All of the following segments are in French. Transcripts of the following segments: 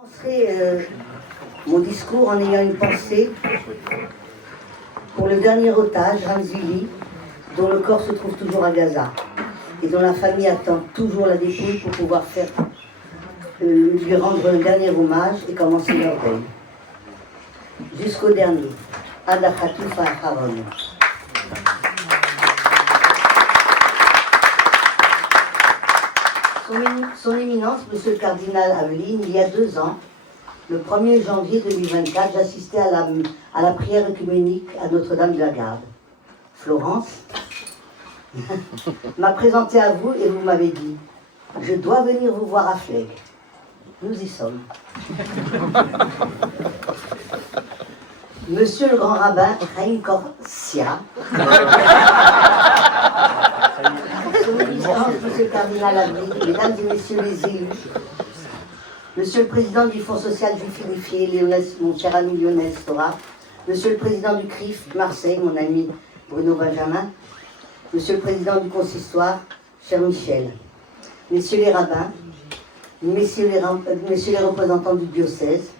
commencerai mon discours en ayant une pensée pour le dernier otage, Ramzili, dont le corps se trouve toujours à Gaza et dont la famille attend toujours la dépouille pour pouvoir lui rendre un dernier hommage et commencer leur deuil. Jusqu'au dernier. Ada Khatouf Haron. Son Éminence, Monsieur le Cardinal Aveline, il y a 2 ans, le 1er janvier 2024, j'assistais à la prière œcuménique à Notre-Dame de la Garde. Florence m'a présenté à vous et vous m'avez dit « Je dois venir vous voir à Fleg ». Nous y sommes. Monsieur le grand rabbin Chaim Korsia, Son Éminence, Monsieur le Cardinal Aveline, Mesdames et Messieurs les élus, Monsieur le Président du Fonds social juif unifié, mon cher ami Lionel Stora, Monsieur le Président du CRIF Marseille, mon ami Bruno Benjamin, Monsieur le Président du Consistoire, cher Michel, Messieurs les rabbins, Messieurs les représentants du diocèse,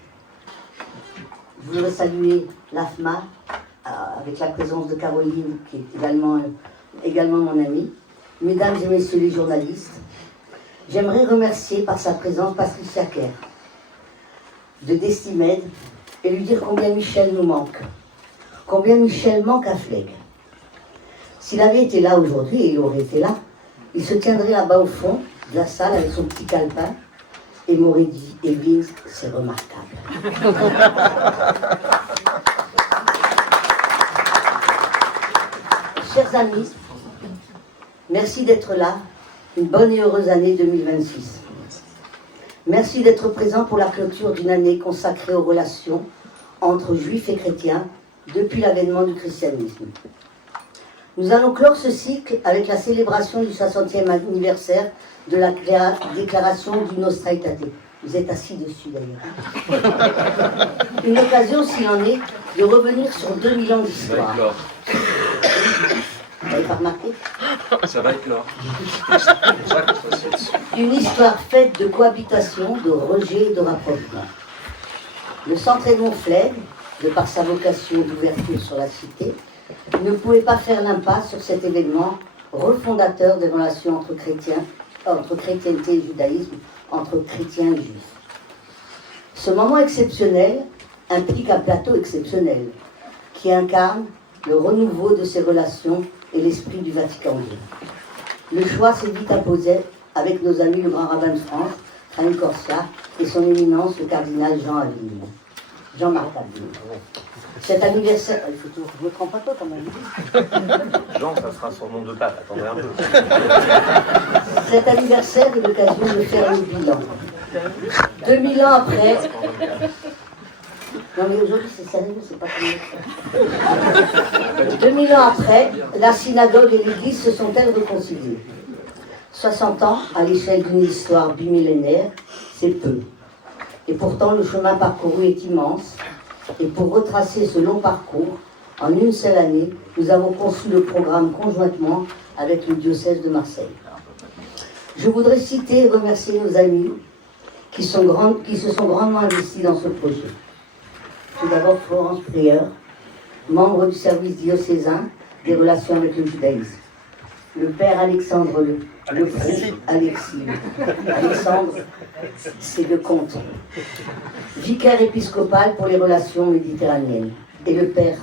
je voudrais saluer l'AFMA, avec la présence de Caroline, qui est également mon amie, Mesdames et Messieurs les journalistes. J'aimerais remercier par sa présence Patricia Kerr de Destimed et lui dire combien Michel nous manque. Combien Michel manque à Fleg. S'il avait été là aujourd'hui, et il aurait été là, il se tiendrait là-bas au fond de la salle avec son petit calepin et m'aurait dit « Élise, c'est remarquable ». Chers amis, merci d'être là. Une bonne et heureuse année 2026. Merci d'être présent pour la clôture d'une année consacrée aux relations entre juifs et chrétiens depuis l'avènement du christianisme. Nous allons clore ce cycle avec la célébration du 60e anniversaire de la déclaration du Nostra Aetate. Vous êtes assis dessus d'ailleurs. Une occasion, s'il en est, de revenir sur 2000 ans d'histoire. Vous n'avez pas remarqué ? Ça va être là. Une histoire faite de cohabitation, de rejet et de rapprochement. Le centre Edmond Fleg, de par sa vocation d'ouverture sur la cité, ne pouvait pas faire l'impasse sur cet événement refondateur des relations entre chrétienté et judaïsme, entre chrétiens et juifs. Ce moment exceptionnel implique un plateau exceptionnel qui incarne le renouveau de ces relations et l'esprit du Vatican II. Le choix s'est vite imposé avec nos amis le grand rabbin de France, Chaim Korsia, et son éminence le cardinal Jean-Marc Aveline. Cet anniversaire, il faut toujours, je me trompe pas toi quand même. Jean, ça sera son nom de pape, attendez un peu. Cet anniversaire est l'occasion de faire le bilan. 2000 ans après. Non mais aujourd'hui c'est sérieux, c'est pas comme ça. 2000 ans après, la synagogue et l'église se sont-elles réconciliées ? 60 ans, à l'échelle d'une histoire bimillénaire, c'est peu. Et pourtant le chemin parcouru est immense. Et pour retracer ce long parcours, en une seule année, nous avons conçu le programme conjointement avec le diocèse de Marseille. Je voudrais citer et remercier nos amis qui se sont grandement investis dans ce projet. Tout d'abord Florence Prieur, membre du service diocésain des relations avec le judaïsme. Le père Alexandre Alexis. Alexandre, c'est le comte. Vicaire épiscopal pour les relations méditerranéennes. Et le père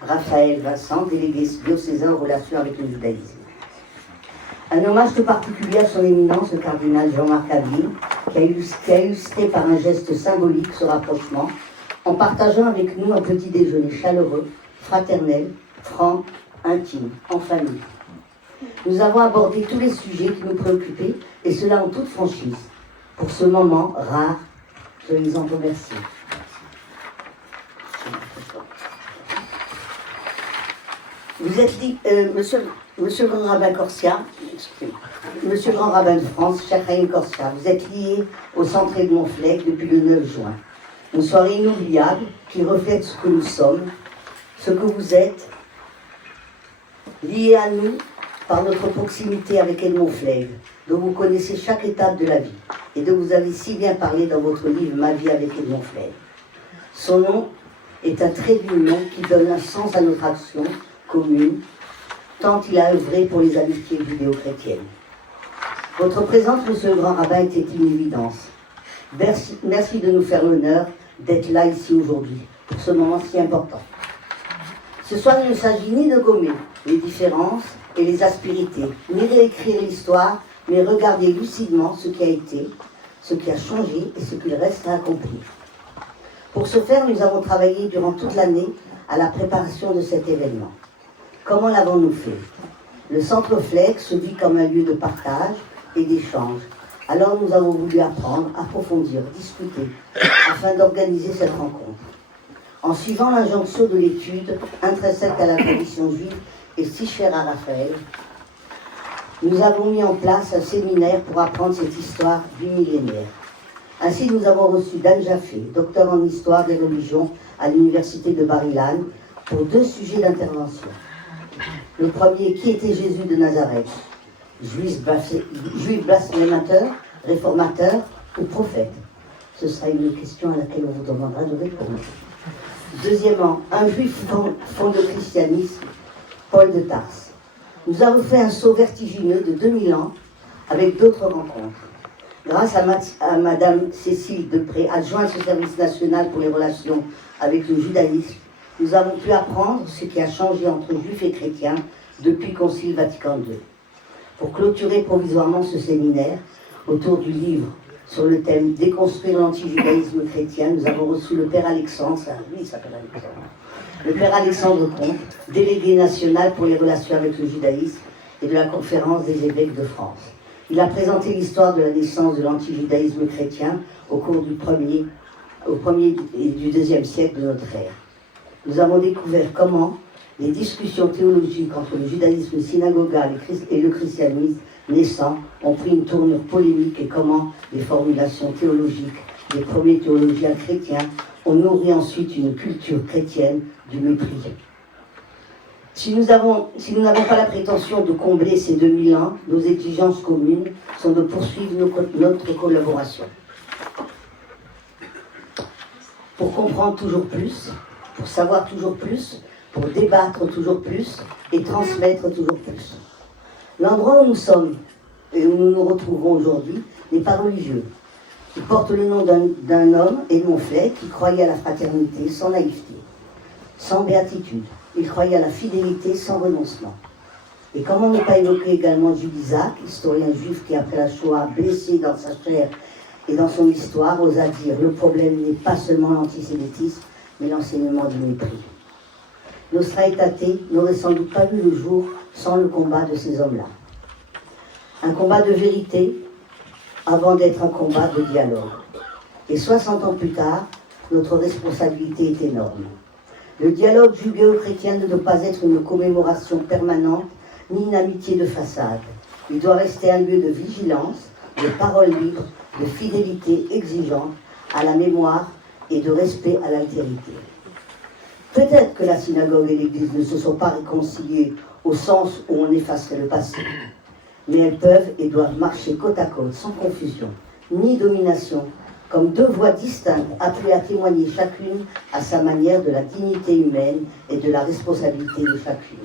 Raphaël Vincent, délégué diocésain aux relations avec le judaïsme. Un hommage tout particulier à son éminence, le cardinal Jean-Marc Aveline, qui a illustré par un geste symbolique ce rapprochement, en partageant avec nous un petit déjeuner chaleureux, fraternel, franc, intime, en famille. Nous avons abordé tous les sujets qui nous préoccupaient, et cela en toute franchise. Pour ce moment rare, je les en remercie. Vous êtes dit, monsieur le grand rabbin Korsia, monsieur le grand rabbin de France, cher Chaim Korsia, vous êtes lié au centre Edmond Fleg depuis le 9 juin. Une soirée inoubliable qui reflète ce que nous sommes, ce que vous êtes, lié à nous par notre proximité avec Edmond Fleg, dont vous connaissez chaque étape de la vie et dont vous avez si bien parlé dans votre livre Ma vie avec Edmond Flegg. Son nom est un trait d'union qui donne un sens à notre action commune, tant il a œuvré pour les amitiés judéo-chrétiennes. Votre présence, monsieur le grand rabbin, était une évidence. Merci de nous faire l'honneur d'être là ici aujourd'hui, pour ce moment si important. Ce soir, il ne s'agit ni de gommer les différences et les aspérités, ni réécrire l'histoire, mais regarder lucidement ce qui a été, ce qui a changé et ce qu'il reste à accomplir. Pour ce faire, nous avons travaillé durant toute l'année à la préparation de cet événement. Comment l'avons-nous fait? Le Centre Flegg se vit comme un lieu de partage et d'échange. Alors nous avons voulu apprendre, approfondir, discuter, afin d'organiser cette rencontre. En suivant l'injonction de l'étude intrinsèque à la tradition juive et si chère à Raphaël, nous avons mis en place un séminaire pour apprendre cette histoire bimillénaire. Ainsi, nous avons reçu Dan Jaffé, docteur en histoire des religions à l'université de Bar-Ilan, pour 2 sujets d'intervention. Le premier, qui était Jésus de Nazareth? Juif blasphémateur, réformateur ou prophète? Ce sera une question à laquelle on vous demandera de répondre. Deuxièmement, un juif fond de christianisme, Paul de Tarse. Nous avons fait un saut vertigineux de 2000 ans avec d'autres rencontres. Grâce à Madame Cécile Depré, adjointe au service national pour les relations avec le judaïsme, nous avons pu apprendre ce qui a changé entre juifs et chrétiens depuis le Concile Vatican II. Pour clôturer provisoirement ce séminaire, autour du livre sur le thème « Déconstruire l'antijudaïsme chrétien », nous avons reçu le Père Alexandre, lui il s'appelle Alexandre, le Père Alexandre Comte, délégué national pour les relations avec le judaïsme et de la Conférence des évêques de France. Il a présenté l'histoire de la naissance de l'antijudaïsme chrétien au cours du 1er et du 2e siècle de notre ère. Nous avons découvert comment les discussions théologiques entre le judaïsme synagogal et le christianisme naissant ont pris une tournure polémique et comment les formulations théologiques des premiers théologiens chrétiens ont nourri ensuite une culture chrétienne du mépris. Si nous n'avons pas la prétention de combler ces 2000 ans, nos exigences communes sont de poursuivre notre collaboration. Pour comprendre toujours plus, pour savoir toujours plus, pour débattre toujours plus et transmettre toujours plus. L'endroit où nous sommes et où nous nous retrouvons aujourd'hui n'est pas religieux. Il porte le nom d'un homme, Edmond Flegg, qui croyait à la fraternité sans naïveté, sans béatitude. Il croyait à la fidélité sans renoncement. Et comment ne pas évoquer également Jules Isaac, historien juif qui, après la Shoah, blessé dans sa chair et dans son histoire, osa dire « Le problème n'est pas seulement l'antisémitisme, mais l'enseignement du mépris ». Nostra Aetate n'aurait sans doute pas vu le jour sans le combat de ces hommes-là. Un combat de vérité avant d'être un combat de dialogue. Et 60 ans plus tard, notre responsabilité est énorme. Le dialogue judéo-chrétien ne doit pas être une commémoration permanente, ni une amitié de façade. Il doit rester un lieu de vigilance, de parole libre, de fidélité exigeante à la mémoire et de respect à l'altérité. Peut-être que la synagogue et l'Église ne se sont pas réconciliées au sens où on effacerait le passé, mais elles peuvent et doivent marcher côte à côte, sans confusion, ni domination, comme 2 voix distinctes appelées à témoigner chacune à sa manière de la dignité humaine et de la responsabilité de chacune.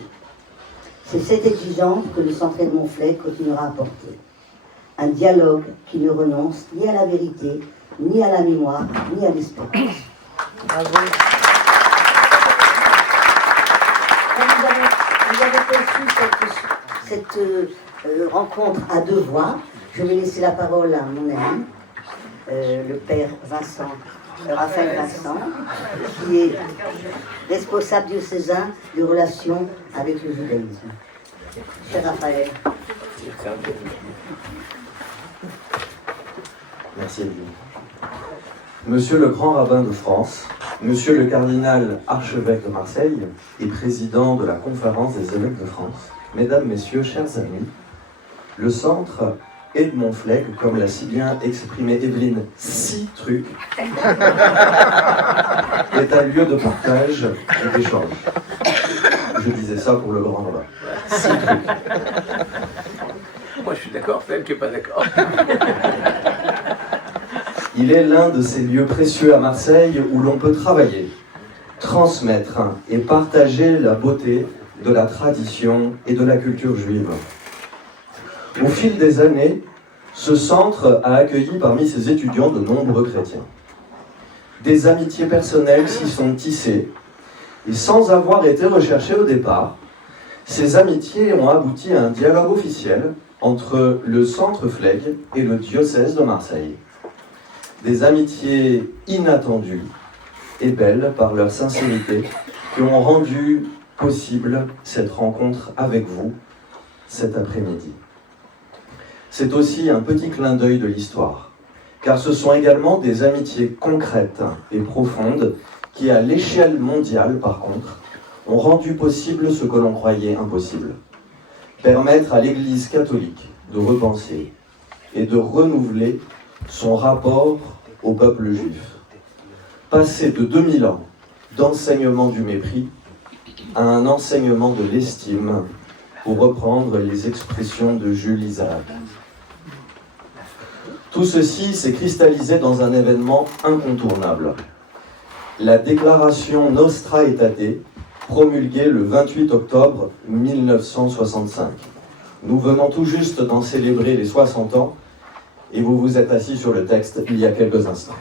C'est cette exigence que le Centre Edmond Flegg continuera à porter. Un dialogue qui ne renonce ni à la vérité, ni à la mémoire, ni à l'espérance. Bravo. Vous avez conçu cette rencontre à 2 voix. Je vais laisser la parole à mon ami, le père Vincent, Raphaël Vincent, qui est responsable diocésain de relations avec le judaïsme. Cher Raphaël. Merci Edwin. Monsieur le grand rabbin de France, Monsieur le cardinal archevêque de Marseille et président de la conférence des évêques de France, Mesdames, Messieurs, chers amis, le centre Edmond Flegg, comme l'a si bien exprimé Evelyne, 6 trucs, est un lieu de partage et d'échange. Je disais ça pour le grand rabbin. 6 trucs. Moi, je suis d'accord, c'est elle qui n'est pas d'accord. Il est l'un de ces lieux précieux à Marseille où l'on peut travailler, transmettre et partager la beauté de la tradition et de la culture juive. Au fil des années, ce centre a accueilli parmi ses étudiants de nombreux chrétiens. Des amitiés personnelles s'y sont tissées, et sans avoir été recherchées au départ, ces amitiés ont abouti à un dialogue officiel entre le Centre Flegg et le diocèse de Marseille. Des amitiés inattendues et belles par leur sincérité qui ont rendu possible cette rencontre avec vous cet après-midi. C'est aussi un petit clin d'œil de l'histoire, car ce sont également des amitiés concrètes et profondes qui, à l'échelle mondiale par contre, ont rendu possible ce que l'on croyait impossible. Permettre à l'Église catholique de repenser et de renouveler son rapport au peuple juif. Passer de 2000 ans d'enseignement du mépris à un enseignement de l'estime, pour reprendre les expressions de Jules Isaac. Tout ceci s'est cristallisé dans un événement incontournable. La déclaration Nostra Aetate, promulguée le 28 octobre 1965. Nous venons tout juste d'en célébrer les 60 ans, et vous vous êtes assis sur le texte il y a quelques instants.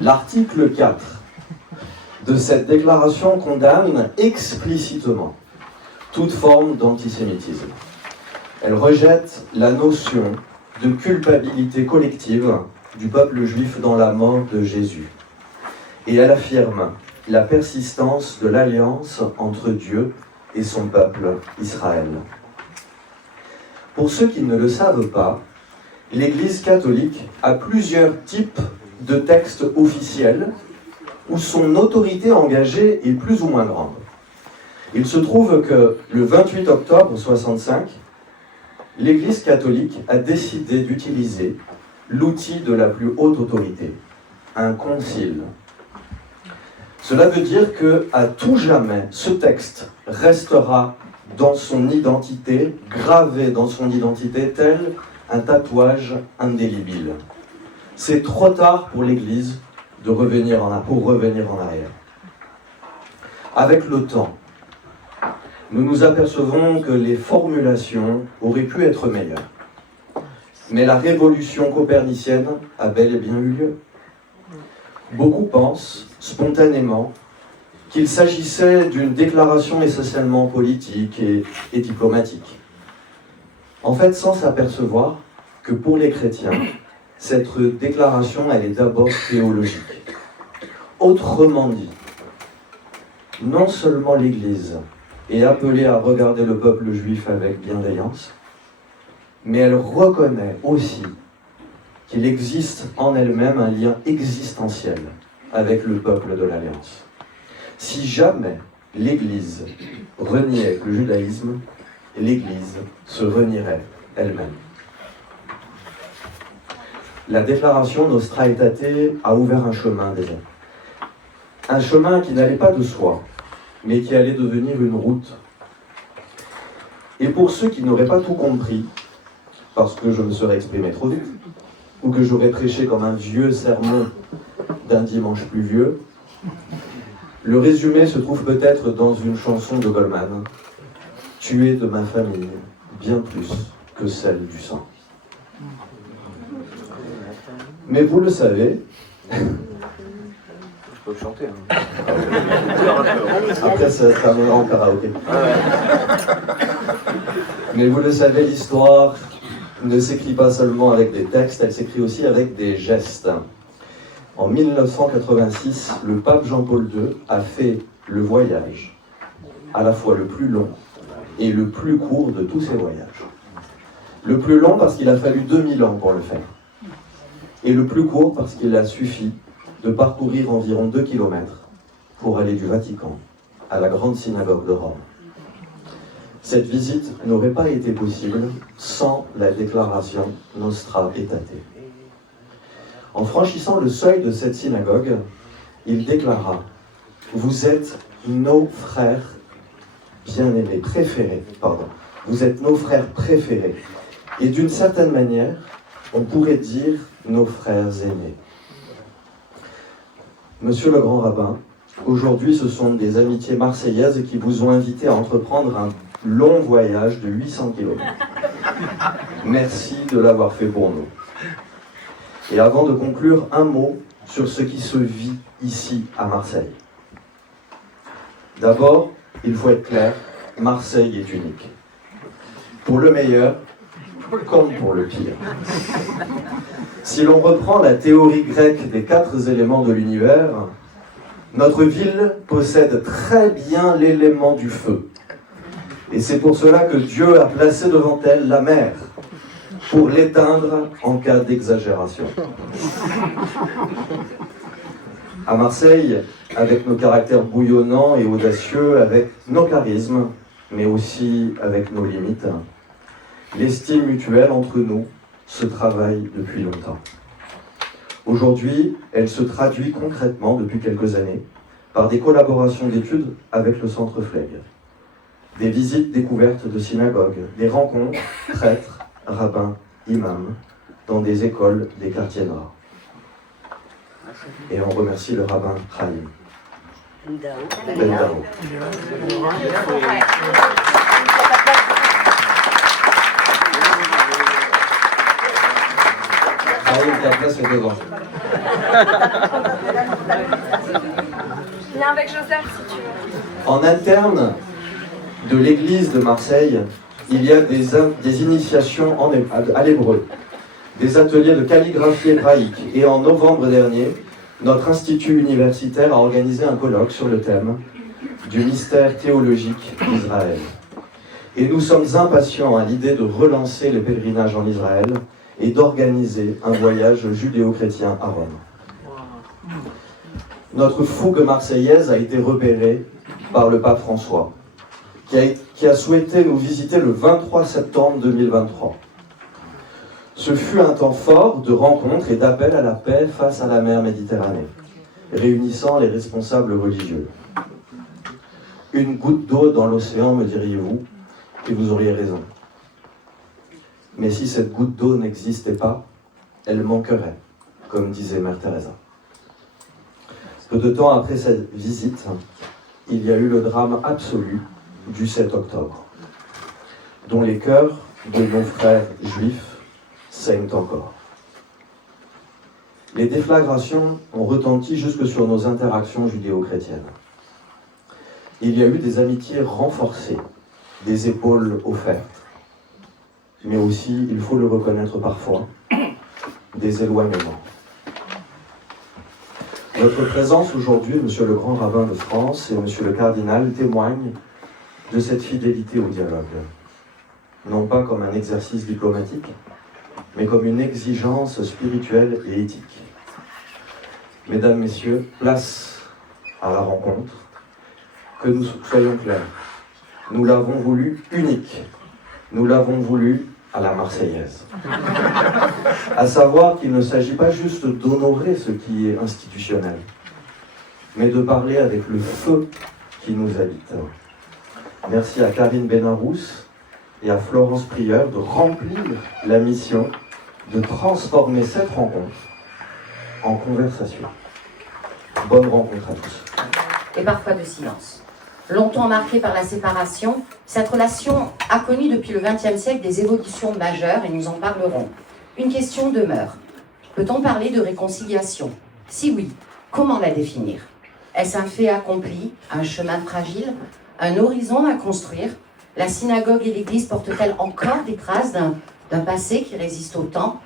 L'article 4 de cette déclaration condamne explicitement toute forme d'antisémitisme. Elle rejette la notion de culpabilité collective du peuple juif dans la mort de Jésus. Et elle affirme la persistance de l'alliance entre Dieu et son peuple Israël. Pour ceux qui ne le savent pas, l'Église catholique a plusieurs types de textes officiels où son autorité engagée est plus ou moins grande. Il se trouve que le 28 octobre 1965, l'Église catholique a décidé d'utiliser l'outil de la plus haute autorité, un concile. Cela veut dire qu'à tout jamais, ce texte restera dans son identité, gravé dans son identité, tel un tatouage indélébile. C'est trop tard pour l'Église pour revenir en arrière. Avec le temps, nous nous apercevons que les formulations auraient pu être meilleures. Mais la révolution copernicienne a bel et bien eu lieu. Beaucoup pensent, spontanément, qu'il s'agissait d'une déclaration essentiellement politique et diplomatique. En fait, sans s'apercevoir que pour les chrétiens, cette déclaration, elle est d'abord théologique. Autrement dit, non seulement l'Église est appelée à regarder le peuple juif avec bienveillance, mais elle reconnaît aussi qu'il existe en elle-même un lien existentiel avec le peuple de l'Alliance. Si jamais l'Église reniait le judaïsme, l'Église se renierait elle-même. La déclaration Nostra Aetate a ouvert un chemin déjà. Un chemin qui n'allait pas de soi, mais qui allait devenir une route. Et pour ceux qui n'auraient pas tout compris, parce que je me serais exprimé trop vite, ou que j'aurais prêché comme un vieux sermon d'un dimanche pluvieux, le résumé se trouve peut-être dans une chanson de Goldman. « Tu es de ma famille, bien plus que celle du sang. » Mais vous le savez, Je peux chanter. Hein. après ça terminera en karaoké. Mais vous le savez, l'histoire ne s'écrit pas seulement avec des textes, elle s'écrit aussi avec des gestes. En 1986, le pape Jean-Paul II a fait le voyage, à la fois le plus long et le plus court de tous ses voyages. Le plus long parce qu'il a fallu 2000 ans pour le faire. Et le plus court parce qu'il a suffi de parcourir environ 2 km pour aller du Vatican à la grande synagogue de Rome. Cette visite n'aurait pas été possible sans la déclaration Nostra Aetate. En franchissant le seuil de cette synagogue, il déclara « Vous êtes nos frères bien-aimés, préférés, pardon. Vous êtes nos frères préférés, Et d'une certaine manière, on pourrait dire nos frères aînés. Monsieur le grand rabbin, aujourd'hui ce sont des amitiés marseillaises qui vous ont invité à entreprendre un long voyage de 800 km. Merci de l'avoir fait pour nous. Et avant de conclure, un mot sur ce qui se vit ici à Marseille. D'abord, il faut être clair, Marseille est unique. Pour le meilleur, comme pour le pire. Si l'on reprend la théorie grecque des 4 éléments de l'univers, notre ville possède très bien l'élément du feu. Et c'est pour cela que Dieu a placé devant elle la mer, pour l'éteindre en cas d'exagération. À Marseille, avec nos caractères bouillonnants et audacieux, avec nos charismes, mais aussi avec nos limites, l'estime mutuelle entre nous se travaille depuis longtemps. Aujourd'hui, elle se traduit concrètement depuis quelques années par des collaborations d'études avec le Centre Flegg, des visites découvertes de synagogues, des rencontres prêtres, rabbins, imams dans des écoles des quartiers nord. Et on remercie le rabbin Chaim Ben-Dao. La place est devant. Viens avec Joseph si tu veux. En interne de l'église de Marseille, il y a des initiations à l'hébreu, des ateliers de calligraphie hébraïque. Et en novembre dernier, notre institut universitaire a organisé un colloque sur le thème du mystère théologique d'Israël. Et nous sommes impatients à l'idée de relancer les pèlerinages en Israël et d'organiser un voyage judéo-chrétien à Rome. Notre fougue marseillaise a été repérée par le pape François, qui a souhaité nous visiter le 23 septembre 2023. Ce fut un temps fort de rencontres et d'appel à la paix face à la mer Méditerranée, réunissant les responsables religieux. Une goutte d'eau dans l'océan, me diriez-vous, et vous auriez raison. Mais si cette goutte d'eau n'existait pas, elle manquerait, comme disait Mère Teresa. Peu de temps après cette visite, il y a eu le drame absolu du 7 octobre, dont les cœurs de nos frères juifs saignent encore. Les déflagrations ont retenti jusque sur nos interactions judéo-chrétiennes. Il y a eu des amitiés renforcées, des épaules offertes, mais aussi, il faut le reconnaître parfois, des éloignements. Notre présence aujourd'hui, Monsieur le Grand Rabbin de France et Monsieur le Cardinal, témoignent de cette fidélité au dialogue, non pas comme un exercice diplomatique, mais comme une exigence spirituelle et éthique. Mesdames, Messieurs, place à la rencontre, que nous soyons clairs. Nous l'avons voulu unique, nous l'avons voulu à la Marseillaise. À savoir qu'il ne s'agit pas juste d'honorer ce qui est institutionnel, mais de parler avec le feu qui nous habite. Merci à Karine Benarous et à Florence Prieur de remplir la mission de transformer cette rencontre en conversation. Bonne rencontre à tous. Et parfois de silence. Longtemps marquée par la séparation, cette relation a connu depuis le XXe siècle des évolutions majeures et nous en parlerons. Une question demeure. Peut-on parler de réconciliation? Si oui, comment la définir? Est-ce un fait accompli, un chemin fragile, un horizon à construire? La synagogue et l'église portent-elles encore des traces d'un passé qui résiste au temps?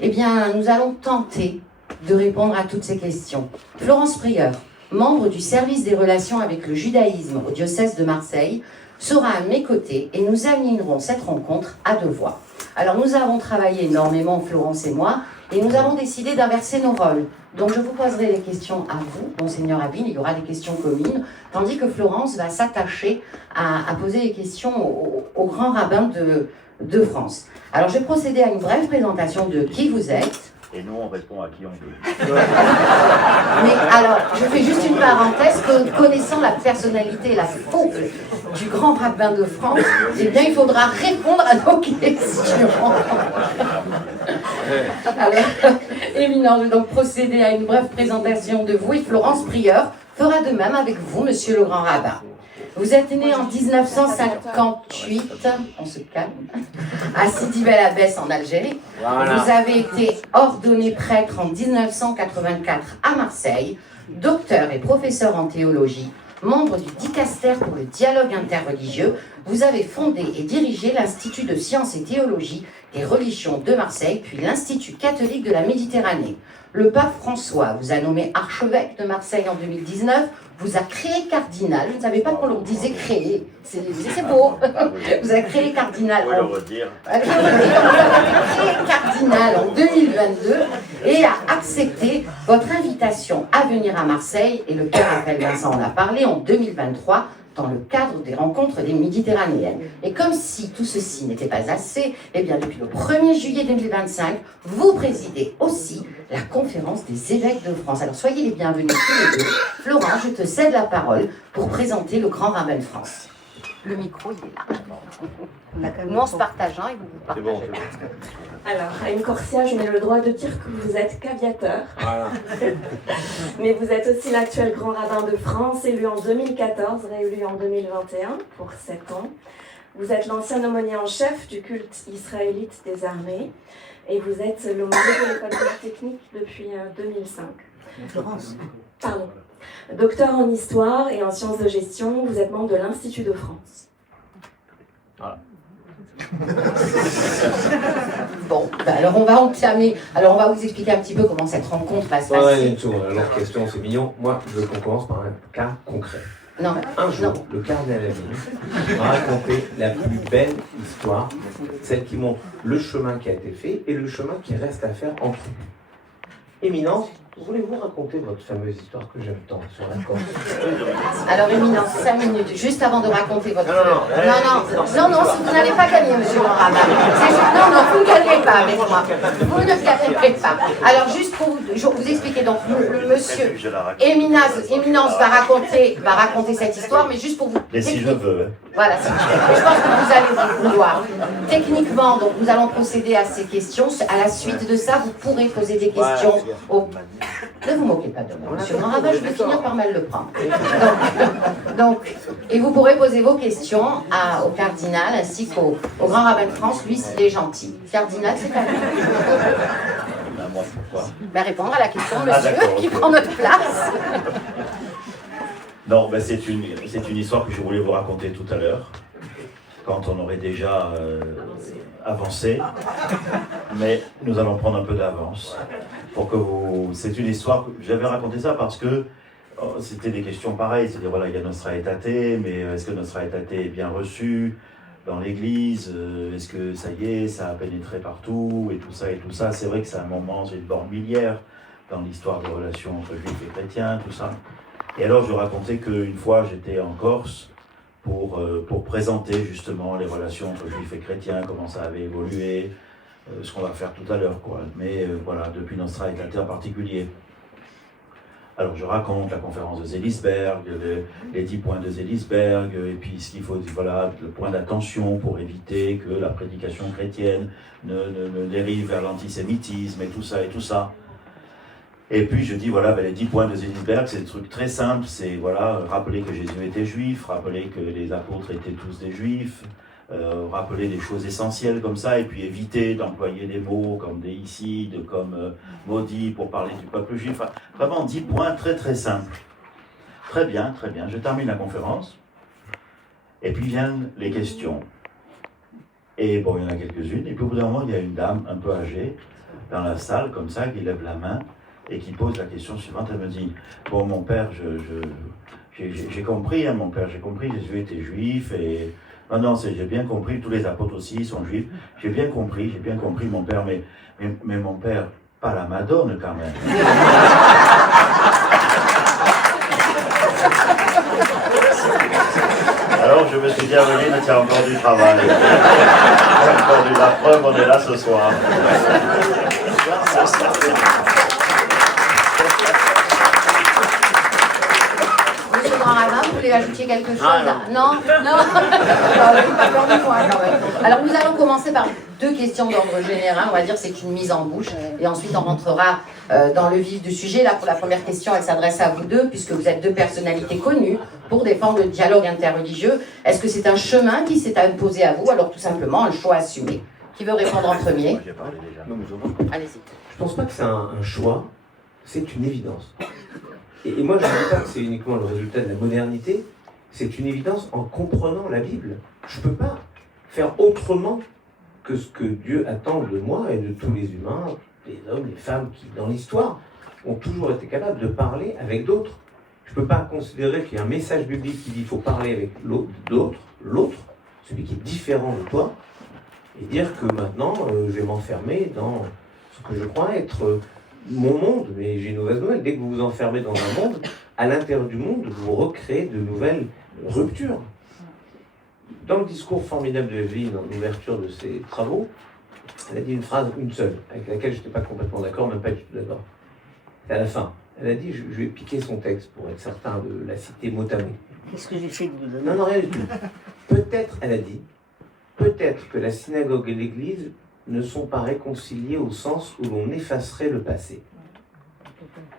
Eh bien, nous allons tenter de répondre à toutes ces questions. Florence Prieur, membre du service des relations avec le judaïsme au diocèse de Marseille, sera à mes côtés et nous animerons cette rencontre à 2 voix. Alors nous avons travaillé énormément, Florence et moi, et nous avons décidé d'inverser nos rôles. Donc je vous poserai des questions à vous, Monseigneur Abine, il y aura des questions communes, tandis que Florence va s'attacher à poser des questions au grand rabbin de France. Alors je vais procéder à une brève présentation de qui vous êtes, Et nous, on répond à qui on veut. Mais alors, je fais juste une parenthèse, connaissant la personnalité et la fougue du grand rabbin de France, eh bien, il faudra répondre à nos questions. Alors, éminent, je vais donc procéder à une brève présentation de vous et Florence Prieur fera de même avec vous, monsieur le grand rabbin. Vous êtes né en 1958, on se calme, à Sidi Bel Abbès en Algérie. Voilà. Vous avez été ordonné prêtre en 1984 à Marseille, docteur et professeur en théologie, membre du dicastère pour le dialogue interreligieux. Vous avez fondé et dirigé l'Institut de sciences et théologie des religions de Marseille, puis l'Institut catholique de la Méditerranée. Le pape François vous a nommé archevêque de Marseille en 2019, vous a créé cardinal. Je ne savais pas qu'on le disait créé. C'est beau. Vous avez créé cardinal. Vous pouvez le redire. Vous avez créé cardinal en 2022 et a accepté votre invitation à venir à Marseille, et le père Raphaël Vincent en a parlé, en 2023, dans le cadre des rencontres des Méditerranéennes. Et comme si tout ceci n'était pas assez, eh bien depuis le 1er juillet 2025, vous présidez aussi la conférence des évêques de France. Alors soyez les bienvenus tous les deux. Florent, je te cède la parole pour présenter le grand rabbin de France. Le micro, il est là. Nous, en se partageant, et vous vous partagez. Bon. Alors, à une Corsia, je mets le droit de dire que vous êtes caviateur. Voilà. Mais vous êtes aussi l'actuel grand rabbin de France, élu en 2014, réélu en 2021 pour 7 ans. Vous êtes l'ancien aumônier en chef du culte israélite des armées. Et vous êtes l'aumônier de l'école polytechnique depuis 2005. Florence. Pardon. Docteur en histoire et en sciences de gestion, vous êtes membre de l'Institut de France. Voilà. Bon, ben alors on va entamer. Alors on va vous expliquer un petit peu comment cette rencontre va se passer. Ouais, une seconde. Alors, question, c'est mignon. Moi, je veux qu'on commence par un cas concret. Non, Un jour, non. le cardinal Amine m'a raconté la plus belle histoire, celle qui montre le chemin qui a été fait et le chemin qui reste à faire entre nous. Éminence, voulez-vous raconter votre fameuse histoire que j'aime tant sur la Corse? Alors, Éminence, 5 minutes, juste avant de raconter votre... Non, non, si vous n'allez pas gagner, monsieur le rabbin. Non, vous ne gagnez pas avec moi. Vous ne gagnerez pas. Alors, juste pour vous expliquer, donc, le monsieur Éminence va raconter cette histoire, mais juste pour vous... Mais si je veux. Voilà, je pense que vous allez vous vouloir. Techniquement, donc, nous allons procéder à ces questions. À la suite de ça, vous pourrez poser des questions au... Ne vous moquez pas de moi, monsieur le rabbin, je vais finir par mal le prendre. Donc, et vous pourrez poser vos questions au cardinal ainsi qu'au grand rabbin de France, lui, s'il est gentil. Cardinal, c'est à vous. Moi, pourquoi? Répondre à la question de monsieur qui prend notre place. Non, ben c'est une histoire que je voulais vous raconter tout à l'heure, quand on aurait déjà avancé, mais nous allons prendre un peu d'avance pour que vous... C'est une histoire, j'avais raconté ça parce que c'était des questions pareilles, c'est-à-dire voilà, il y a Nostra Aetate, mais est-ce que Nostra Aetate est bien reçu dans l'Église, est-ce que ça y est, ça a pénétré partout, et tout ça, c'est vrai que c'est un moment, c'est une borne miliaire dans l'histoire des relations entre juifs et chrétiens, tout ça. Et alors je racontais qu'une fois j'étais en Corse pour présenter justement les relations entre juifs et chrétiens, comment ça avait évolué, ce qu'on va faire tout à l'heure, quoi. Mais voilà, depuis Nostra Aetate en particulier. Alors je raconte la conférence de Seelisberg, les 10 points de Seelisberg, et puis ce qu'il faut, voilà, le point d'attention pour éviter que la prédication chrétienne ne dérive vers l'antisémitisme et tout ça et tout ça. Et puis je dis, voilà, les 10 points de Seelisberg, c'est des trucs très simples, c'est voilà, rappeler que Jésus était juif, rappeler que les apôtres étaient tous des juifs, rappeler des choses essentielles comme ça, et puis éviter d'employer des mots comme déicide, comme maudit pour parler du peuple juif. Enfin, vraiment 10 points très très simples. Très bien, je termine la conférence, et puis viennent les questions. Et bon, il y en a quelques-unes, et puis au bout d'un moment, il y a une dame un peu âgée dans la salle, comme ça, qui lève la main, et qui pose la question suivante. Elle me dit, bon, mon père, j'ai compris, mon père, j'ai compris, Jésus était juif, et... Non, j'ai bien compris, tous les apôtres aussi sont juifs, j'ai bien compris, mon père, mais mon père, pas la Madone quand même. Alors je me suis dit, Aveline, tu as encore du travail. La preuve, on est là ce soir. Monsieur Grand Rabbin, vous voulez ajouter quelque chose? Non. Pas peur de moi, quand même. Alors nous allons commencer par 2 questions d'ordre général, on va dire c'est une mise en bouche, et ensuite on rentrera dans le vif du sujet. Là, pour la première question, elle s'adresse à vous deux, puisque vous êtes 2 personnalités connues pour défendre le dialogue interreligieux. Est-ce que c'est un chemin qui s'est imposé à vous, alors tout simplement un choix assumé? Qui veut répondre en premier? Allez-y. Je pense pas que c'est un choix, c'est une évidence. Et moi, je ne dis pas que c'est uniquement le résultat de la modernité, c'est une évidence en comprenant la Bible. Je ne peux pas faire autrement que ce que Dieu attend de moi et de tous les humains, les hommes, les femmes qui, dans l'histoire, ont toujours été capables de parler avec d'autres. Je ne peux pas considérer qu'il y a un message biblique qui dit qu'il faut parler avec l'autre, celui qui est différent de toi, et dire que maintenant, je vais m'enfermer dans ce que je crois être mon monde. Mais j'ai une mauvaise nouvelle, dès que vous vous enfermez dans un monde, à l'intérieur du monde, vous recréez de nouvelles ruptures. Dans le discours formidable de Evelyne, en ouverture de ses travaux, elle a dit une phrase, une seule, avec laquelle je n'étais pas complètement d'accord, même pas du tout d'accord. C'est à la fin. Elle a dit, je vais piquer son texte pour être certain de la citer mot à mot. Qu'est-ce que j'ai fait de vous donner? Non, rien du tout. Peut-être, elle a dit, peut-être que la synagogue et l'église ne sont pas réconciliées au sens où l'on effacerait le passé.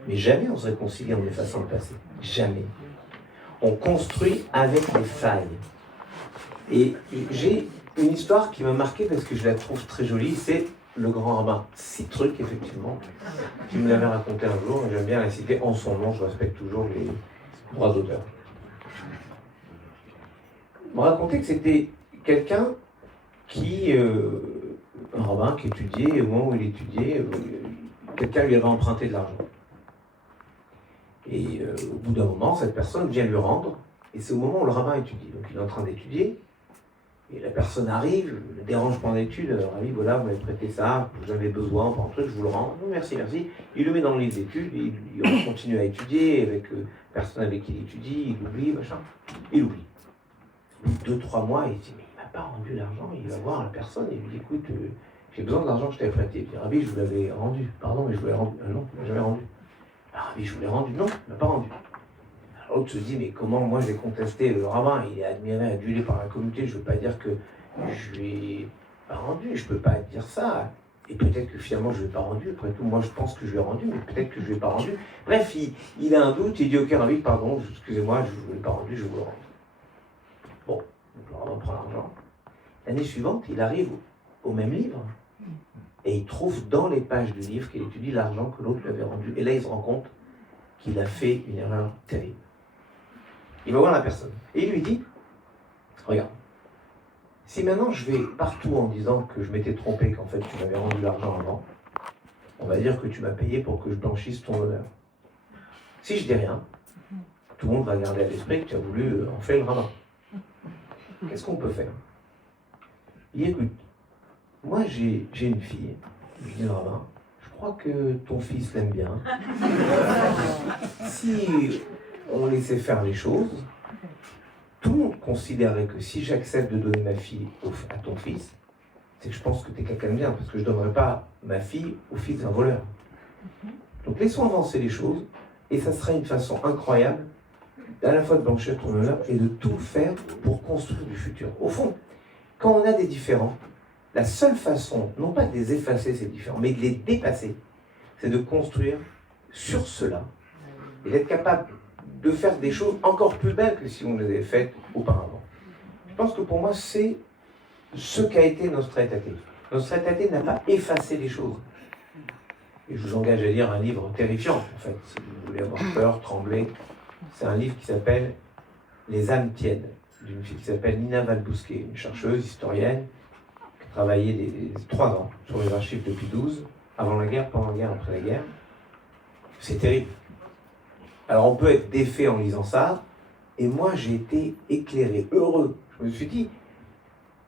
Mais jamais on se réconcilie en effaçant le passé. Jamais. On construit avec les failles. Et j'ai une histoire qui m'a marqué parce que je la trouve très jolie, c'est le grand rabbin Citruc, effectivement, qui me l'avait raconté un jour, et j'aime bien la citer en son nom, je respecte toujours les droits d'auteur. Il m'a raconté que c'était quelqu'un qui, un rabbin qui étudiait, et au moment où il étudiait, quelqu'un lui avait emprunté de l'argent. Et au bout d'un moment, cette personne vient lui rendre, et c'est au moment où le rabbin étudie. Donc il est en train d'étudier, et la personne arrive, le dérange pendant l'étude, ravi, voilà, vous m'avez prêté ça, j'avais besoin pour un truc, je vous le rends. Non, merci, merci. Il le met dans le livre d'études, il continue à étudier avec personne avec qui il étudie, il oublie, machin. Il oublie. Au bout de 2-3 mois, il dit, mais il m'a pas rendu l'argent. Il va voir la personne et il lui dit, écoute, j'ai besoin de l'argent que je t'avais prêté. Il dit, ravi, je vous l'avais rendu. Pardon, mais je vous l'ai rendu. Non, il m'a jamais rendu. Ah, ravi, je vous l'ai rendu. Non, il m'a pas rendu. L'autre se dit, mais comment moi je vais contester le rabbin? Il est admiré, adulé par la communauté, je ne veux pas dire que je ne l'ai pas rendu, je ne peux pas dire ça. Et peut-être que finalement je ne l'ai pas rendu, après tout, moi je pense que je l'ai rendu, mais peut-être que je ne l'ai pas rendu. Bref, il a un doute, il dit, ok ravi, pardon, excusez-moi, je ne vous l'ai pas rendu, je vous le rends. Bon, donc le rabbin prend l'argent. L'année suivante, il arrive au même livre, et il trouve dans les pages du livre qu'il étudie l'argent que l'autre lui avait rendu. Et là, il se rend compte qu'il a fait une erreur terrible. Il va voir la personne et il lui dit, regarde, si maintenant je vais partout en disant que je m'étais trompé, qu'en fait tu m'avais rendu l'argent avant, on va dire que tu m'as payé pour que je blanchisse ton honneur. Si je dis rien, tout le monde va garder à l'esprit que tu as voulu enfler le rabbin. Qu'est-ce qu'on peut faire? Il dit, écoute, moi j'ai une fille, je dis au rabbin, je crois que ton fils l'aime bien. Si on laissait faire les choses, tout le monde considérait que si j'accepte de donner ma fille à ton fils, c'est que je pense que tu es quelqu'un de bien, parce que je ne donnerai pas ma fille au fils d'un voleur. Donc laissons avancer les choses, et ça sera une façon incroyable à la fois de blanchir ton honneur et de tout faire pour construire du futur. Au fond, quand on a des différends, la seule façon, non pas de les effacer ces différends, mais de les dépasser, c'est de construire sur cela et d'être capable de faire des choses encore plus belles que si on les avait faites auparavant. Je pense que pour moi, c'est ce qu'a été Nostra Aetate. Nostra Aetate n'a pas effacé les choses. Et je vous engage à lire un livre terrifiant, en fait, si vous voulez avoir peur, trembler. C'est un livre qui s'appelle Les âmes tièdes, d'une fille qui s'appelle Nina Valbousquet, une chercheuse, historienne, qui a travaillé 3 ans sur les archives depuis 12, avant la guerre, pendant la guerre, après la guerre. C'est terrible. Alors on peut être défait en lisant ça, et moi j'ai été éclairé, heureux. Je me suis dit,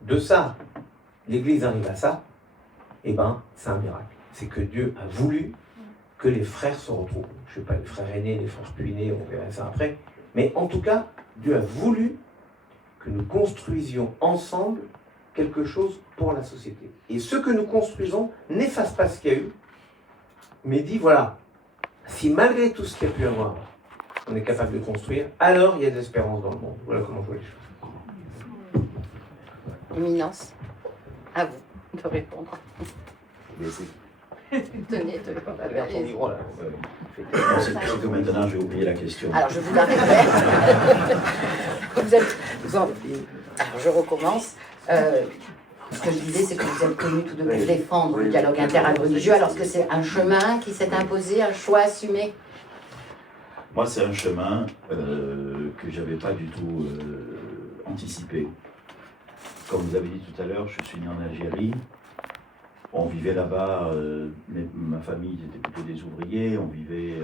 de ça, l'Église arrive à ça, et ben c'est un miracle. C'est que Dieu a voulu que les frères se retrouvent. Je ne sais pas, les frères aînés, les frères plus aînés, on verra ça après. Mais en tout cas, Dieu a voulu que nous construisions ensemble quelque chose pour la société. Et ce que nous construisons n'efface pas ce qu'il y a eu, mais dit voilà, si malgré tout ce qu'il y a pu avoir, on est capable de construire, alors il y a de l'espérance dans le monde. Voilà comment je vois les choses. Éminence, à vous de répondre. Tenez, Ton micro, là. Non, c'est que maintenant j'ai oublié la question. Alors je vous la répète. Alors je recommence. Ce que je disais, c'est que vous êtes tenus tous deux pour défendre le dialogue interreligieux, alors que c'est un chemin qui s'est imposé, un choix assumé. Moi, c'est un chemin que je n'avais pas du tout anticipé. Comme vous avez dit tout à l'heure, je suis né en Algérie. On vivait là-bas, ma famille était plutôt des ouvriers, on vivait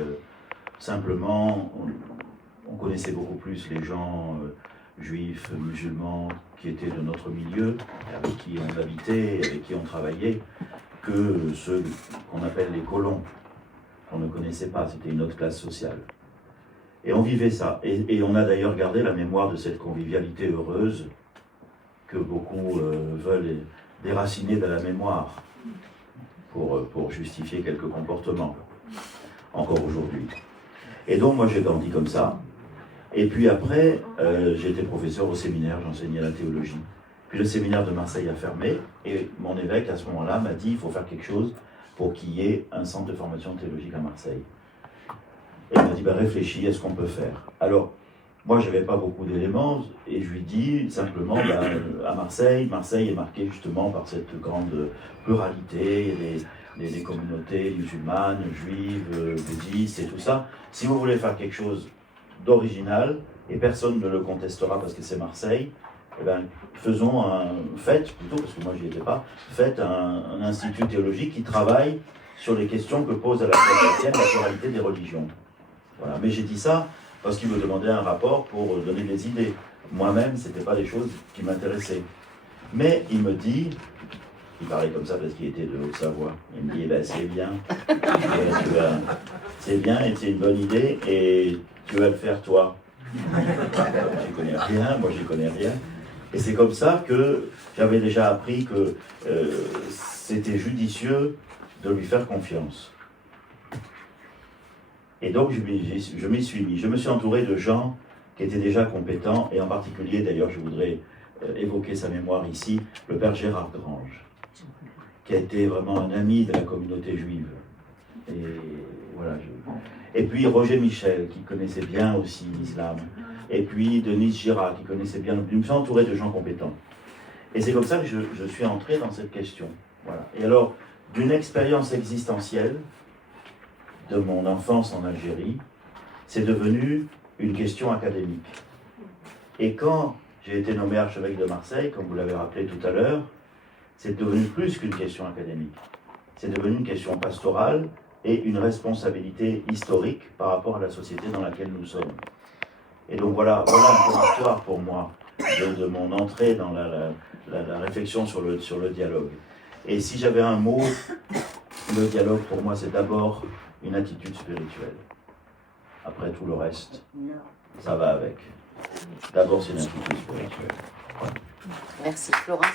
simplement, on connaissait beaucoup plus les gens juifs, musulmans, qui étaient de notre milieu, avec qui on habitait, avec qui on travaillait, que ceux qu'on appelle les colons, qu'on ne connaissait pas, c'était une autre classe sociale. Et on vivait ça, et on a d'ailleurs gardé la mémoire de cette convivialité heureuse que beaucoup veulent déraciner de la mémoire pour justifier quelques comportements, encore aujourd'hui. Et donc moi j'ai grandi comme ça, et puis après j'ai été professeur au séminaire, j'enseignais la théologie. Puis le séminaire de Marseille a fermé, et mon évêque à ce moment-là m'a dit il faut faire quelque chose pour qu'il y ait un centre de formation théologique à Marseille. Et il m'a dit réfléchis, est-ce qu'on peut faire? Alors, moi, je n'avais pas beaucoup d'éléments, et je lui dis simplement, à Marseille est marqué justement par cette grande pluralité, les communautés musulmanes, juives, bouddhistes et tout ça. Si vous voulez faire quelque chose d'original, et personne ne le contestera parce que c'est Marseille, eh bien, faites un institut théologique qui travaille sur les questions que pose à la foi chrétienne la pluralité des religions. Voilà. Mais j'ai dit ça parce qu'il me demandait un rapport pour donner des idées. Moi-même, ce n'était pas des choses qui m'intéressaient. Mais il me dit, il parlait comme ça parce qu'il était de Haute-Savoie, il me dit, c'est bien, c'est bien et c'est une bonne idée, et tu vas le faire toi. Je connais rien, moi je connais rien. Et c'est comme ça que j'avais déjà appris que c'était judicieux de lui faire confiance. Et donc je m'y suis mis. Je me suis entouré de gens qui étaient déjà compétents, et en particulier, d'ailleurs, je voudrais évoquer sa mémoire ici, le père Gérard Grange, qui a été vraiment un ami de la communauté juive. Et voilà. Et puis Roger Michel, qui connaissait bien aussi l'islam. Et puis Denise Girac, qui connaissait bien. Je me suis entouré de gens compétents. Et c'est comme ça que je suis entré dans cette question. Voilà. Et alors, d'une expérience existentielle de mon enfance en Algérie, c'est devenu une question académique. Et quand j'ai été nommé archevêque de Marseille, comme vous l'avez rappelé tout à l'heure, c'est devenu plus qu'une question académique. C'est devenu une question pastorale et une responsabilité historique par rapport à la société dans laquelle nous sommes. Et donc voilà un peu l'histoire pour moi de mon entrée dans la réflexion sur le dialogue. Et si j'avais un mot, le dialogue pour moi c'est d'abord une attitude spirituelle. Après tout le reste, ça va avec. D'abord c'est une attitude spirituelle. Voilà. Merci Florence.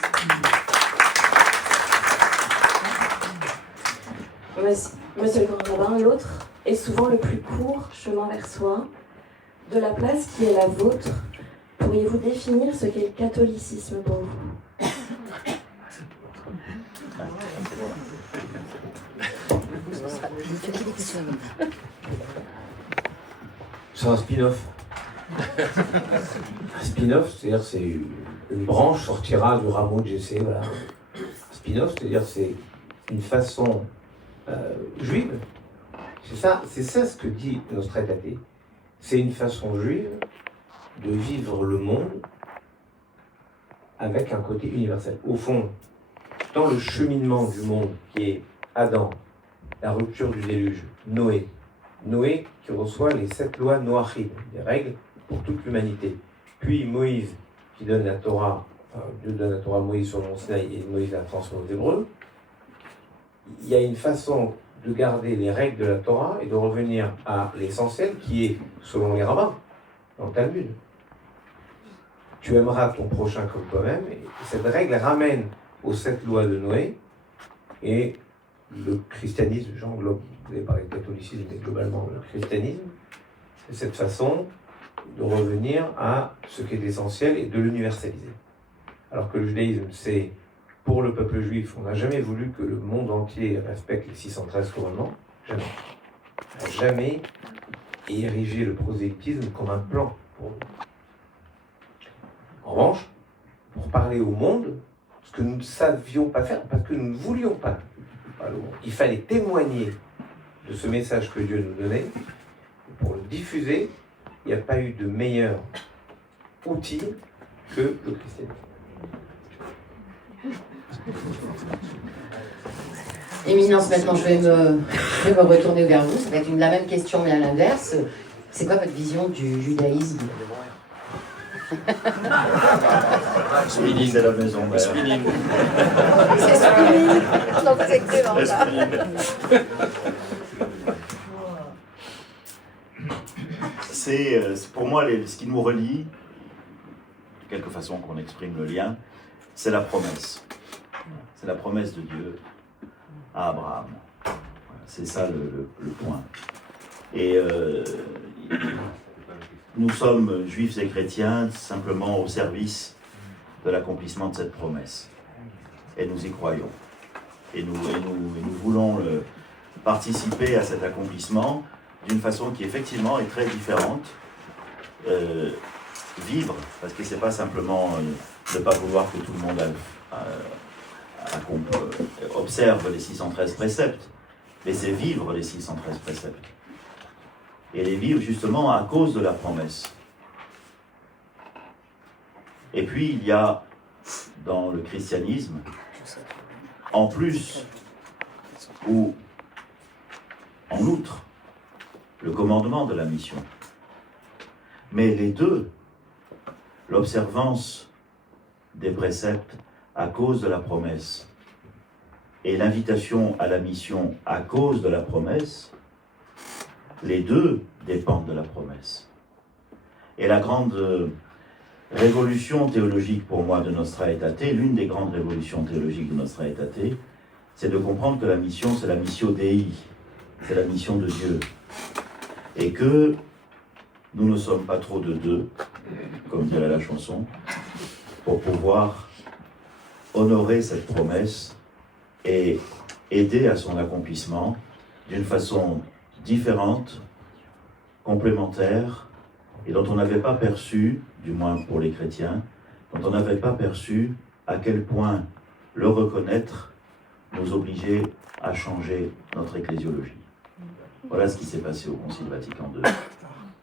Monsieur le grand rabbin, l'autre est souvent le plus court chemin vers soi. De la place qui est la vôtre, pourriez-vous définir ce qu'est le catholicisme pour vous? C'est un spin-off. Un spin-off, c'est-à-dire c'est une branche sortira du rameau de Jessé, voilà. Un spin-off, c'est-à-dire c'est une façon juive. C'est ça ce que dit notre traité. C'est une façon juive de vivre le monde avec un côté universel. Au fond, dans le cheminement du monde qui est Adam, la rupture du déluge, Noé qui reçoit les 7 lois noachides, des règles pour toute l'humanité. Puis Moïse qui donne la Torah, Dieu donne la Torah à Moïse sur le mont Sinaï et Moïse la transmet aux Hébreux. Il y a une façon de garder les règles de la Torah et de revenir à l'essentiel qui est, selon les rabbins, dans le Talmud. Tu aimeras ton prochain comme toi-même. Et cette règle ramène aux 7 lois de Noé et le christianisme, j'englobe, vous avez parlé de catholicisme, mais globalement le christianisme, c'est cette façon de revenir à ce qui est essentiel et de l'universaliser. Alors que le judaïsme, c'est pour le peuple juif, on n'a jamais voulu que le monde entier respecte les 613 commandements, jamais. On n'a jamais érigé le prosélytisme comme un plan pour nous. En revanche, pour parler au monde, ce que nous ne savions pas faire, parce que nous ne voulions pas parler au monde, il fallait témoigner de ce message que Dieu nous donnait. Pour le diffuser, il n'y a pas eu de meilleur outil que le christianisme. Éminence, maintenant je vais me retourner vers vous. Ça va être la même question mais à l'inverse. C'est quoi votre vision du judaïsme? Spinning de la maison mère. Spinning. C'est spinning. Non, c'est excellent. Ça. C'est pour moi ce qui nous relie, de quelque façon qu'on exprime le lien, c'est la promesse. C'est la promesse de Dieu à Abraham. Voilà, c'est ça le point. Et nous sommes juifs et chrétiens simplement au service de l'accomplissement de cette promesse. Et nous y croyons. Et nous voulons participer à cet accomplissement d'une façon qui effectivement est très différente. Vivre, parce que c'est pas simplement ne pas vouloir que tout le monde observe les 613 préceptes, mais c'est vivre les 613 préceptes. Et les vivre justement à cause de la promesse. Et puis il y a dans le christianisme, en plus ou en outre, le commandement de la mission. Mais les deux, l'observance des préceptes à cause de la promesse et l'invitation à la mission à cause de la promesse, les deux dépendent de la promesse. Et la grande révolution théologique pour moi de Nostra Aetate, l'une des grandes révolutions théologiques de Nostra Aetate, c'est de comprendre que la mission, c'est la missio Dei, c'est la mission de Dieu. Et que nous ne sommes pas trop de deux, comme dirait la chanson, pour pouvoir honorer cette promesse et aider à son accomplissement d'une façon différente, complémentaire, et dont on n'avait pas perçu, du moins pour les chrétiens, dont on n'avait pas perçu à quel point le reconnaître nous obligeait à changer notre ecclésiologie. Voilà ce qui s'est passé au Concile Vatican II.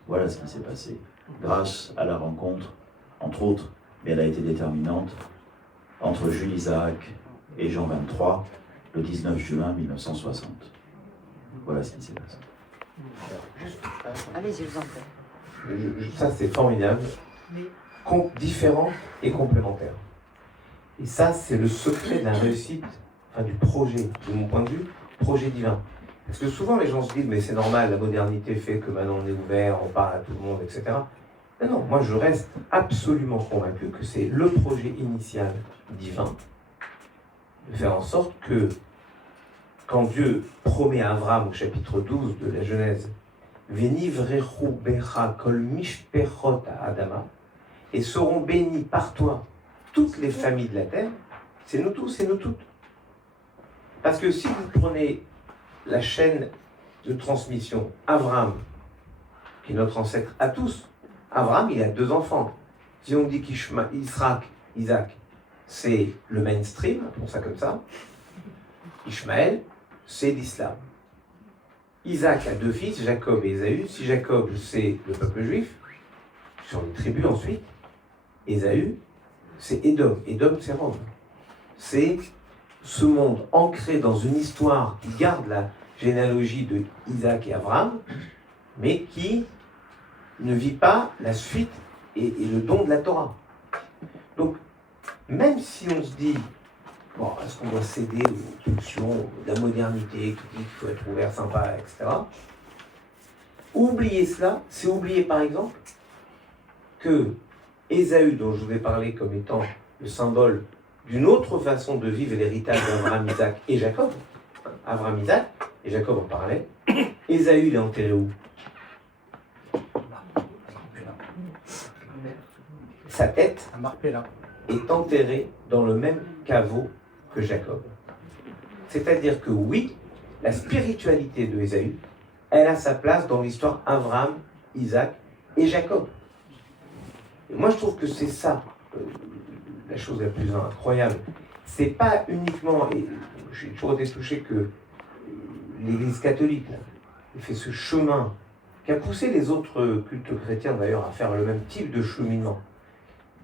Voilà ce qui s'est passé, grâce à la rencontre, entre autres, mais elle a été déterminante, entre Jules Isaac et Jean XXIII, le 19 juin 1960. Voilà ce qui s'est passé. Allez-y, je vous en prie. Ça, c'est formidable. Différent et complémentaire. Et ça, c'est le secret de la réussite, du projet, de mon point de vue, projet divin. Parce que souvent, les gens se disent, mais c'est normal, la modernité fait que maintenant on est ouvert, on parle à tout le monde, etc. Mais non, moi je reste absolument convaincu que c'est le projet initial divin de faire en sorte que, quand Dieu promet à Abraham au chapitre 12 de la Genèse, Venivrechu becha kol mishpechot Adama, et seront bénis par toi toutes les familles de la terre, c'est nous tous et nous toutes. Parce que si vous prenez la chaîne de transmission, Abraham, qui est notre ancêtre à tous, Abraham, il a 2 enfants. Si on dit Isaac, c'est le mainstream, appelons ça comme ça. Ishmaël, c'est l'islam. Isaac a 2 fils, Jacob et Ésaü. Si Jacob, c'est le peuple juif, sur les tribus ensuite, Ésaü, c'est Édom. Édom, c'est Rome. C'est ce monde ancré dans une histoire qui garde la généalogie de Isaac et Abraham, mais qui ne vit pas la suite et le don de la Torah. Donc, même si on se dit, bon, est-ce qu'on doit céder aux pulsions de la modernité qui dit qu'il faut être ouvert, sympa, etc. Oublier cela, c'est oublier par exemple que Ésaü, dont je vous ai parlé comme étant le symbole d'une autre façon de vivre l'héritage d'Abraham, Isaac et Jacob, Abraham, Isaac, et Jacob en parlait. Ésaü, il est enterré où? Sa tête est enterrée dans le même caveau que Jacob. C'est-à-dire que oui, la spiritualité de Ésaü, elle a sa place dans l'histoire Abraham, Isaac et Jacob. Et moi, je trouve que c'est ça, la chose la plus incroyable. C'est pas uniquement, et j'ai toujours été touché que l'Église catholique là, fait ce chemin, qui a poussé les autres cultes chrétiens d'ailleurs à faire le même type de cheminement.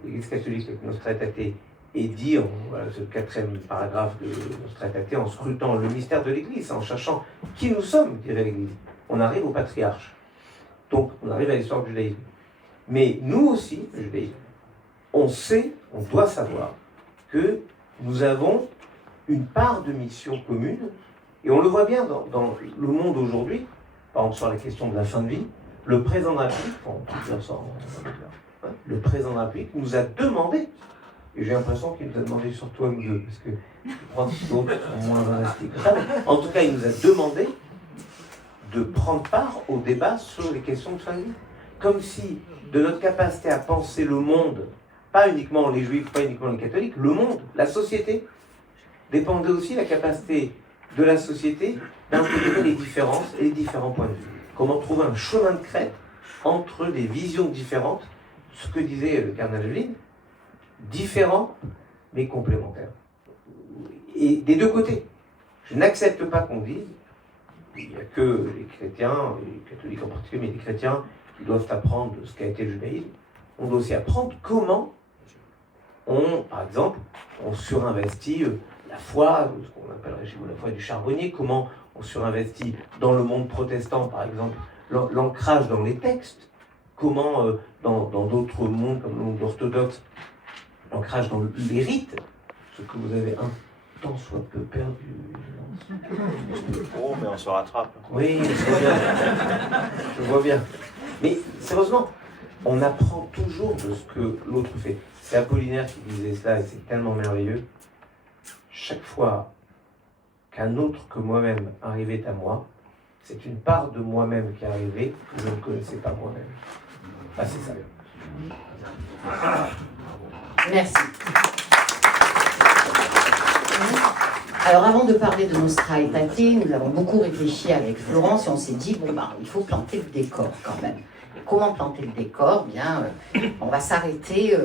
L'Église catholique avec Nostra Aetate est dit, voilà, ce 4e paragraphe de Nostra Aetate, en scrutant le mystère de l'Église, en cherchant qui nous sommes, dirait l'Église. On arrive au patriarche. Donc, on arrive à l'histoire du judaïsme. Mais nous aussi, le judaïsme, on sait, on doit savoir que nous avons une part de mission commune, et on le voit bien dans le monde aujourd'hui, par exemple sur la question de la fin de vie, le président de la République, on peut dire ça, le président de la République nous a demandé, et j'ai l'impression qu'il nous a demandé surtout à nous deux, parce que je crois que d'autres sont moins investis. En tout cas, il nous a demandé de prendre part au débat sur les questions de fin de vie. Comme si, de notre capacité à penser le monde, pas uniquement les juifs, pas uniquement les catholiques, le monde, la société, dépendait aussi de la capacité de la société d'intégrer les différences et les différents points de vue. Comment trouver un chemin de crête entre des visions différentes, ce que disait le cardinal de Ligne, différents mais complémentaires. Et des deux côtés. Je n'accepte pas qu'on dise il n'y a que les chrétiens, les catholiques en particulier, mais les chrétiens qui doivent apprendre ce qu'a été le judaïsme. On doit aussi apprendre comment par exemple, on surinvestit la foi, ce qu'on appellerait chez vous la foi du charbonnier, comment on surinvestit dans le monde protestant, par exemple, l'ancrage dans les textes, comment dans d'autres mondes, comme le monde orthodoxe, l'ancrage dans les rites, ce que vous avez un tant soit peu perdu. Oh, mais on se rattrape. Oui, je vois bien. Mais sérieusement, on apprend toujours de ce que l'autre fait. C'est Apollinaire qui disait cela et c'est tellement merveilleux. Chaque fois qu'un autre que moi-même arrivait à moi, c'est une part de moi-même qui est arrivée que je ne connaissais pas moi-même. Ah, c'est ça. Merci. Alors avant de parler de Nostra Aetate, nous avons beaucoup réfléchi avec Florence et on s'est dit, il faut planter le décor quand même. Et comment planter le décor? Bien, on va s'arrêter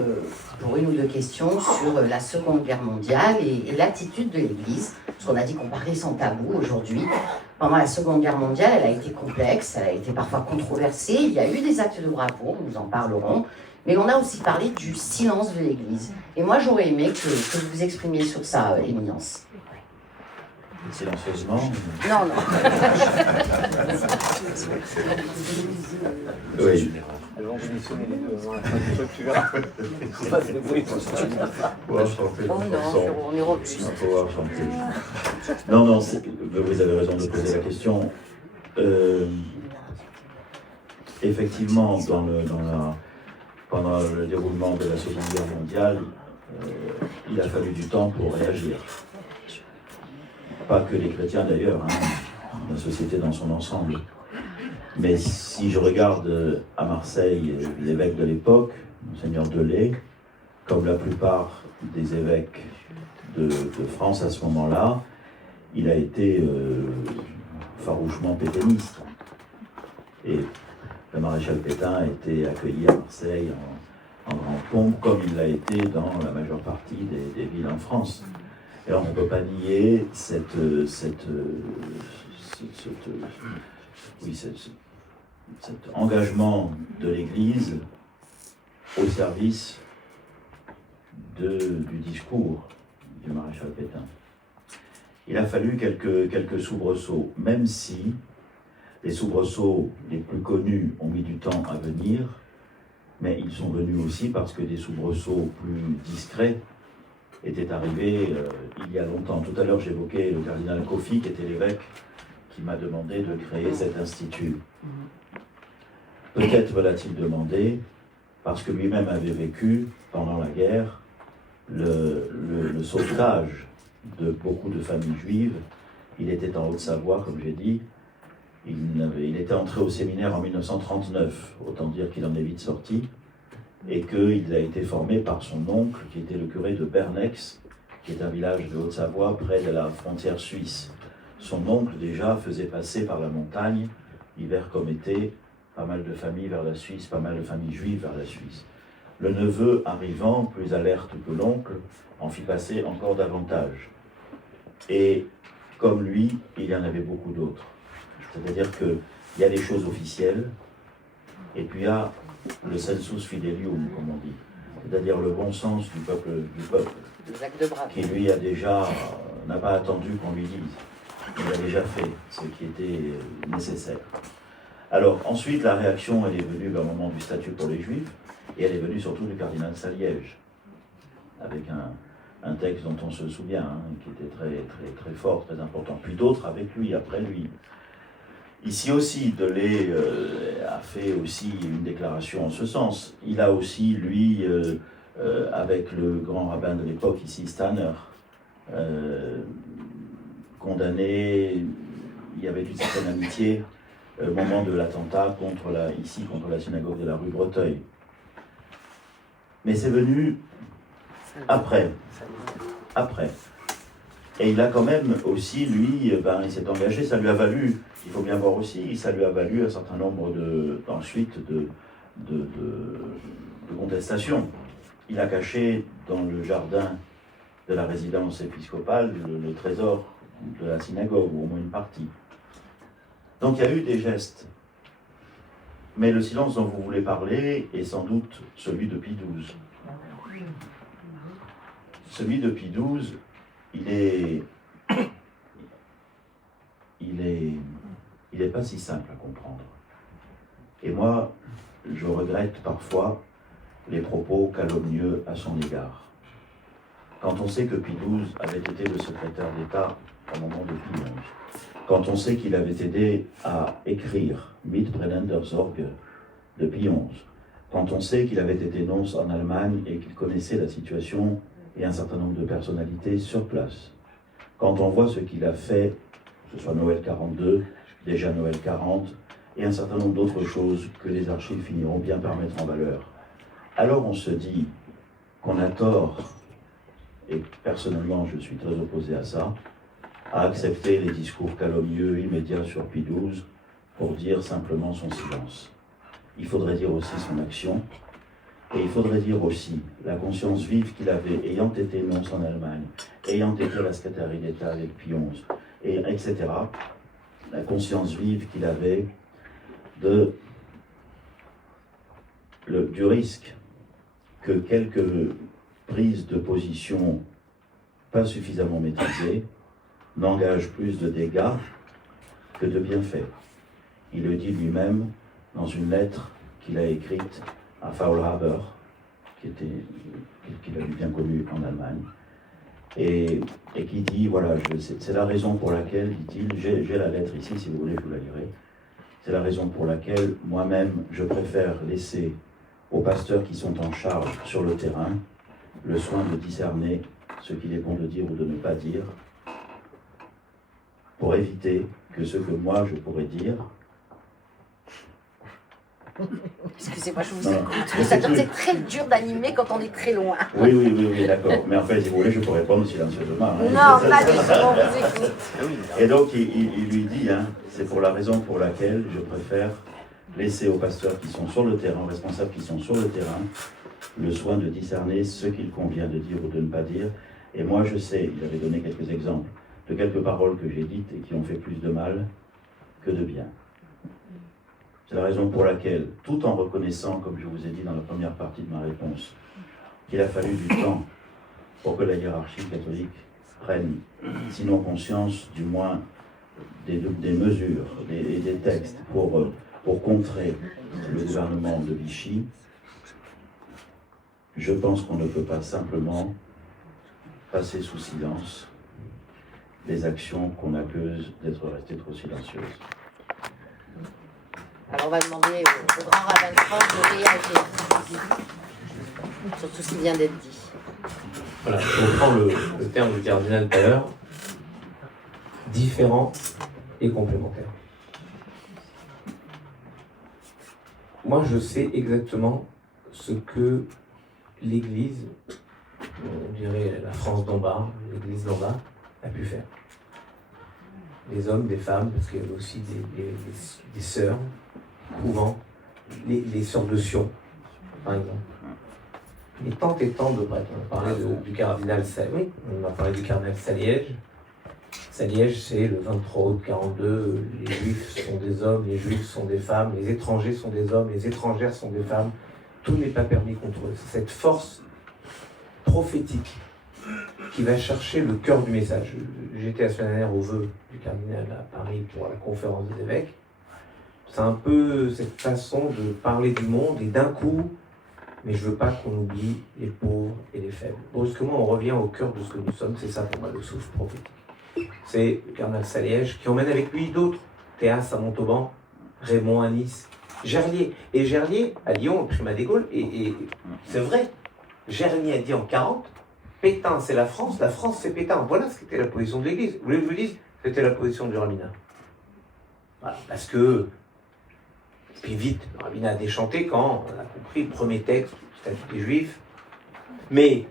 pour une ou deux questions sur la Seconde Guerre mondiale et l'attitude de l'Église. Parce qu'on a dit qu'on parlait sans tabou aujourd'hui. Pendant la Seconde Guerre mondiale, elle a été complexe, elle a été parfois controversée. Il y a eu des actes de bravoure, nous en parlerons. Mais on a aussi parlé du silence de l'Église. Et moi, j'aurais aimé que vous vous exprimiez sur ça, Éminence. Silencieusement. Non. Oui. On est repris. Non, vous avez raison de poser la question. Effectivement, pendant le déroulement de la Seconde Guerre mondiale, il a fallu du temps pour réagir. Pas que les chrétiens d'ailleurs, la société dans son ensemble. Mais si je regarde à Marseille l'évêque de l'époque, Monseigneur Delay, comme la plupart des évêques de France à ce moment-là, il a été farouchement pétainiste. Et le maréchal Pétain a été accueilli à Marseille en grande pompe, comme il l'a été dans la majeure partie des villes en France. Et alors on ne peut pas nier cet engagement de l'Église au service du discours du maréchal Pétain. Il a fallu quelques soubresauts, même si les soubresauts les plus connus ont mis du temps à venir, mais ils sont venus aussi parce que des soubresauts plus discrets étaient arrivés il y a longtemps. Tout à l'heure, j'évoquais le cardinal Coffi, qui était l'évêque, qui m'a demandé de créer cet institut. Peut-être l'a-t-il demandé parce que lui-même avait vécu, pendant la guerre, le sauvetage de beaucoup de familles juives Il était en Haute-Savoie, comme j'ai dit. Il était entré au séminaire en 1939, autant dire qu'il en est vite sorti, et qu'il a été formé par son oncle, qui était le curé de Bernex, qui est un village de Haute-Savoie près de la frontière suisse. Son oncle, déjà, faisait passer par la montagne, hiver comme été, pas mal de familles vers la Suisse, pas mal de familles juives vers la Suisse. Le neveu, arrivant, plus alerte que l'oncle, en fit passer encore davantage. Et comme lui, il y en avait beaucoup d'autres. C'est-à-dire qu'il y a des choses officielles, et puis il y a le sensus fidelium, comme on dit, c'est-à-dire le bon sens du peuple qui lui a déjà, n'a pas attendu qu'on lui dise. Il a déjà fait ce qui était nécessaire. Alors ensuite, la réaction, elle est venue au moment du statut pour les Juifs, et elle est venue surtout du cardinal Saliège, avec un texte dont on se souvient, qui était très fort, très important. Puis d'autres avec lui, après lui. Ici aussi, Delay a fait aussi une déclaration en ce sens. Il a aussi, lui, avec le grand rabbin de l'époque, ici, Stanner, condamné, il y avait une certaine amitié au moment de l'attentat contre la synagogue de la rue Breteuil. Mais c'est venu après. Et il a quand même aussi, lui, il s'est engagé, ça lui a valu, il faut bien voir aussi, ça lui a valu un certain nombre ensuite de contestations. Il a caché dans le jardin de la résidence épiscopale le trésor de la synagogue, ou au moins une partie. Donc il y a eu des gestes. Mais le silence dont vous voulez parler est sans doute celui de Pie XII. Celui de Pie XII, il est pas si simple à comprendre. Et moi, je regrette parfois les propos calomnieux à son égard. Quand on sait que Pie XII avait été le secrétaire d'État au moment de Pie XI, quand on sait qu'il avait aidé à écrire Mitbrennender Sorge de Pie XI, quand on sait qu'il avait été nonce en Allemagne et qu'il connaissait la situation et un certain nombre de personnalités sur place, quand on voit ce qu'il a fait, que ce soit Noël 42, déjà Noël 40, et un certain nombre d'autres choses que les archives finiront bien par mettre en valeur, alors on se dit qu'on a tort, et personnellement je suis très opposé à ça, à accepter les discours calomnieux immédiats sur Pie XII pour dire simplement son silence. Il faudrait dire aussi son action, et il faudrait dire aussi la conscience vive qu'il avait, ayant été nonce en Allemagne, ayant été la secrétaire d'État avec Pie XI, et etc., la conscience vive qu'il avait du risque que quelques prises de position pas suffisamment maîtrisées n'engagent plus de dégâts que de bienfaits. Il le dit lui-même dans une lettre qu'il a écrite à Faulhaber, qu'il a bien connu en Allemagne, et qui dit, voilà, c'est la raison pour laquelle, dit-il, j'ai la lettre ici, si vous voulez, je vous la lirai, c'est la raison pour laquelle, moi-même, je préfère laisser aux pasteurs qui sont en charge sur le terrain le soin de discerner ce qu'il est bon de dire ou de ne pas dire, pour éviter que ce que moi je pourrais dire. Excusez-moi, je vous écoute. C'est très dur d'animer quand on est très loin. Oui, d'accord. Mais en fait, si vous voulez, je peux répondre silencieusement. Non, pas du tout, on vous écoute. Et donc, il lui dit, c'est pour la raison pour laquelle je préfère laisser aux pasteurs qui sont sur le terrain, aux responsables qui sont sur le terrain, le soin de discerner ce qu'il convient de dire ou de ne pas dire. Et moi, je sais, il avait donné quelques exemples de quelques paroles que j'ai dites et qui ont fait plus de mal que de bien. C'est la raison pour laquelle, tout en reconnaissant, comme je vous ai dit dans la première partie de ma réponse, qu'il a fallu du temps pour que la hiérarchie catholique prenne, sinon conscience, du moins des mesures et des textes pour contrer le gouvernement de Vichy, je pense qu'on ne peut pas simplement passer sous silence les actions qu'on accuse d'être restées trop silencieuses. Alors on va demander au grand rabbin de France de réagir sur tout ce qui vient d'être dit. Voilà, je reprends le terme du cardinal tout à l'heure. différents et complémentaires. Moi, je sais exactement ce que l'Église, on dirait la France d'en bas, l'Église d'en bas, a pu faire. Des hommes, des femmes, parce qu'il y avait aussi des sœurs, couvents, les sœurs de Sion, par exemple. Mais tant et tant de prêtres. On a parlé du cardinal Saliège. On a parlé du cardinal Saliège. Saliège, c'est le 23 août 42. Les Juifs sont des hommes, les Juifs sont des femmes, les étrangers sont des hommes, les étrangères sont des femmes. Tout n'est pas permis contre eux. C'est cette force prophétique qui va chercher le cœur du message. J'étais la semaine dernière au vœu du cardinal à Paris pour la conférence des évêques. C'est un peu cette façon de parler du monde et d'un coup, mais je ne veux pas qu'on oublie les pauvres et les faibles. Brusquement, on revient au cœur de ce que nous sommes, c'est ça pour moi le souffle prophétique. C'est le cardinal Saliège qui emmène avec lui d'autres, Théas à Montauban, Raymond à Nice, Gerlier. Et Gerlier à Lyon, au primat des Gaules, et c'est vrai, Gerlier a dit en 40, Pétain c'est la France c'est Pétain. Voilà ce qu'était la position de l'Église. Vous voulez que je vous dise, c'était la position du rabbinat. Voilà, parce que, puis vite, le rabbinat a déchanté quand on a compris le premier texte du statut des Juifs. Mais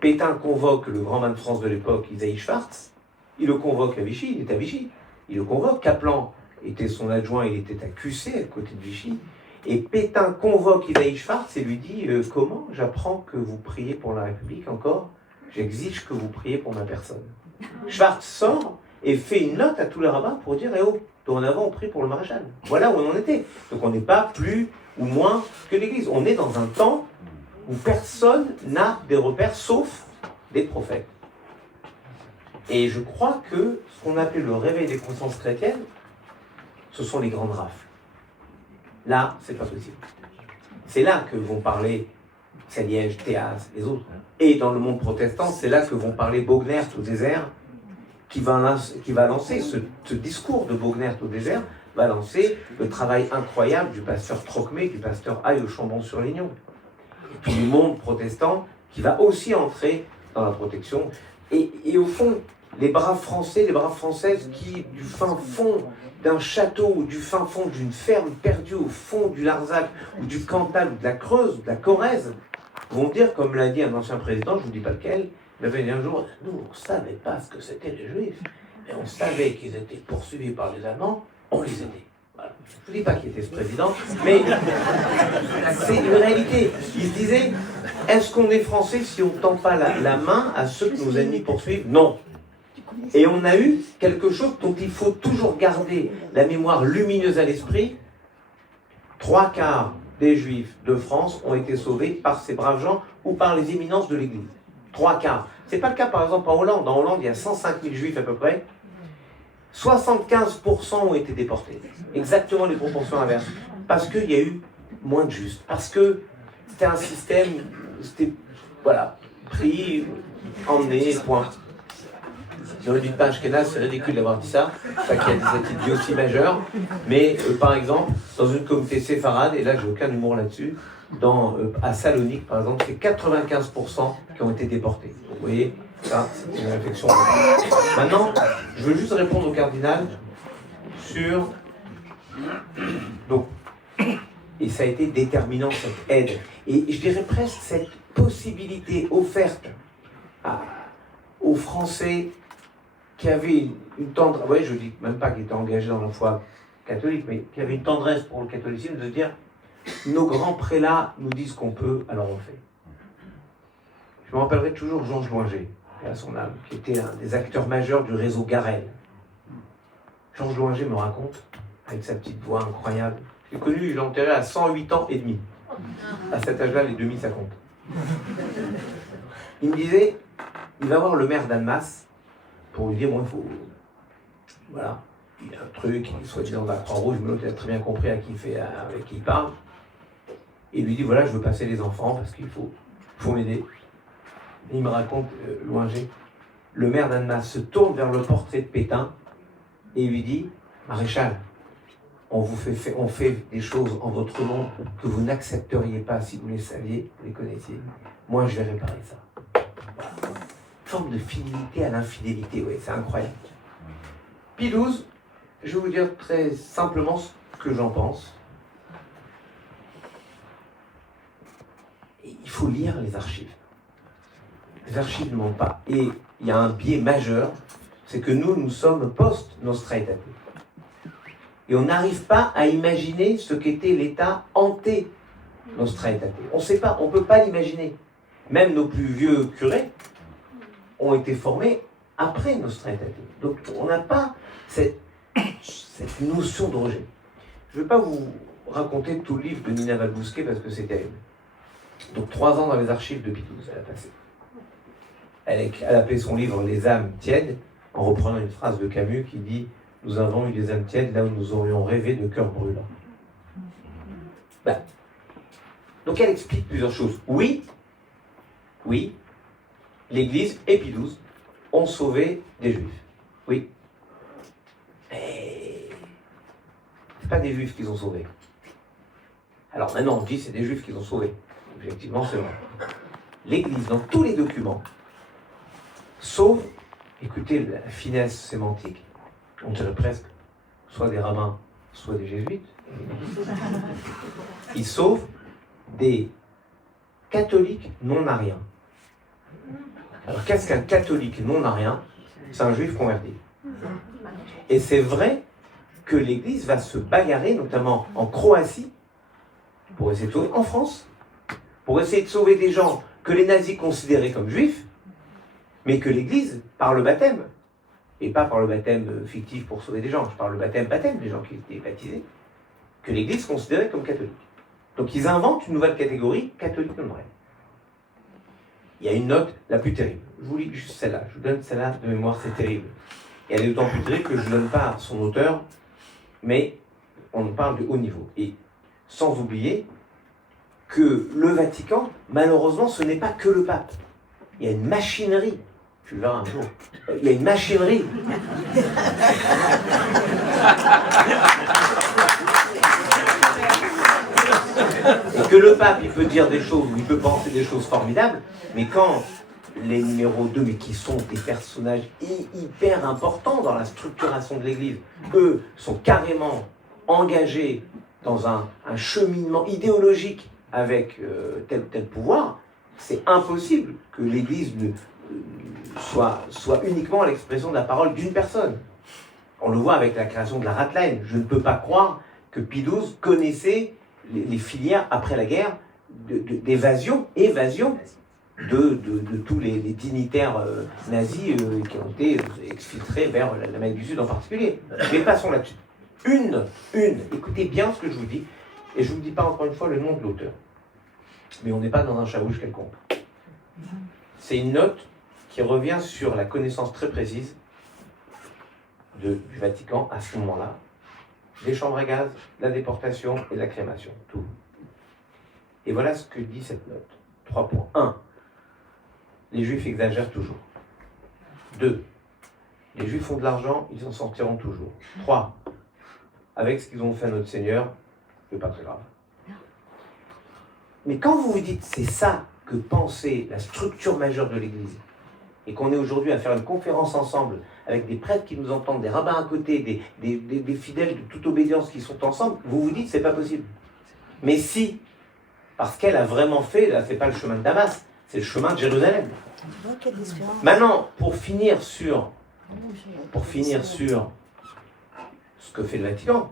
Pétain convoque le grand man de France de l'époque, Isaïe Schwartz, il le convoque à Vichy, il est à Vichy. Il le convoque, Kaplan était son adjoint, il était à QC, à côté de Vichy. Et Pétain convoque Isaïe Schwartz et lui dit « Comment j'apprends que vous priez pour la République encore ? J'exige que vous priez pour ma personne. » Schwartz sort et fait une note à tous les rabbins pour dire « Eh oh, dorénavant on prie pour le maréchal. » Voilà où on en était. Donc on n'est pas plus ou moins que l'Église. On est dans un temps où personne n'a des repères sauf des prophètes. Et je crois que ce qu'on appelle le réveil des consciences chrétiennes, ce sont les grandes rafles. Là, c'est pas possible. C'est là que vont parler Saliège, Théas, les autres. Et dans le monde protestant, c'est là que vont parler Bognert au désert, qui va lancer ce discours de Bognert au désert, va lancer le travail incroyable du pasteur Trocmé, du pasteur Aille au Chambon-sur-Lignon. Et puis le monde protestant qui va aussi entrer dans la protection. Et au fond, les braves Français, les braves Françaises qui, du fin fond d'un château ou du fin fond d'une ferme perdue au fond du Larzac ou du Cantal ou de la Creuse ou de la Corrèze, vont dire, comme l'a dit un ancien président, je ne vous dis pas lequel, il avait dit un jour, nous on ne savait pas ce que c'était les Juifs, mais on savait qu'ils étaient poursuivis par les Allemands, on les aidait. Voilà. Je ne vous dis pas qui était ce président, mais c'est une réalité. Il se disait, est-ce qu'on est français si on ne tend pas la main à ceux que nos ennemis poursuivent ? Non. Et on a eu quelque chose dont il faut toujours garder la mémoire lumineuse à l'esprit. 3/4 des Juifs de France ont été sauvés par ces braves gens ou par les éminences de l'Église. 3/4. C'est pas le cas par exemple en Hollande. En Hollande, il y a 105 000 Juifs à peu près. 75% ont été déportés. Exactement les proportions inverses. Parce qu'il y a eu moins de Justes. Parce que c'était un système, c'était, voilà, pris, emmené, point. J'aurais dit pas Ashkenaz, c'est ridicule d'avoir dit ça, ça qui a des attitudes aussi majeures, mais par exemple, dans une communauté séfarade, et là j'ai aucun humour là-dessus, à Salonique par exemple, c'est 95% qui ont été déportés. Donc, vous voyez, ça c'est une réflexion. Maintenant, je veux juste répondre au cardinal sur... Donc, et ça a été déterminant cette aide, et je dirais presque cette possibilité offerte aux Français qui avaient une tendresse, ouais, je dis même pas qu'ils étaient engagés dans la foi catholique, mais qui avaient une tendresse pour le catholicisme, de dire nos grands prélats nous disent qu'on peut, alors on fait. Je me rappellerai toujours Georges Loinger, à son âme, qui était un des acteurs majeurs du réseau Garel. Georges Loinger me raconte, avec sa petite voix incroyable, je l'ai connu, je l'ai enterré à 108 ans et demi. À cet âge-là, les demi, ça compte. Il me disait, il va voir le maire d'Annemasse pour lui dire, bon, il faut... Voilà, il y a un truc, il soit disant dans la Croix-Rouge, mais l'autre, il a très bien compris avec qui il parle. Et il lui dit, voilà, je veux passer les enfants parce qu'il faut m'aider. Et il me raconte, Loinger, le maire d'Annemasse se tourne vers le portrait de Pétain et il lui dit, maréchal, on fait des choses en votre nom que vous n'accepteriez pas si vous les saviez, vous les connaissiez. Moi, je vais réparer ça. Voilà. Forme de fidélité à l'infidélité, oui, c'est incroyable. Pie XII, je vais vous dire très simplement ce que j'en pense. Il faut lire les archives. Les archives ne mentent pas. Et il y a un biais majeur, c'est que nous sommes post-Nostra Aetate. Et on n'arrive pas à imaginer ce qu'était l'État ante-Nostra Aetate. On ne sait pas, on ne peut pas l'imaginer. Même nos plus vieux curés ont été formés après Nostra Aetate. Donc on n'a pas cette notion de rejet. Je ne vais pas vous raconter tout le livre de Nina Valbousquet parce que c'est terrible. Donc 3 ans dans les archives de Pie XII, elle a passé. Elle appelait son livre « Les âmes tièdes » en reprenant une phrase de Camus qui dit « Nous avons eu des âmes tièdes là où nous aurions rêvé de cœurs brûlants. » Donc elle explique plusieurs choses. Oui, l'Église et Pie XII ont sauvé des Juifs. Oui. Mais ce n'est pas des Juifs qu'ils ont sauvés. Alors maintenant on dit c'est des Juifs qu'ils ont sauvés. Effectivement, c'est vrai. L'Église, dans tous les documents, sauve, écoutez la finesse sémantique, on dirait presque, soit des rabbins, soit des jésuites, ils sauvent des catholiques non-ariens. Alors qu'est-ce qu'un catholique non-arien? C'est un juif converti. Et c'est vrai que l'Église va se bagarrer, notamment en Croatie, pour essayer de sauver, en France, pour essayer de sauver des gens que les nazis considéraient comme juifs, mais que l'Église, par le baptême, et pas par le baptême fictif pour sauver des gens, je parle le baptême, des gens qui étaient baptisés, que l'Église considérait comme catholique. Donc ils inventent une nouvelle catégorie, catholique non-arien. Il y a une note la plus terrible. Je vous lis juste celle-là, je vous donne celle-là de mémoire, c'est terrible. Et elle est d'autant plus terrible que je ne donne pas son auteur, mais on parle de haut niveau. Et sans oublier que le Vatican, malheureusement, ce n'est pas que le pape. Il y a une machinerie. Tu le verras un jour. Il y a une machinerie. Et que le pape, il peut dire des choses, ou il peut penser des choses formidables, mais quand les numéros 2, mais qui sont des personnages hyper importants dans la structuration de l'Église, eux sont carrément engagés dans un cheminement idéologique avec tel ou tel pouvoir, c'est impossible que l'Église soit uniquement l'expression de la parole d'une personne. On le voit avec la création de la Ratline. Je ne peux pas croire que Pie XII connaissait les filières après la guerre d'évasion de tous les dignitaires nazis qui ont été exfiltrés vers l'Amérique du Sud en particulier. Mais passons là-dessus. Écoutez bien ce que je vous dis, et je ne vous dis pas encore une fois le nom de l'auteur. Mais on n'est pas dans un chabouche quelconque. C'est une note qui revient sur la connaissance très précise du Vatican à ce moment-là, des chambres à gaz, la déportation et la crémation, tout. Et voilà ce que dit cette note. 3 points. 1. Les Juifs exagèrent toujours. 2. Les Juifs font de l'argent, ils en sortiront toujours. 3. Avec ce qu'ils ont fait à notre Seigneur, c'est pas très grave. Mais quand vous vous dites c'est ça que pensait la structure majeure de l'Église, et qu'on est aujourd'hui à faire une conférence ensemble avec des prêtres qui nous entendent, des rabbins à côté, des fidèles de toute obédience qui sont ensemble, vous vous dites c'est pas possible. Mais si, parce qu'elle a vraiment fait, là c'est pas le chemin de Damas, c'est le chemin de Jérusalem. Maintenant, pour finir sur ce que fait le Vatican,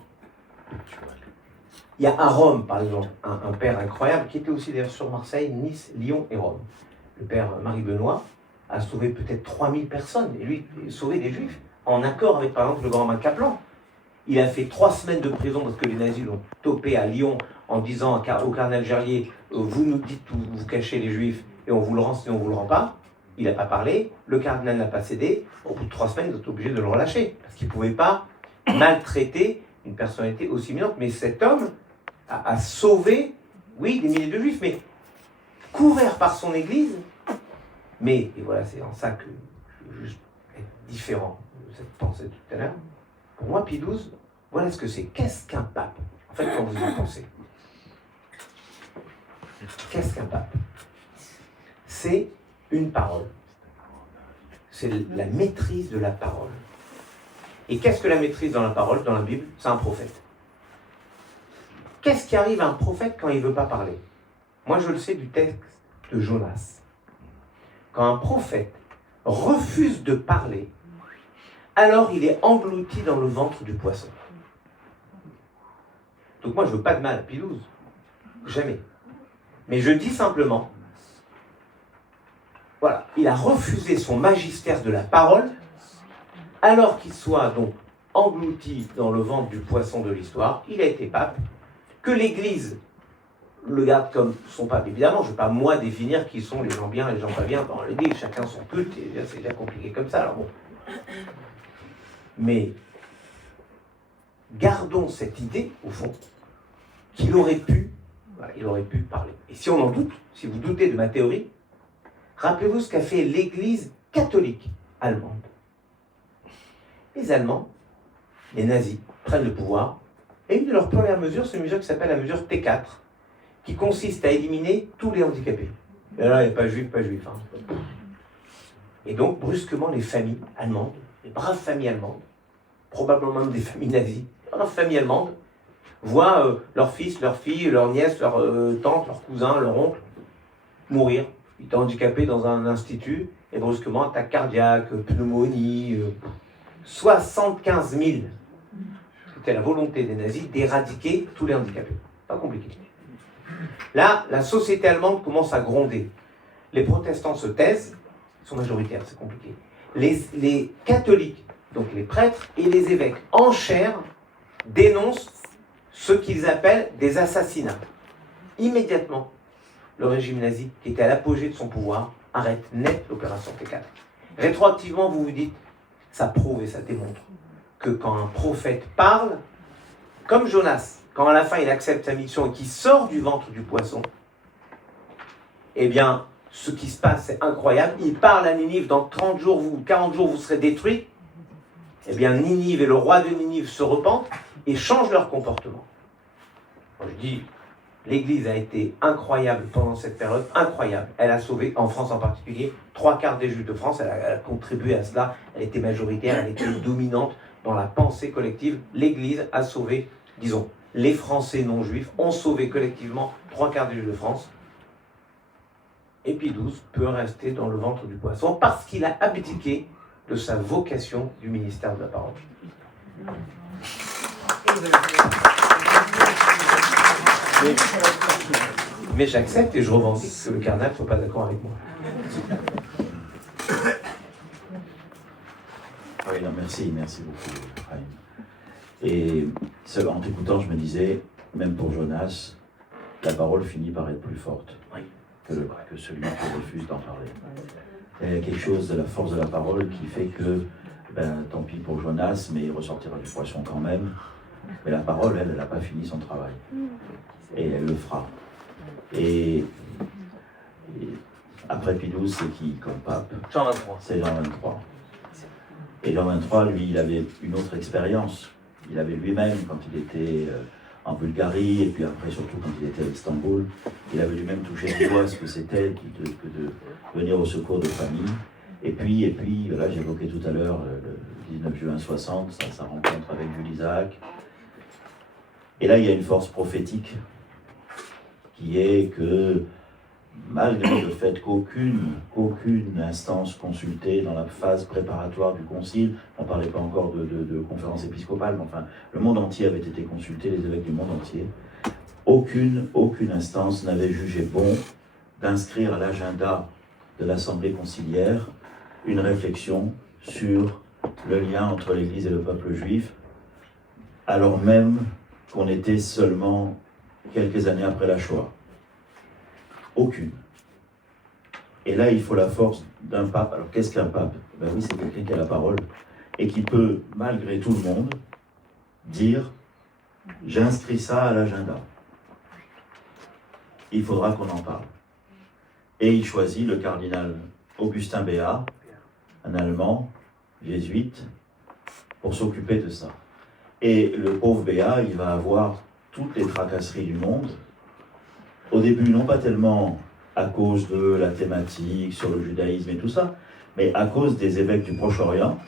il y a à Rome, par exemple, un père incroyable qui était aussi d'ailleurs sur Marseille, Nice, Lyon et Rome. Le père Marie-Benoît a sauvé peut-être 3000 personnes, et lui, sauvé des Juifs, en accord avec, par exemple, le grand Marc Kaplan. Il a fait 3 semaines de prison parce que les nazis l'ont topé à Lyon en disant au cardinal Gerlier, vous nous dites où vous cachez les Juifs, et on vous le rend si on ne vous le rend pas. Il n'a pas parlé, le cardinal n'a pas cédé. Au bout de 3 semaines, ils sont obligés de le relâcher, parce qu'il ne pouvait pas maltraiter une personnalité aussi éminente. Mais cet homme a sauvé, oui, des milliers de Juifs, mais couvert par son Église. Mais, et voilà, c'est en ça que je veux juste être différent de cette pensée de tout à l'heure. Pour moi, Pie XII, voilà ce que c'est. Qu'est-ce qu'un pape? En fait, quand vous y pensez. Qu'est-ce qu'un pape? C'est une parole. C'est la maîtrise de la parole. Et qu'est-ce que la maîtrise dans la parole, dans la Bible? C'est un prophète. Qu'est-ce qui arrive à un prophète quand il ne veut pas parler? Moi, je le sais du texte de Jonas. Quand un prophète refuse de parler, alors il est englouti dans le ventre du poisson. Donc moi, je ne veux pas de mal à Pilouse. Jamais. Mais je dis simplement, voilà, il a refusé son magistère de la parole, alors qu'il soit donc englouti dans le ventre du poisson de l'histoire. Il a été pape, que l'Église le garde comme son pape. Évidemment, je ne vais pas moi définir qui sont les gens bien et les gens pas bien dans l'Église. Chacun son culte, et c'est déjà compliqué comme ça. Alors bon. Mais gardons cette idée, au fond, qu'il aurait pu, voilà, il aurait pu parler. Et si on en doute, si vous doutez de ma théorie, rappelez-vous ce qu'a fait l'Église catholique allemande. Les Allemands, les nazis, prennent le pouvoir, et une de leurs premières mesures, c'est une mesure qui s'appelle la mesure T4, qui consiste à éliminer tous les handicapés. Et là, il n'y a pas juif, pas juif. Hein. Et donc, brusquement, les familles allemandes, les braves familles allemandes, probablement même des familles nazies, les braves familles allemandes, voient leur fils, leur fille, leur nièce, leur tante, leur cousin, leur oncle mourir. Ils étaient handicapés dans un institut, et brusquement, attaque cardiaque, pneumonie, 75 000. C'était la volonté des nazis d'éradiquer tous les handicapés. Pas compliqué. Là, la société allemande commence à gronder. Les protestants se taisent, ils sont majoritaires, c'est compliqué. Les catholiques, donc les prêtres et les évêques, en chair, dénoncent ce qu'ils appellent des assassinats. Immédiatement, le régime nazi, qui était à l'apogée de son pouvoir, arrête net l'opération T4. Rétroactivement, vous vous dites, ça prouve et ça démontre que quand un prophète parle, comme Jonas, quand à la fin il accepte sa mission et qu'il sort du ventre du poisson, eh bien, ce qui se passe, c'est incroyable. Il parle à Ninive, dans 30 jours, 40 jours, vous serez détruits. Eh bien, Ninive et le roi de Ninive se repentent et changent leur comportement. Moi, je dis, l'Église a été incroyable pendant cette période, incroyable. Elle a sauvé, en France en particulier, 3/4 des Juifs de France. Elle a contribué à cela. Elle était majoritaire, elle était dominante dans la pensée collective. L'Église a sauvé, disons, les Français non-juifs ont sauvé collectivement 3/4 des Juifs de France. Et Pie XII peut rester dans le ventre du poisson parce qu'il a abdiqué de sa vocation du ministère de la parole. Mais j'accepte et je revendique que le cardinal ne soit pas d'accord avec moi. Oui, non, merci beaucoup, Chaim. Et en t'écoutant, je me disais, même pour Jonas, la parole finit par être plus forte que celui qui refuse d'en parler. Il y a quelque chose de la force de la parole qui fait que, tant pis pour Jonas, mais il ressortira du poisson quand même. Mais la parole, elle n'a pas fini son travail. Et elle le fera. Et après Pie XII, c'est qui comme pape? Jean 23. C'est Jean 23. Et Jean 23, lui, il avait une autre expérience. Il avait lui-même, quand il était en Bulgarie, et puis après, surtout quand il était à Istanbul, il avait lui-même touché du doigt ce que c'était que de venir au secours de famille. Et puis là, j'évoquais tout à l'heure le 19 juin 60, sa rencontre avec Jules Isaac. Et là, il y a une force prophétique qui est que, malgré le fait qu'aucune instance consultée dans la phase préparatoire du concile, on ne parlait pas encore de conférence épiscopale, mais enfin, le monde entier avait été consulté, les évêques du monde entier, aucune instance n'avait jugé bon d'inscrire à l'agenda de l'Assemblée conciliaire une réflexion sur le lien entre l'Église et le peuple juif, alors même qu'on était seulement quelques années après la Shoah. Aucune. Et là, il faut la force d'un pape. Alors, qu'est-ce qu'un pape? Ben oui, c'est quelqu'un qui a la parole et qui peut, malgré tout le monde, dire « J'inscris ça à l'agenda. Il faudra qu'on en parle. » Et il choisit le cardinal Augustin Béat, un Allemand, jésuite, pour s'occuper de ça. Et le pauvre Béat, il va avoir toutes les tracasseries du monde. Au début, non pas tellement à cause de la thématique sur le judaïsme et tout ça, mais à cause des évêques du Proche-Orient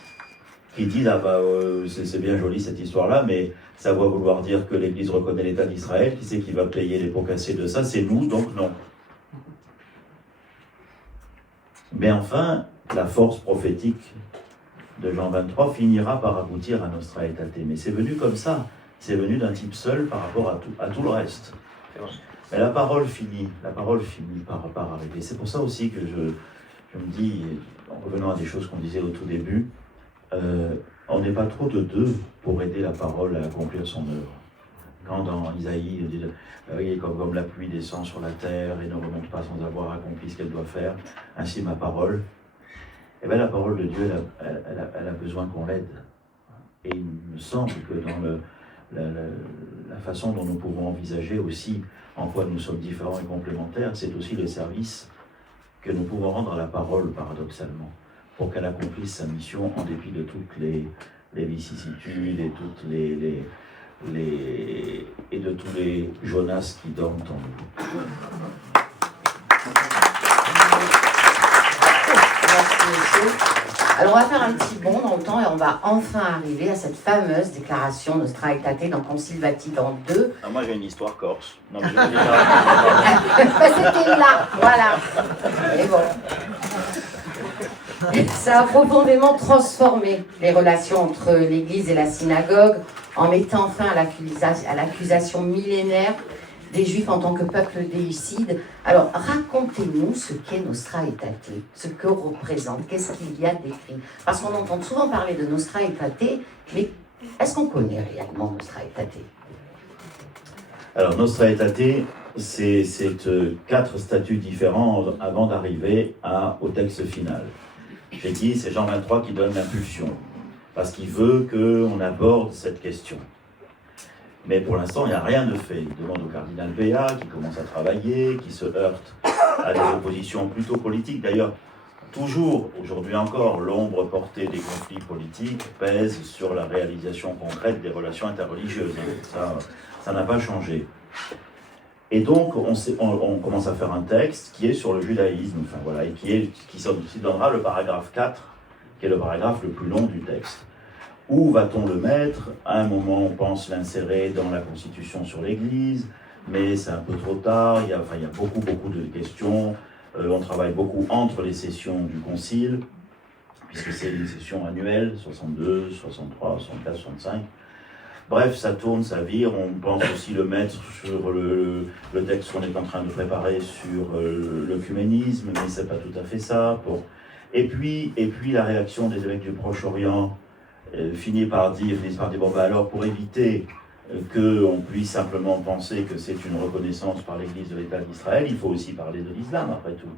qui disent « Ah bah, c'est bien joli cette histoire-là, mais ça va vouloir dire que l'Église reconnaît l'État d'Israël, qui c'est qui va payer les pots cassés de ça? C'est nous, donc non. » Mais enfin, la force prophétique de Jean 23 finira par aboutir à Nostra Aetate. Mais c'est venu comme ça, c'est venu d'un type seul par rapport à tout le reste. Mais la parole finit par arriver. C'est pour ça aussi que je me dis, en revenant à des choses qu'on disait au tout début, on n'est pas trop de deux pour aider la parole à accomplir son œuvre. Quand dans Isaïe, il dit oui, comme la pluie descend sur la terre et ne remonte pas sans avoir accompli ce qu'elle doit faire, ainsi ma parole, eh bien la parole de Dieu, elle a besoin qu'on l'aide. Et il me semble que dans la façon dont nous pouvons envisager aussi en quoi nous sommes différents et complémentaires, c'est aussi le service que nous pouvons rendre à la parole, paradoxalement, pour qu'elle accomplisse sa mission en dépit de toutes les vicissitudes et de tous les Jonas qui dorment en nous. Merci, monsieur. Alors on va faire un petit bond dans le temps et on va enfin arriver à cette fameuse déclaration Nostra Aetate dans Concile Vatican II. Ah, moi j'ai une histoire corse. Non, mais C'était là, voilà. Et bon. Ça a profondément transformé les relations entre l'Église et la synagogue en mettant fin à l'accusation millénaire des Juifs en tant que peuple déicide. Alors, racontez-nous ce qu'est Nostra Aetate, ce que représente, qu'est-ce qu'il y a d'écrit. Parce qu'on entend souvent parler de Nostra Aetate, mais est-ce qu'on connaît réellement Nostra Aetate? Alors, Nostra Aetate, c'est 4 statuts différents avant d'arriver au texte final. J'ai dit, c'est Jean 23 qui donne l'impulsion, parce qu'il veut qu'on aborde cette question. Mais pour l'instant, il n'y a rien de fait. Il demande au cardinal Béat, qui commence à travailler, qui se heurte à des oppositions plutôt politiques. D'ailleurs, toujours, aujourd'hui encore, l'ombre portée des conflits politiques pèse sur la réalisation concrète des relations interreligieuses. Ça n'a pas changé. Et donc, on commence à faire un texte qui est sur le judaïsme, enfin, voilà, et qui donnera le paragraphe 4, qui est le paragraphe le plus long du texte. Où va-t-on le mettre? À un moment, on pense l'insérer dans la Constitution sur l'Église, mais c'est un peu trop tard, il y a beaucoup de questions. On travaille beaucoup entre les sessions du Concile, puisque c'est une session annuelle, 62, 63, 64, 65. Bref, ça tourne, ça vire. On pense aussi le mettre sur le texte qu'on est en train de préparer sur l'œcuménisme, mais c'est pas tout à fait ça. Bon. Et puis la réaction des évêques du Proche-Orient finit par dire, bon, bah alors pour éviter qu'on puisse simplement penser que c'est une reconnaissance par l'Église de l'État d'Israël, il faut aussi parler de l'islam après tout.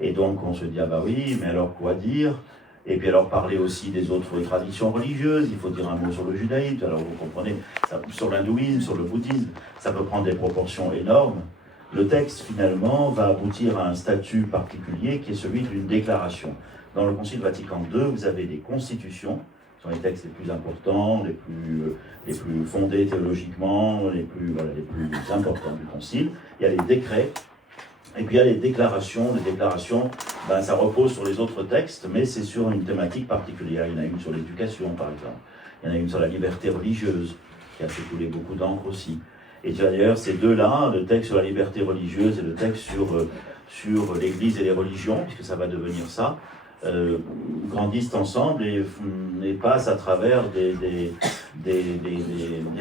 Et donc on se dit, ah bah oui, mais alors quoi dire? Et puis alors parler aussi des autres traditions religieuses, il faut dire un mot sur le judaïsme, alors vous comprenez, sur l'hindouisme, sur le bouddhisme, ça peut prendre des proportions énormes. Le texte finalement va aboutir à un statut particulier qui est celui d'une déclaration. Dans le Concile Vatican II, vous avez des constitutions, ce sont les textes les plus importants, les plus fondés théologiquement, les plus importants du Concile. Il y a les décrets, et puis il y a les déclarations. Les déclarations, ça repose sur les autres textes, mais c'est sur une thématique particulière. Il y en a une sur l'éducation, par exemple. Il y en a une sur la liberté religieuse, qui a fait couler beaucoup d'encre aussi. Et d'ailleurs, ces deux-là, le texte sur la liberté religieuse et le texte sur l'Église et les religions, puisque ça va devenir ça, grandissent ensemble et passent à travers des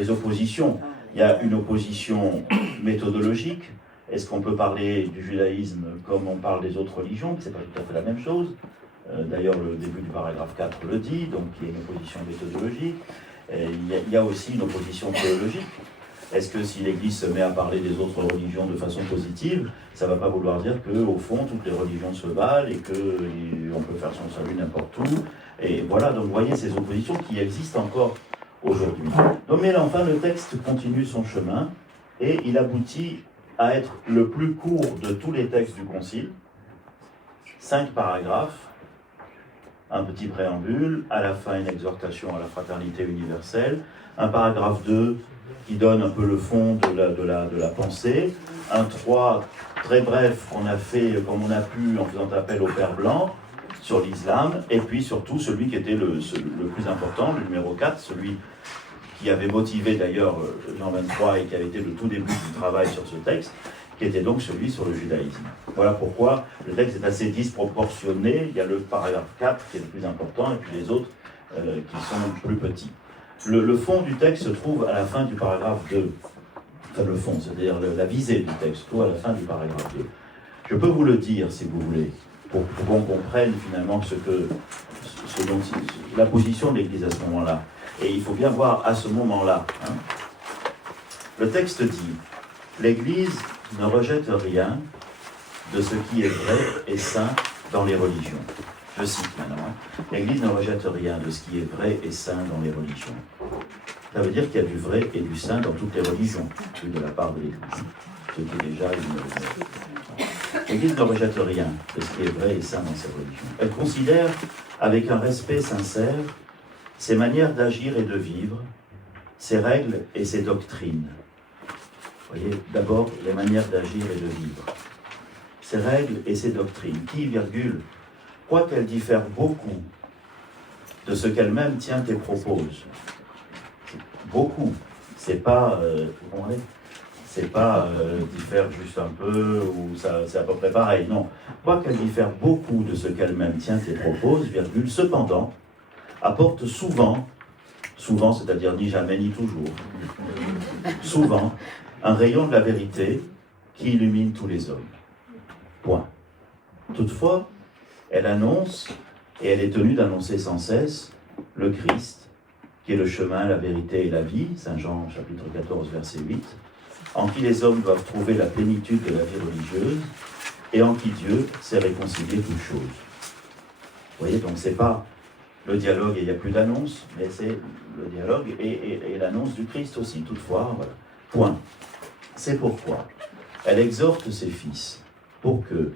oppositions. Il y a une opposition méthodologique. Est-ce qu'on peut parler du judaïsme comme on parle des autres religions? C'est pas tout à fait la même chose. D'ailleurs, le début du paragraphe 4 le dit, donc il y a une opposition méthodologique. Il y a aussi une opposition théologique. Est-ce que si l'Église se met à parler des autres religions de façon positive, ça ne va pas vouloir dire qu'au fond, toutes les religions se valent et qu'on peut faire son salut n'importe où? Et voilà, donc vous voyez ces oppositions qui existent encore aujourd'hui. Donc, mais enfin, le texte continue son chemin et il aboutit à être le plus court de tous les textes du Concile. 5 paragraphes, un petit préambule, à la fin une exhortation à la fraternité universelle, un paragraphe 2 qui donne un peu le fond de la pensée, un 3 très bref qu'on a fait comme on a pu en faisant appel au Père Blanc sur l'islam, et puis surtout celui qui était le plus important, le numéro 4, celui qui avait motivé d'ailleurs Jean 23 et qui avait été le tout début du travail sur ce texte, qui était donc celui sur le judaïsme. Voilà pourquoi le texte est assez disproportionné. Il y a le paragraphe 4 qui est le plus important, et puis les autres qui sont plus petits. Le fond du texte se trouve à la fin du paragraphe 2. Enfin, le fond, c'est-à-dire la visée du texte, se trouve à la fin du paragraphe 2. Je peux vous le dire, si vous voulez, pour qu'on comprenne finalement la position de l'Église à ce moment-là. Et il faut bien voir à ce moment-là. Le texte dit « L'Église ne rejette rien de ce qui est vrai et saint dans les religions. » Je cite maintenant. L'Église ne rejette rien de ce qui est vrai et saint dans les religions. Ça veut dire qu'il y a du vrai et du saint dans toutes les religions, de la part de l'Église. Ce qui est déjà une... L'Église ne rejette rien de ce qui est vrai et saint dans ses religions. Elle considère avec un respect sincère ses manières d'agir et de vivre, ses règles et ses doctrines. Vous voyez, d'abord, les manières d'agir et de vivre. Ses règles et ses doctrines, qui, virgule, quoiqu'elles diffèrent beaucoup de ce qu'elle-même tient et propose. Beaucoup. C'est pas, vous comprenez ? C'est pas diffère juste un peu, ou c'est à peu près pareil, non. Quoiqu'elle diffère beaucoup de ce qu'elle-même tient et propose, virgule, cependant, apporte souvent, c'est-à-dire ni jamais ni toujours, souvent, un rayon de la vérité qui illumine tous les hommes. Point. Toutefois, elle annonce, et elle est tenue d'annoncer sans cesse, le Christ, qui est le chemin, la vérité et la vie, Saint Jean chapitre 14, verset 8, en qui les hommes doivent trouver la plénitude de la vie religieuse, et en qui Dieu sait réconcilier toutes choses. Vous voyez, donc c'est pas le dialogue et il n'y a plus d'annonce, mais c'est le dialogue et l'annonce du Christ aussi, toutefois, voilà. Point. C'est pourquoi elle exhorte ses fils pour que,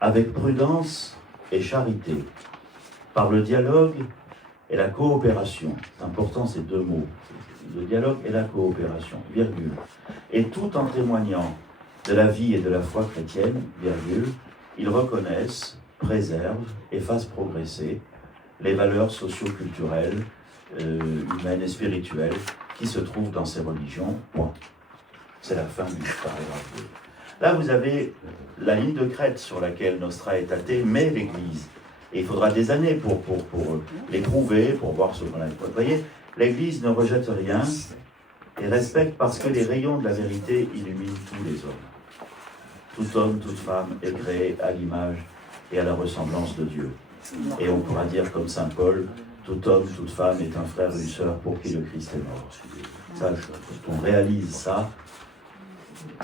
avec prudence et charité, par le dialogue et la coopération, c'est important ces deux mots, le dialogue et la coopération, virgule, et tout en témoignant de la vie et de la foi chrétienne, virgule, ils reconnaissent, préservent et fassent progresser les valeurs socio-culturelles, humaines et spirituelles qui se trouvent dans ces religions. Point. C'est la fin du paragraphe 2. Là, vous avez la ligne de crête sur laquelle Nostra Aetate met l'Église. Et il faudra des années pour l'éprouver, pour voir ce qu'on a. Vous voyez, l'Église ne rejette rien et respecte parce que les rayons de la vérité illuminent tous les hommes. Tout homme, toute femme est créé à l'image et à la ressemblance de Dieu. Et on pourra dire comme saint Paul, tout homme, toute femme est un frère ou une sœur pour qui le Christ est mort. Ça, on réalise ça,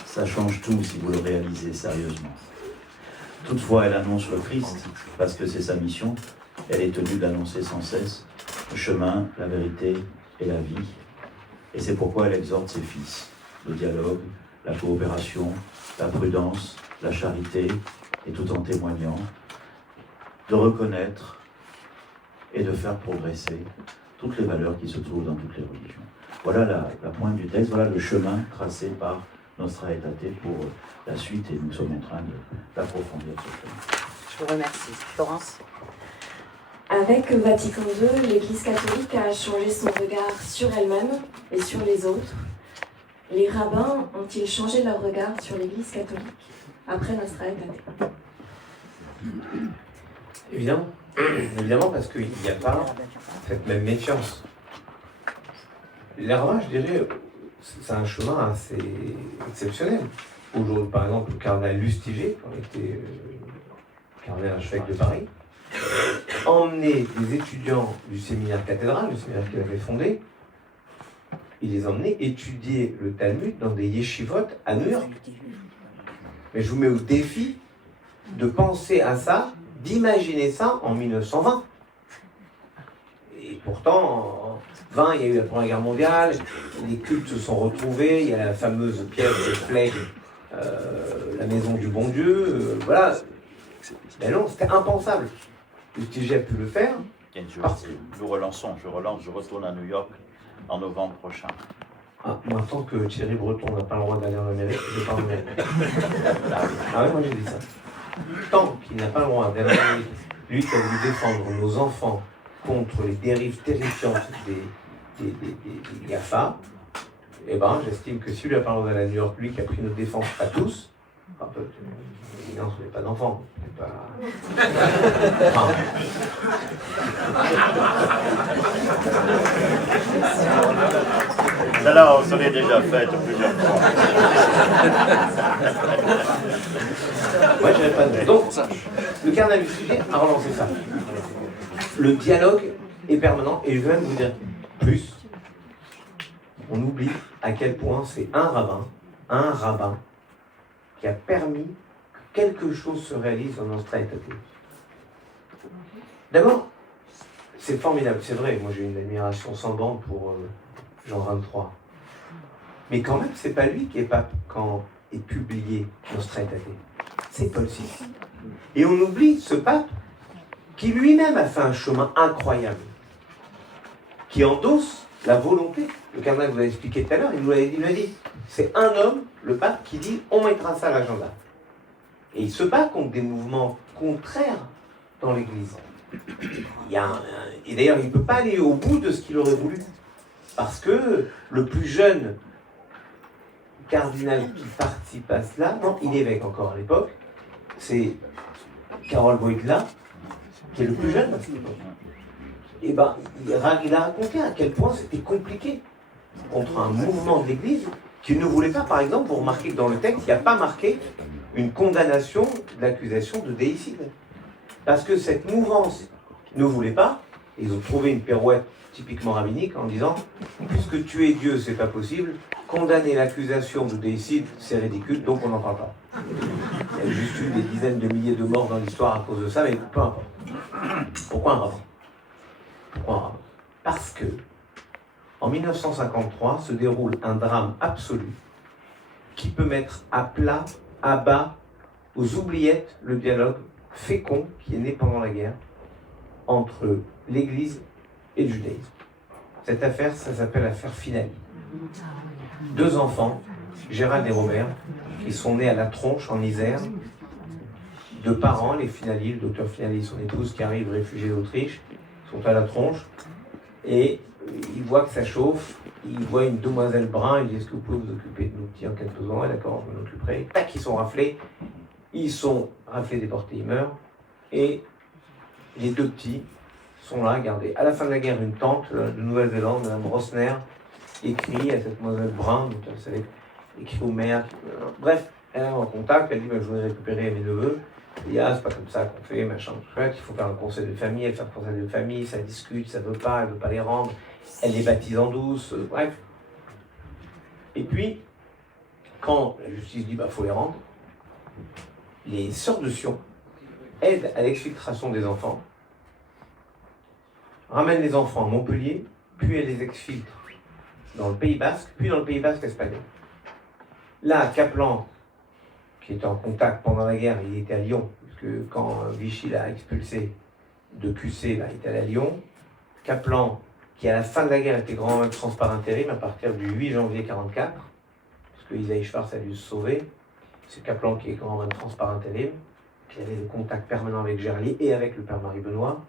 ça change tout si vous le réalisez sérieusement. Toutefois, elle annonce le Christ, parce que c'est sa mission. Elle est tenue d'annoncer sans cesse le chemin, la vérité et la vie. Et c'est pourquoi elle exhorte ses fils. Le dialogue, la coopération, la prudence, la charité, et tout en témoignant, de reconnaître et de faire progresser toutes les valeurs qui se trouvent dans toutes les religions. Voilà la pointe du texte, voilà le chemin tracé par Nostra Aetate pour la suite, et nous sommes en train d'approfondir ce chemin. Je vous remercie. Florence? Avec Vatican II, l'Église catholique a changé son regard sur elle-même et sur les autres. Les rabbins ont-ils changé leur regard sur l'Église catholique après Nostra Aetate? Évidemment. Évidemment, parce qu'il n'y a pas cette même méfiance. Les rabbins, je dirais, c'est un chemin assez exceptionnel. Aujourd'hui, par exemple, le cardinal Lustiger, qui était cardinal archevêque de Paris, emmenait des étudiants du séminaire cathédral, le séminaire qu'il avait fondé, il les emmenait étudier le Talmud dans des yeshivot à New York. Mais je vous mets au défi de penser à ça, d'imaginer ça en 1920. Et pourtant, en 20, il y a eu la Première Guerre mondiale, les cultes se sont retrouvés, il y a la fameuse pièce de Flegg, la maison du bon Dieu, voilà. Mais non, c'était impensable. Lustiger a pu le faire. Nous relançons, je retourne à New York en novembre prochain. Ah, moi, tant que Thierry Breton n'a pas le droit d'aller en Amérique, je ne vais pas en Amérique. Ah ouais, moi j'ai dit ça. Tant qu'il n'a pas le droit d'aller en Amérique, lui qui a voulu défendre nos enfants contre les dérives terrifiantes des GAFA, eh ben, j'estime que si lui a parlé à la New York, lui qui a pris notre défense à tous, enfin, non, ce n'est pas d'enfant, pas... Enfin... Celle-là, on s'en est déjà faite plusieurs fois. Moi, je dirais pas de... Donc, le cardinal du sujet a relancé ça. Le dialogue est permanent, et je vais même vous dire plus. On oublie à quel point c'est un rabbin, qui a permis que quelque chose se réalise dans notre état. D'abord, c'est formidable, c'est vrai, moi j'ai une admiration sans bande pour Jean 23. Mais quand même, c'est pas lui qui est pape quand est publié Nostra Aetate. C'est Paul VI. Et on oublie ce pape qui lui-même a fait un chemin incroyable, qui endosse la volonté. Le cardinal vous l'a expliqué tout à l'heure, il nous l'a dit. C'est un homme, le pape, qui dit on mettra ça à l'agenda. Et il se bat contre des mouvements contraires dans l'Église. Et d'ailleurs, il ne peut pas aller au bout de ce qu'il aurait voulu. Parce que le plus jeune cardinal qui participe à cela, non, il est évêque encore à l'époque, c'est Karol Wojtyła, qui est le plus jeune à cette époque. Et ben, il a raconté à quel point c'était compliqué contre un mouvement de l'Église qui ne voulait pas, par exemple, vous remarquez que dans le texte, il n'y a pas marqué une condamnation de l'accusation de déicide. Parce que cette mouvance ne voulait pas, et ils ont trouvé une pirouette typiquement rabbinique en disant « Puisque tuer Dieu, c'est pas possible, condamner l'accusation de déicide, c'est ridicule, donc on n'en parle pas. » Il y a juste eu des dizaines de milliers de morts dans l'histoire à cause de ça, mais peu importe. Pourquoi un rabbin ? Pourquoi un rabbin ? Parce que, en 1953, se déroule un drame absolu qui peut mettre à plat, à bas, aux oubliettes, le dialogue fécond qui est né pendant la guerre entre l'Église et le judaïsme. Cette affaire, ça s'appelle l'affaire Finali. 2 enfants, Gérald et Robert, qui sont nés à La Tronche, en Isère. 2 parents, les Finali, le docteur Finali et son épouse, qui arrivent réfugiés d'Autriche, sont à La Tronche, et ils voient que ça chauffe, ils voient une demoiselle brun, ils disent « Est-ce que vous pouvez vous occuper de nos petits en cas de besoin ?» D'accord, je m'en occuperai. Tac, ils sont raflés déportés, ils meurent, et les 2 petits sont là, regardez. À la fin de la guerre, une tante de Nouvelle-Zélande, Mme Rosner, écrit à cette demoiselle brun, donc elle savait, écrit au maire, bref, elle est en contact, elle dit « Je voudrais récupérer mes neveux ». Il dit « Ah, c'est pas comme ça qu'on fait, machin, il faut faire un conseil de famille, elle fait un conseil de famille, ça discute, ça veut pas, elle veut pas les rendre, elle les baptise en douce, bref. Et puis, quand la justice dit « Faut les rendre », les sœurs de Sion aident à l'exfiltration des enfants, ramènent les enfants à Montpellier, puis elles les exfiltrent dans le Pays Basque, puis dans le Pays Basque espagnol. Là, Kaplan, qui était en contact pendant la guerre, il était à Lyon, parce que quand Vichy l'a expulsé de QC, il était allé à Lyon. Kaplan, qui à la fin de la guerre était grand maître France par intérim, à partir du 8 janvier 1944, parce que Isaïe Schwartz a dû se sauver, c'est Kaplan qui est grand maître France par intérim, qui avait des contacts permanents avec Gerlier et avec le père Marie-Benoît.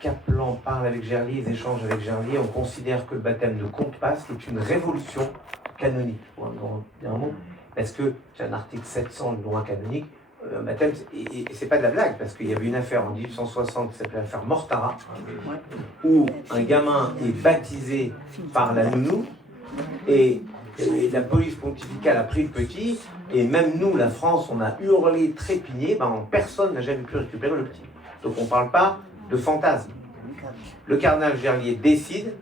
Kaplan parle avec Gerlier, ils échangent avec Gerlier, on considère que le baptême ne compte pas, c'est une révolution canonique, pour un mot, parce que c'est un article 700 du droit canonique, un baptême, et c'est pas de la blague, parce qu'il y avait une affaire en 1860 qui s'appelait l'affaire Mortara, où un gamin est baptisé par la nounou, et la police pontificale a pris le petit, et même nous, la France, on a hurlé, trépigné, personne n'a jamais pu récupérer le petit. Donc on ne parle pas de fantasme. Le cardinal Gerlier décide,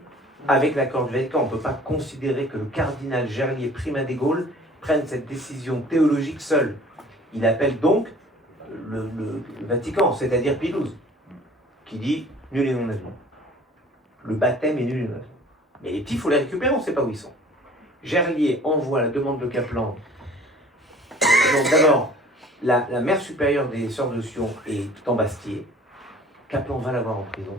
avec l'accord du Vatican, on ne peut pas considérer que le cardinal Gerlier, primat des Gaules, prenne cette décision théologique seul. Il appelle donc le Vatican, c'est-à-dire Pie XII, qui dit nul et non avenu. Le baptême est nul et non avenu. Mais les petits, il faut les récupérer, on ne sait pas où ils sont. Gerlier envoie la demande de Kaplan. Donc d'abord, la mère supérieure des Sœurs de Sion est en Bastille. Kaplan va la voir en prison.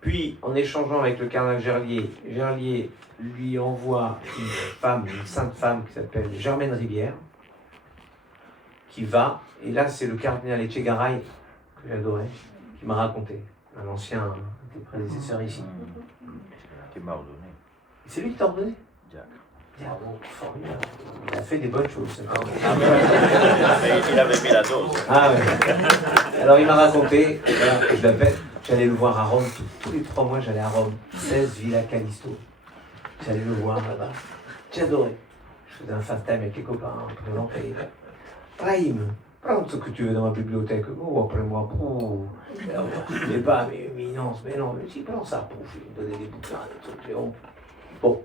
Puis, en échangeant avec le cardinal Gerlier, Gerlier lui envoie une femme, une sainte femme qui s'appelle Germaine Rivière, qui va, et là c'est le cardinal Echegaray, que j'adorais, qui m'a raconté, un ancien des prédécesseurs ici. Qui m'a ordonné. C'est lui qui t'a ordonné? Jacques. Bravo, formidable. Il a fait des bonnes choses. Il avait mis la dose. Ah ouais. Alors il m'a raconté, voilà, je l'appelle, j'allais le voir à Rome, tous les 3 mois j'allais à Rome, 16 Villa Callisto. J'allais le voir là-bas. J'adorais. Je faisais un fast time avec les copains, présentant. Brahim, prends ce que tu veux dans ma bibliothèque. Oh, après moi, je n'ai pas, mais éminence, mais non, mais si, prends ça, je vais me donner des bouquins, des trucs, Léon. Bon.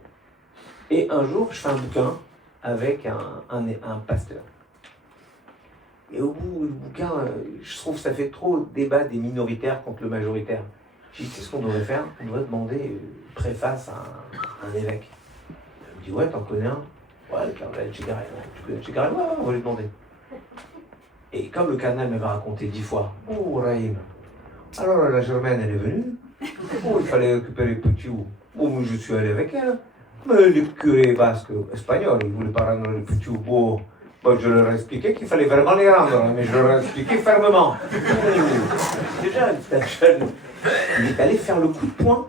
Et un jour, je fais un bouquin avec un pasteur. Et au bout du bouquin, je trouve que ça fait trop débat des minoritaires contre le majoritaire. J'ai dit, c'est ce qu'on devrait faire, on devrait demander une préface à un évêque. Il me dit, ouais, t'en connais un? Ouais, le cardinal Echegaray. Tu connais Echegaray? Ouais, on va lui demander. Et comme le cardinal m'avait raconté 10 fois, oh, Raïm, alors la Germaine, elle est venue. Oh, il fallait récupérer le petit ou. Oh, moi, je suis allé avec elle. Mais les curés basques espagnols, ils ne voulaient pas rendre les petits beaux. Bon, je leur ai expliqué qu'il fallait vraiment les rendre, mais je leur ai expliqué fermement. Déjà, il est allé faire le coup de poing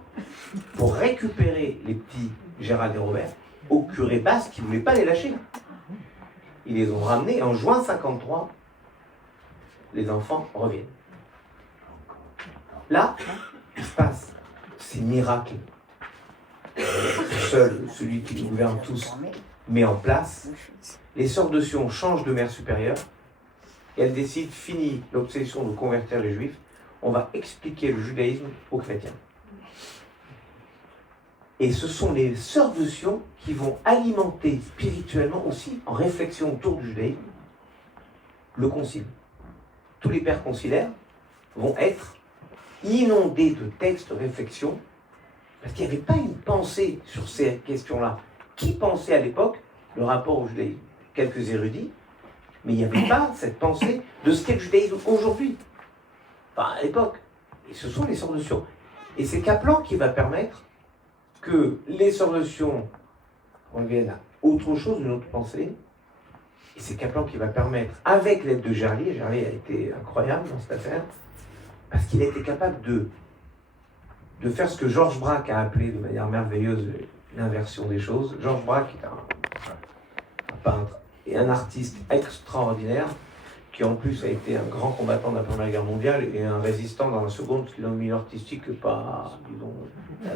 pour récupérer les petits Gérald et Robert au curé basque qui ne voulait pas les lâcher. Ils les ont ramenés en juin 53. Les enfants reviennent. Là, il se passe ces miracles. Seul, celui qui gouverne tous, met en place. Les sœurs de Sion changent de mère supérieure et elles décident, fini l'obsession de convertir les juifs, on va expliquer le judaïsme aux chrétiens. Et ce sont les sœurs de Sion qui vont alimenter spirituellement aussi, en réflexion autour du judaïsme, le concile. Tous les pères concilaires vont être inondés de textes, de réflexions, parce qu'il n'y avait pas une pensée sur ces questions-là. Qui pensait à l'époque le rapport au judaïsme? Quelques érudits, mais il n'y avait pas cette pensée de ce qu'est le judaïsme aujourd'hui. Enfin, à l'époque. Et ce sont les sœurs de Sion. Et c'est Kaplan qui va permettre que les sœurs de Sion reviennent à autre chose, une autre pensée. Et c'est Kaplan qui va permettre, avec l'aide de Gerlier, Gerlier a été incroyable dans cette affaire, parce qu'il a été capable de faire ce que Georges Braque a appelé de manière merveilleuse l'inversion des choses. Georges Braque est un peintre et un artiste extraordinaire, qui en plus a été un grand combattant de la Première Guerre mondiale et un résistant dans la Seconde, parce qu'il a un milieu artistique pas, disons,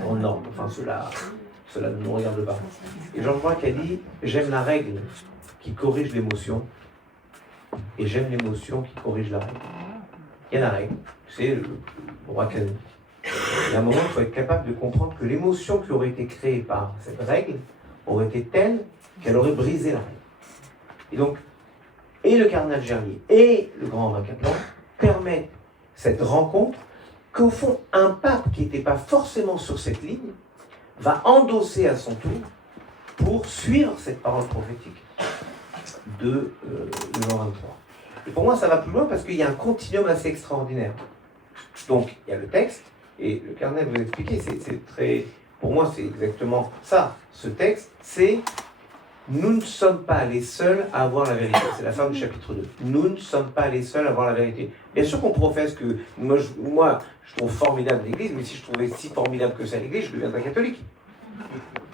en norme. Enfin, cela ne nous regarde pas. Et Georges Braque a dit « J'aime la règle qui corrige l'émotion, et j'aime l'émotion qui corrige la règle. » Il y a la règle, c'est le roi canon. Et à un moment, il faut être capable de comprendre que l'émotion qui aurait été créée par cette règle aurait été telle qu'elle aurait brisé la règle. Et donc, et le cardinal Gerlier et le grand rabbin Kaplan permettent cette rencontre qu'au fond, un pape qui n'était pas forcément sur cette ligne va endosser à son tour pour suivre cette parole prophétique de Jean 23. Et pour moi, ça va plus loin parce qu'il y a un continuum assez extraordinaire. Donc, il y a le texte, et le cardinal vous a expliqué, c'est très... Pour moi, c'est exactement ça. Ce texte, c'est « Nous ne sommes pas les seuls à avoir la vérité ». C'est la fin du chapitre 2. « Nous ne sommes pas les seuls à avoir la vérité ». Bien sûr qu'on professe que... Moi, je trouve formidable l'Église, mais si je trouvais si formidable que ça l'Église, je deviendrais catholique.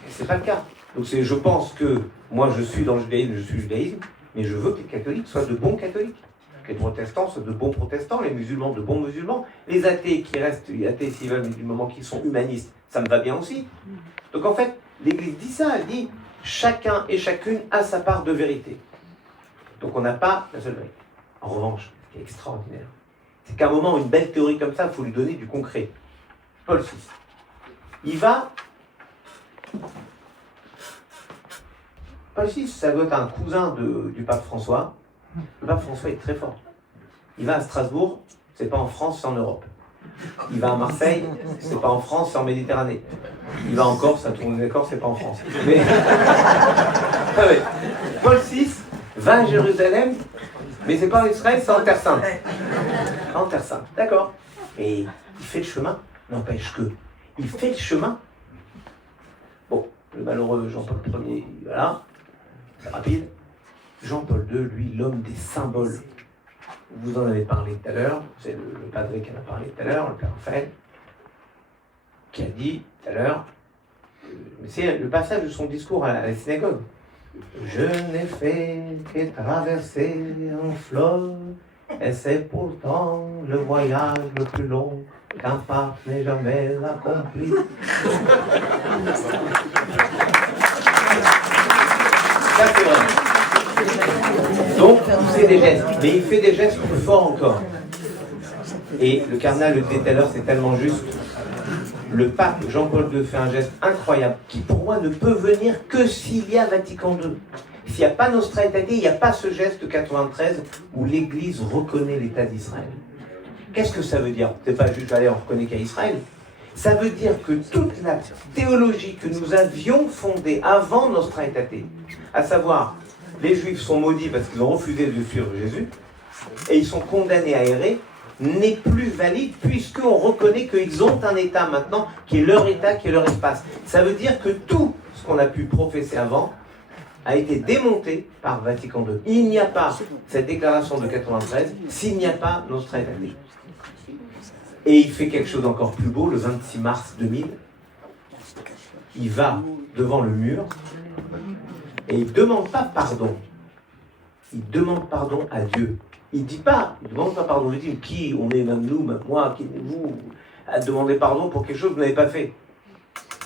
Et c'est pas le cas. Donc je pense que moi, je suis dans le judaïsme, je suis le judaïsme, mais je veux que les catholiques soient de bons catholiques. Que les protestants soient de bons protestants, les musulmans de bons musulmans, les athées qui restent athées s'ils veulent, mais du moment qu'ils sont humanistes, ça me va bien aussi. Donc en fait, l'Église dit ça, elle dit chacun et chacune a sa part de vérité. Donc on n'a pas la seule vérité. En revanche, ce qui est extraordinaire, c'est qu'à un moment, une belle théorie comme ça, il faut lui donner du concret. Paul VI. Il va... Paul VI, ça doit être un cousin du pape François. Le pape François est très fort. Il va à Strasbourg, c'est pas en France, c'est en Europe. Il va à Marseille, c'est pas en France, c'est en Méditerranée. Il va en Corse, à tourner d'accord, c'est pas en France. Mais... ah ouais. Paul VI va à Jérusalem, mais c'est pas en Israël, c'est en Terre Sainte. En Terre Sainte, d'accord. Et il fait le chemin, n'empêche que, il fait le chemin. Bon, le malheureux Jean-Paul Ier, voilà, c'est rapide. Jean-Paul II, lui, l'homme des symboles. Vous en avez parlé tout à l'heure, c'est le padre qui en a parlé tout à l'heure, le père Raphaël, qui a dit tout à l'heure, c'est le passage de son discours à la synagogue. Je n'ai fait que traverser un fleuve, et c'est pourtant le voyage le plus long qu'un pape n'ait jamais accompli. Ça, c'est vrai. Donc, c'est des gestes, mais il fait des gestes plus forts encore. Et le cardinal le disait tout à l'heure, c'est tellement juste. Le pape Jean-Paul II fait un geste incroyable qui pour moi ne peut venir que s'il y a Vatican II. S'il n'y a pas Nostra Aetate, il n'y a pas ce geste de 93 où l'Église reconnaît l'État d'Israël. Qu'est-ce que ça veut dire? C'est pas juste allez, on reconnaît qu'à Israël. Ça veut dire que toute la théologie que nous avions fondée avant Nostra Aetate, à savoir les Juifs sont maudits parce qu'ils ont refusé de suivre Jésus et ils sont condamnés à errer, n'est plus valide puisqu'on reconnaît qu'ils ont un État maintenant qui est leur État, qui est leur espace. Ça veut dire que tout ce qu'on a pu professer avant a été démonté par Vatican II. Il n'y a pas cette déclaration de 93 s'il n'y a pas Nostra Aetate. Et il fait quelque chose d'encore plus beau, le 26 mars 2000. Il va devant le mur et il ne demande pas pardon. Il demande pardon à Dieu. Il ne dit pas, il ne demande pas pardon. Il dit qui on est, même nous, même moi, qui vous, à demander pardon pour quelque chose que vous n'avez pas fait.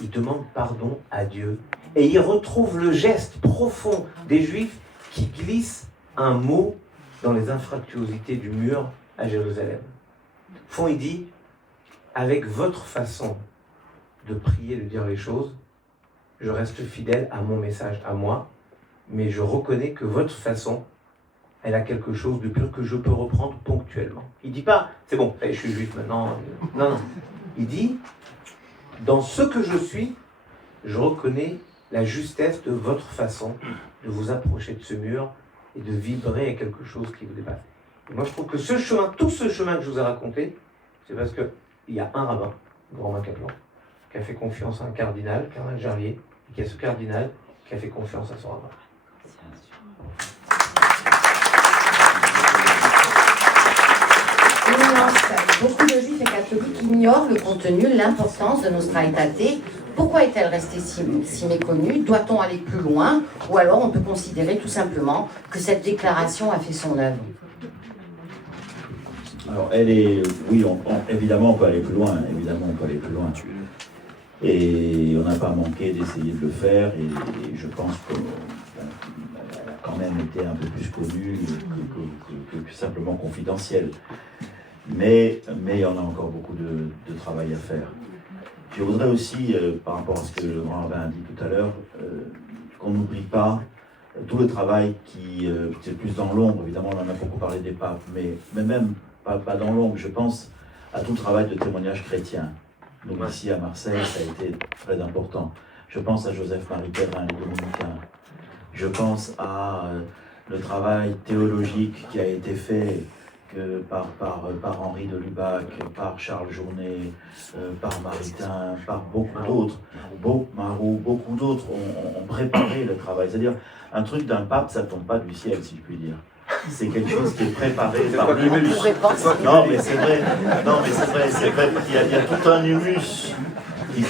Il demande pardon à Dieu. Et il retrouve le geste profond des Juifs qui glissent un mot dans les infractuosités du mur à Jérusalem. Au fond, il dit, avec votre façon de prier, de dire les choses, je reste fidèle à mon message, à moi, mais je reconnais que votre façon, elle a quelque chose de pur que je peux reprendre ponctuellement. Il ne dit pas, c'est bon, je suis juif maintenant. Non, non. Il dit, dans ce que je suis, je reconnais la justesse de votre façon de vous approcher de ce mur et de vibrer à quelque chose qui vous dépasse. Et moi, je trouve que ce chemin, tout ce chemin que je vous ai raconté, c'est parce qu'il y a un rabbin, Grand Macaplan, qui a fait confiance à un cardinal Jarlier, et qu'il y a ce cardinal qui a fait confiance à son rabbin. Beaucoup de juifs et catholiques ignorent le contenu, l'importance de Nostra Aetate. Pourquoi est-elle restée si méconnue? Doit-on aller plus loin? Ou alors on peut considérer tout simplement que cette déclaration a fait son œuvre? Alors, elle est... Oui, évidemment, on peut aller plus loin. Évidemment, on peut aller plus loin. Et on n'a pas manqué d'essayer de le faire. Et je pense qu'elle a quand même été un peu plus connue que simplement confidentielle. Mais il y en a encore beaucoup de travail à faire. Je voudrais aussi, par rapport à ce que le grand rabbin a dit tout à l'heure, qu'on n'oublie pas tout le travail qui, c'est plus dans l'ombre, évidemment on en a beaucoup parlé des papes, mais même pas dans l'ombre, je pense à tout le travail de témoignage chrétien. Donc ici à Marseille, ça a été très important. Je pense à Joseph-Marie Perrin, les Dominicains. Je pense à le travail théologique qui a été fait par Henri de Lubac, par Charles Journet, par Maritain, par beaucoup d'autres, Marou, beaucoup d'autres ont préparé le travail. C'est-à-dire, un truc d'un pape, ça ne tombe pas du ciel, si je puis dire. C'est quelque chose qui est préparé par l'humus. Non, mais c'est vrai. Non, mais c'est vrai. Il y a tout un humus qui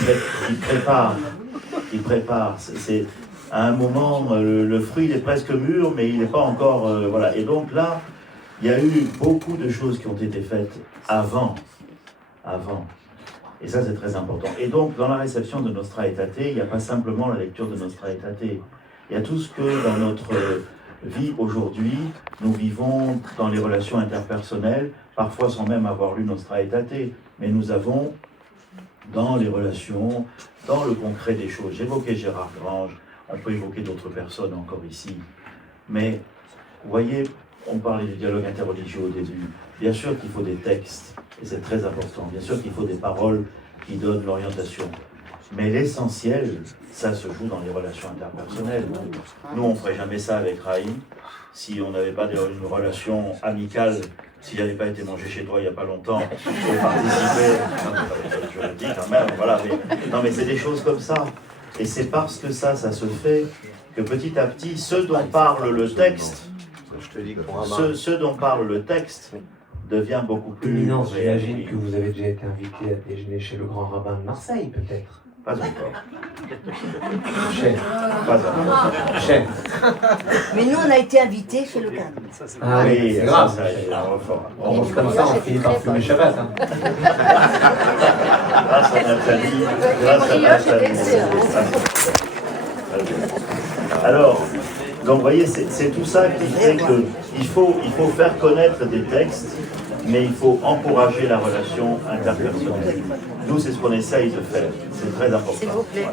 prépare. C'est à un moment, le fruit il est presque mûr, mais il n'est pas encore... voilà. Et donc là, il y a eu beaucoup de choses qui ont été faites avant. Et ça, c'est très important. Et donc, dans la réception de Nostra Aetate, il n'y a pas simplement la lecture de Nostra Aetate. Il y a tout ce que, dans notre vie aujourd'hui, nous vivons dans les relations interpersonnelles, parfois sans même avoir lu Nostra Aetate. Mais nous avons, dans les relations, dans le concret des choses. J'évoquais Gérard Grange, on peut évoquer d'autres personnes encore ici. Mais, vous voyez, on parlait du dialogue interreligieux au début. Bien sûr qu'il faut des textes, et c'est très important. Bien sûr qu'il faut des paroles qui donnent l'orientation. Mais l'essentiel, ça se joue dans les relations interpersonnelles. Nous, on ne ferait jamais ça avec Raïm. Si on n'avait pas une relation amicale, si j'avais pas été mangé chez toi il n'y a pas longtemps, pour participer, je le dis quand même, voilà. Non mais c'est des choses comme ça. Et c'est parce que ça se fait que petit à petit, ce dont parle le texte, Je te dis que ce dont parle le texte devient beaucoup plus Éminence, réel. j'imagine que vous avez déjà été invité à déjeuner chez le grand rabbin de Marseille, peut-être. Pas encore. Chef. Pas encore. Chef. Mais nous, on a été invités chez le cardinal. Ah oui, c'est grave. On On comme ça, on finit par fumer Shabbat. Hein. Grâce à Nathalie. Grâce à Nathalie. Alors, donc vous voyez, c'est tout ça qui fait qu'il faut faire connaître des textes, mais il faut encourager la relation interpersonnelle. Nous, c'est ce qu'on essaye de faire. C'est très important. S'il vous plaît.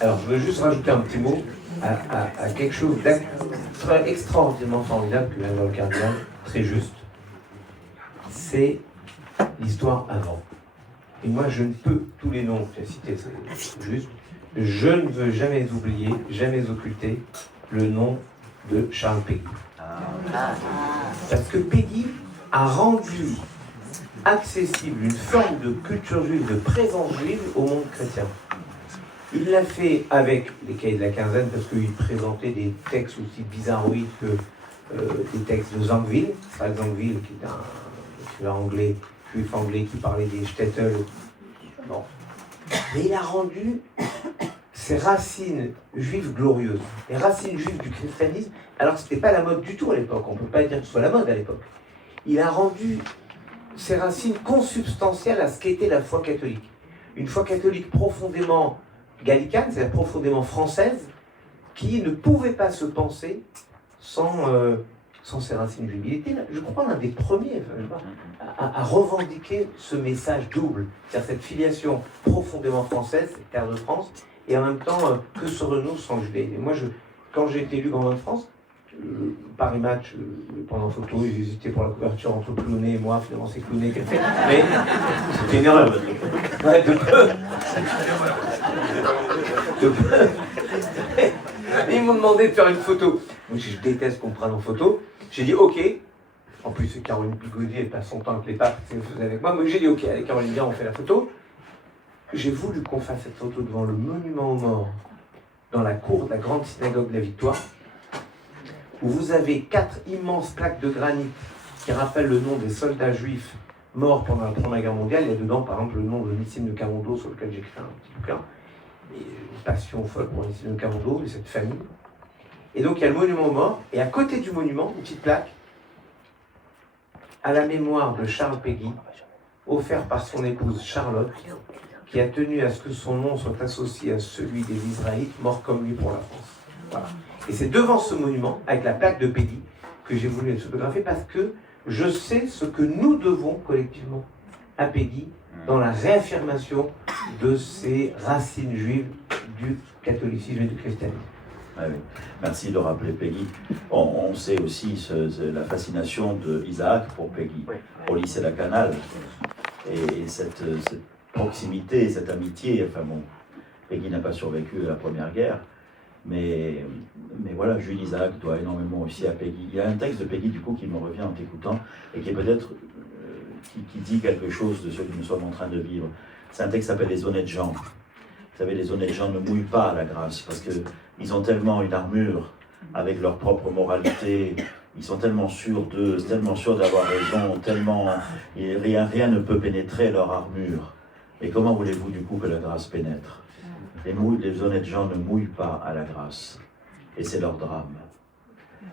Alors, je veux juste rajouter un petit mot à quelque chose d'extraordinairement formidable que vient de dire le cardinal, très juste. C'est l'histoire avant. Et moi, je ne peux, tous les noms que tu as cités, c'est juste, je ne veux jamais oublier, jamais occulter le nom de Charles Péguy. Parce que Péguy a rendu accessible une forme de culture juive, de présence juive au monde chrétien. Il l'a fait avec les cahiers de la quinzaine parce qu'il présentait des textes aussi bizarroïdes que des textes de Zangwill. Frank Zangwill, qui est un écrivain anglais, juif anglais, qui parlait des shtetl. Bon. Mais il a rendu ses racines juives glorieuses, les racines juives du christianisme, alors que ce n'était pas la mode du tout à l'époque, on ne peut pas dire que ce soit la mode à l'époque. Il a rendu ses racines consubstantielles à ce qu'était la foi catholique. Une foi catholique profondément gallicane, c'est-à-dire profondément française, qui ne pouvait pas se penser sans ses racines juives. Il était, je crois, l'un des premiers à revendiquer ce message double, c'est-à-dire cette filiation profondément française, cette terre de France, et en même temps, que serons-nous sans judaïsme? Et moi, quand j'ai été élu grand de France, Paris Match, pendant photo, j'ai hésité pour la couverture entre Clooney et moi, finalement c'est Clooney qui a fait, mais c'était une erreur. Ouais, de peu. Ils m'ont demandé de faire une photo. Moi, je déteste qu'on me prenne en photo. J'ai dit OK. En plus, c'est Caroline Pigaudier, elle passe son temps avec les papes, c'est faisait avec moi. Mais j'ai dit OK, allez Caroline, viens, on fait la photo. J'ai voulu qu'on fasse cette photo devant le monument aux morts, dans la cour de la grande synagogue de la Victoire, où vous avez 4 immenses plaques de granit qui rappellent le nom des soldats juifs morts pendant la Première Guerre mondiale. Il y a dedans, par exemple, le nom de Nissim de Camondo, sur lequel j'ai écrit un petit bouquin. Et une passion folle pour Nissim de Camondo et cette famille. Et donc, il y a le monument aux morts, et à côté du monument, une petite plaque, à la mémoire de Charles Péguy, offert par son épouse Charlotte, qui a tenu à ce que son nom soit associé à celui des Israélites morts comme lui pour la France. Voilà. Et c'est devant ce monument, avec la plaque de Péguy, que j'ai voulu être photographié parce que je sais ce que nous devons collectivement à Péguy dans la réaffirmation de ces racines juives du catholicisme et du christianisme. Ah oui. Merci de rappeler Péguy. On sait aussi la fascination d'Isaac pour Péguy, au lycée La Canale. Et cette proximité, cette amitié, enfin bon, Péguy n'a pas survécu à la Première Guerre, mais voilà, Jules Isaac doit énormément aussi à Péguy. Il y a un texte de Péguy, du coup, qui me revient en t'écoutant, et qui est peut-être, qui dit quelque chose de ce que nous sommes en train de vivre. C'est un texte qui s'appelle « Les honnêtes gens ». Vous savez, les honnêtes gens ne mouillent pas à la grâce, parce qu'ils ont tellement une armure avec leur propre moralité, ils sont tellement sûrs d'eux, tellement sûrs d'avoir raison, tellement... rien ne peut pénétrer leur armure. Et comment voulez-vous du coup que la grâce pénètre? Les honnêtes gens ne mouillent pas à la grâce, et c'est leur drame.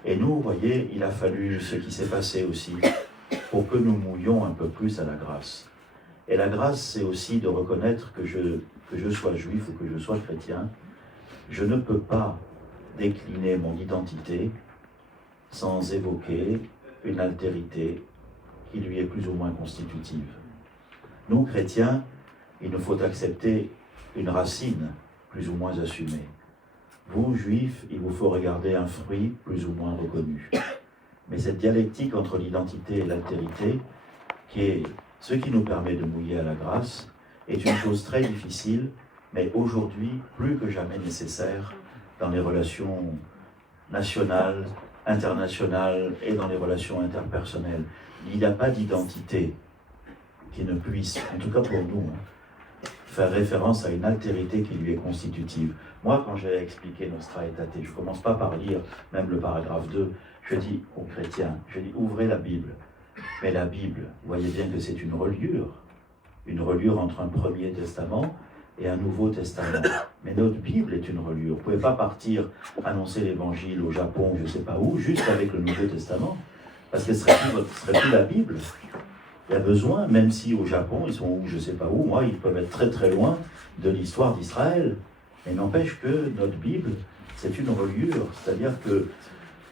Et nous, vous voyez, il a fallu ce qui s'est passé aussi, pour que nous mouillions un peu plus à la grâce. Et la grâce, c'est aussi de reconnaître que je sois juif ou que je sois chrétien, je ne peux pas décliner mon identité sans évoquer une altérité qui lui est plus ou moins constitutive. Nous, chrétiens, il nous faut accepter une racine plus ou moins assumée. Vous, juifs, il vous faut regarder un fruit plus ou moins reconnu. Mais cette dialectique entre l'identité et l'altérité, qui est ce qui nous permet de mouiller à la grâce, est une chose très difficile, mais aujourd'hui plus que jamais nécessaire dans les relations nationales, internationales et dans les relations interpersonnelles. Il n'y a pas d'identité qui ne puisse, en tout cas pour nous, faire référence à une altérité qui lui est constitutive. Moi, quand j'ai expliqué Nostra Aetate, je ne commence pas par lire même le paragraphe 2, je dis aux chrétiens, je dis ouvrez la Bible. Mais la Bible, vous voyez bien que c'est une reliure entre un Premier Testament et un Nouveau Testament. Mais notre Bible est une reliure. Vous ne pouvez pas partir annoncer l'Évangile au Japon, je ne sais pas où, juste avec le Nouveau Testament, parce que ce ne serait plus la Bible. Il y a besoin, même si au Japon, ils sont où, je ne sais pas où, moi, ils peuvent être très très loin de l'histoire d'Israël. Mais n'empêche que notre Bible, c'est une reliure. C'est-à-dire que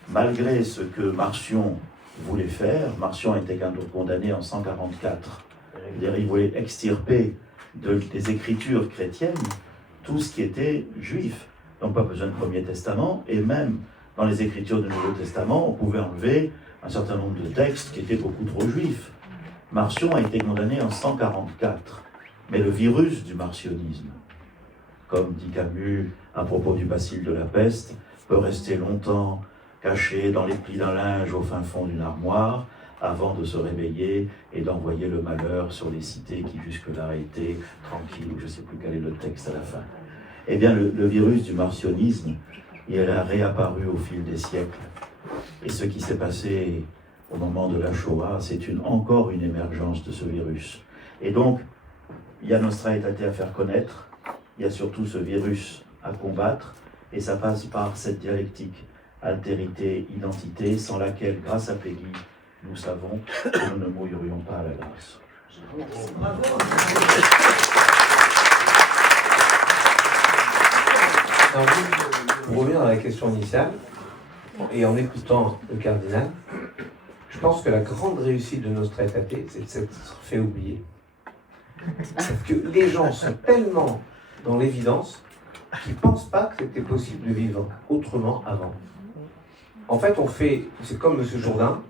malgré ce que Marcion voulait faire, Marcion a été condamné en 144. C'est-à-dire il voulait extirper des écritures chrétiennes tout ce qui était juif. Donc pas besoin de Premier Testament, et même dans les écritures du Nouveau Testament, on pouvait enlever un certain nombre de textes qui étaient beaucoup trop juifs. Marcion a été condamné en 144, mais le virus du marcionisme, comme dit Camus à propos du bacille de la peste, peut rester longtemps caché dans les plis d'un linge au fin fond d'une armoire, avant de se réveiller et d'envoyer le malheur sur les cités qui jusque-là étaient tranquilles, ou je ne sais plus quel est le texte à la fin. Eh bien, le virus du marcionisme, il a réapparu au fil des siècles. Et ce qui s'est passé au moment de la Shoah, c'est encore une émergence de ce virus. Et donc, il y a Nostra Aetate à faire connaître, il y a surtout ce virus à combattre, et ça passe par cette dialectique, altérité, identité, sans laquelle, grâce à Peggy, nous savons que nous ne mouillerions pas à la grâce. Pour revenir à la question initiale, et en écoutant le cardinal, je pense que la grande réussite de Nostra Aetate, c'est de s'être fait oublier. Parce que les gens sont tellement dans l'évidence qu'ils ne pensent pas que c'était possible de vivre autrement avant. En fait, c'est comme M. Jourdain,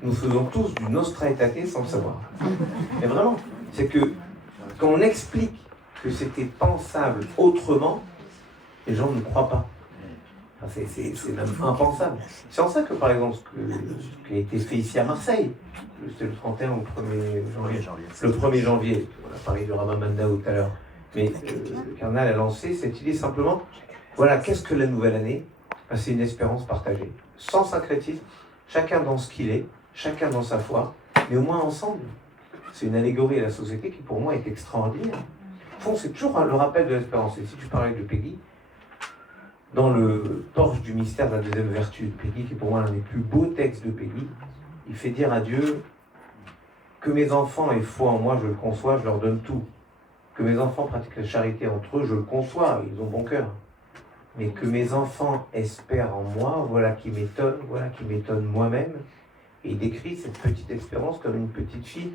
nous faisons tous du Nostra Aetate sans le savoir. Mais vraiment, c'est que quand on explique que c'était pensable autrement, les gens ne croient pas. Enfin, c'est même impensable. C'est en ça que, par exemple, ce qui a été fait ici à Marseille, c'était le 31 ou le 1er janvier. Le 1er janvier, on a parlé du rabbin Mandao tout à l'heure, mais le cardinal a lancé cette idée simplement, voilà, qu'est-ce que la nouvelle année? C'est une espérance partagée. Sans syncrétisme, chacun dans ce qu'il est, chacun dans sa foi, mais au moins ensemble. C'est une allégorie à la société qui, pour moi, est extraordinaire. Au fond, c'est toujours le rappel de l'espérance. Et si tu parlais de Peggy, dans le torche du mystère de la deuxième vertu de Peggy, qui est pour moi l'un des plus beaux textes de Peggy, il fait dire à Dieu que mes enfants aient foi en moi, je le conçois, je leur donne tout. Que mes enfants pratiquent la charité entre eux, je le conçois, ils ont bon cœur. Mais que mes enfants espèrent en moi, voilà qui m'étonne moi-même. Et il décrit cette petite espérance comme une petite fille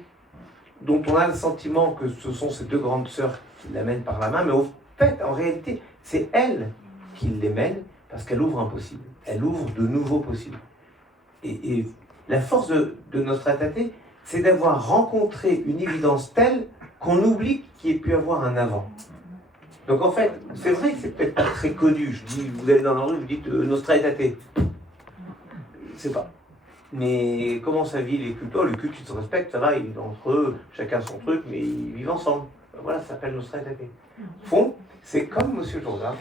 dont on a le sentiment que ce sont ces deux grandes sœurs qui l'amènent par la main, mais au fait, en réalité, c'est elle qui les mène parce qu'elle ouvre un possible. Elle ouvre de nouveaux possibles. Et la force de Nostra Aetate, c'est d'avoir rencontré une évidence telle qu'on oublie qu'il y ait pu avoir un avant. Donc en fait, c'est vrai que c'est peut-être pas très connu. Je dis, vous allez dans la rue, vous dites Nostra Aetate. Je sais pas. Mais comment ça vit les cultes? Le culte, ils se respectent, ça va, ils entre eux, chacun son truc, mais ils vivent ensemble. Voilà, ça s'appelle Nostra Aetate. Au fond, c'est comme M. Jourdain,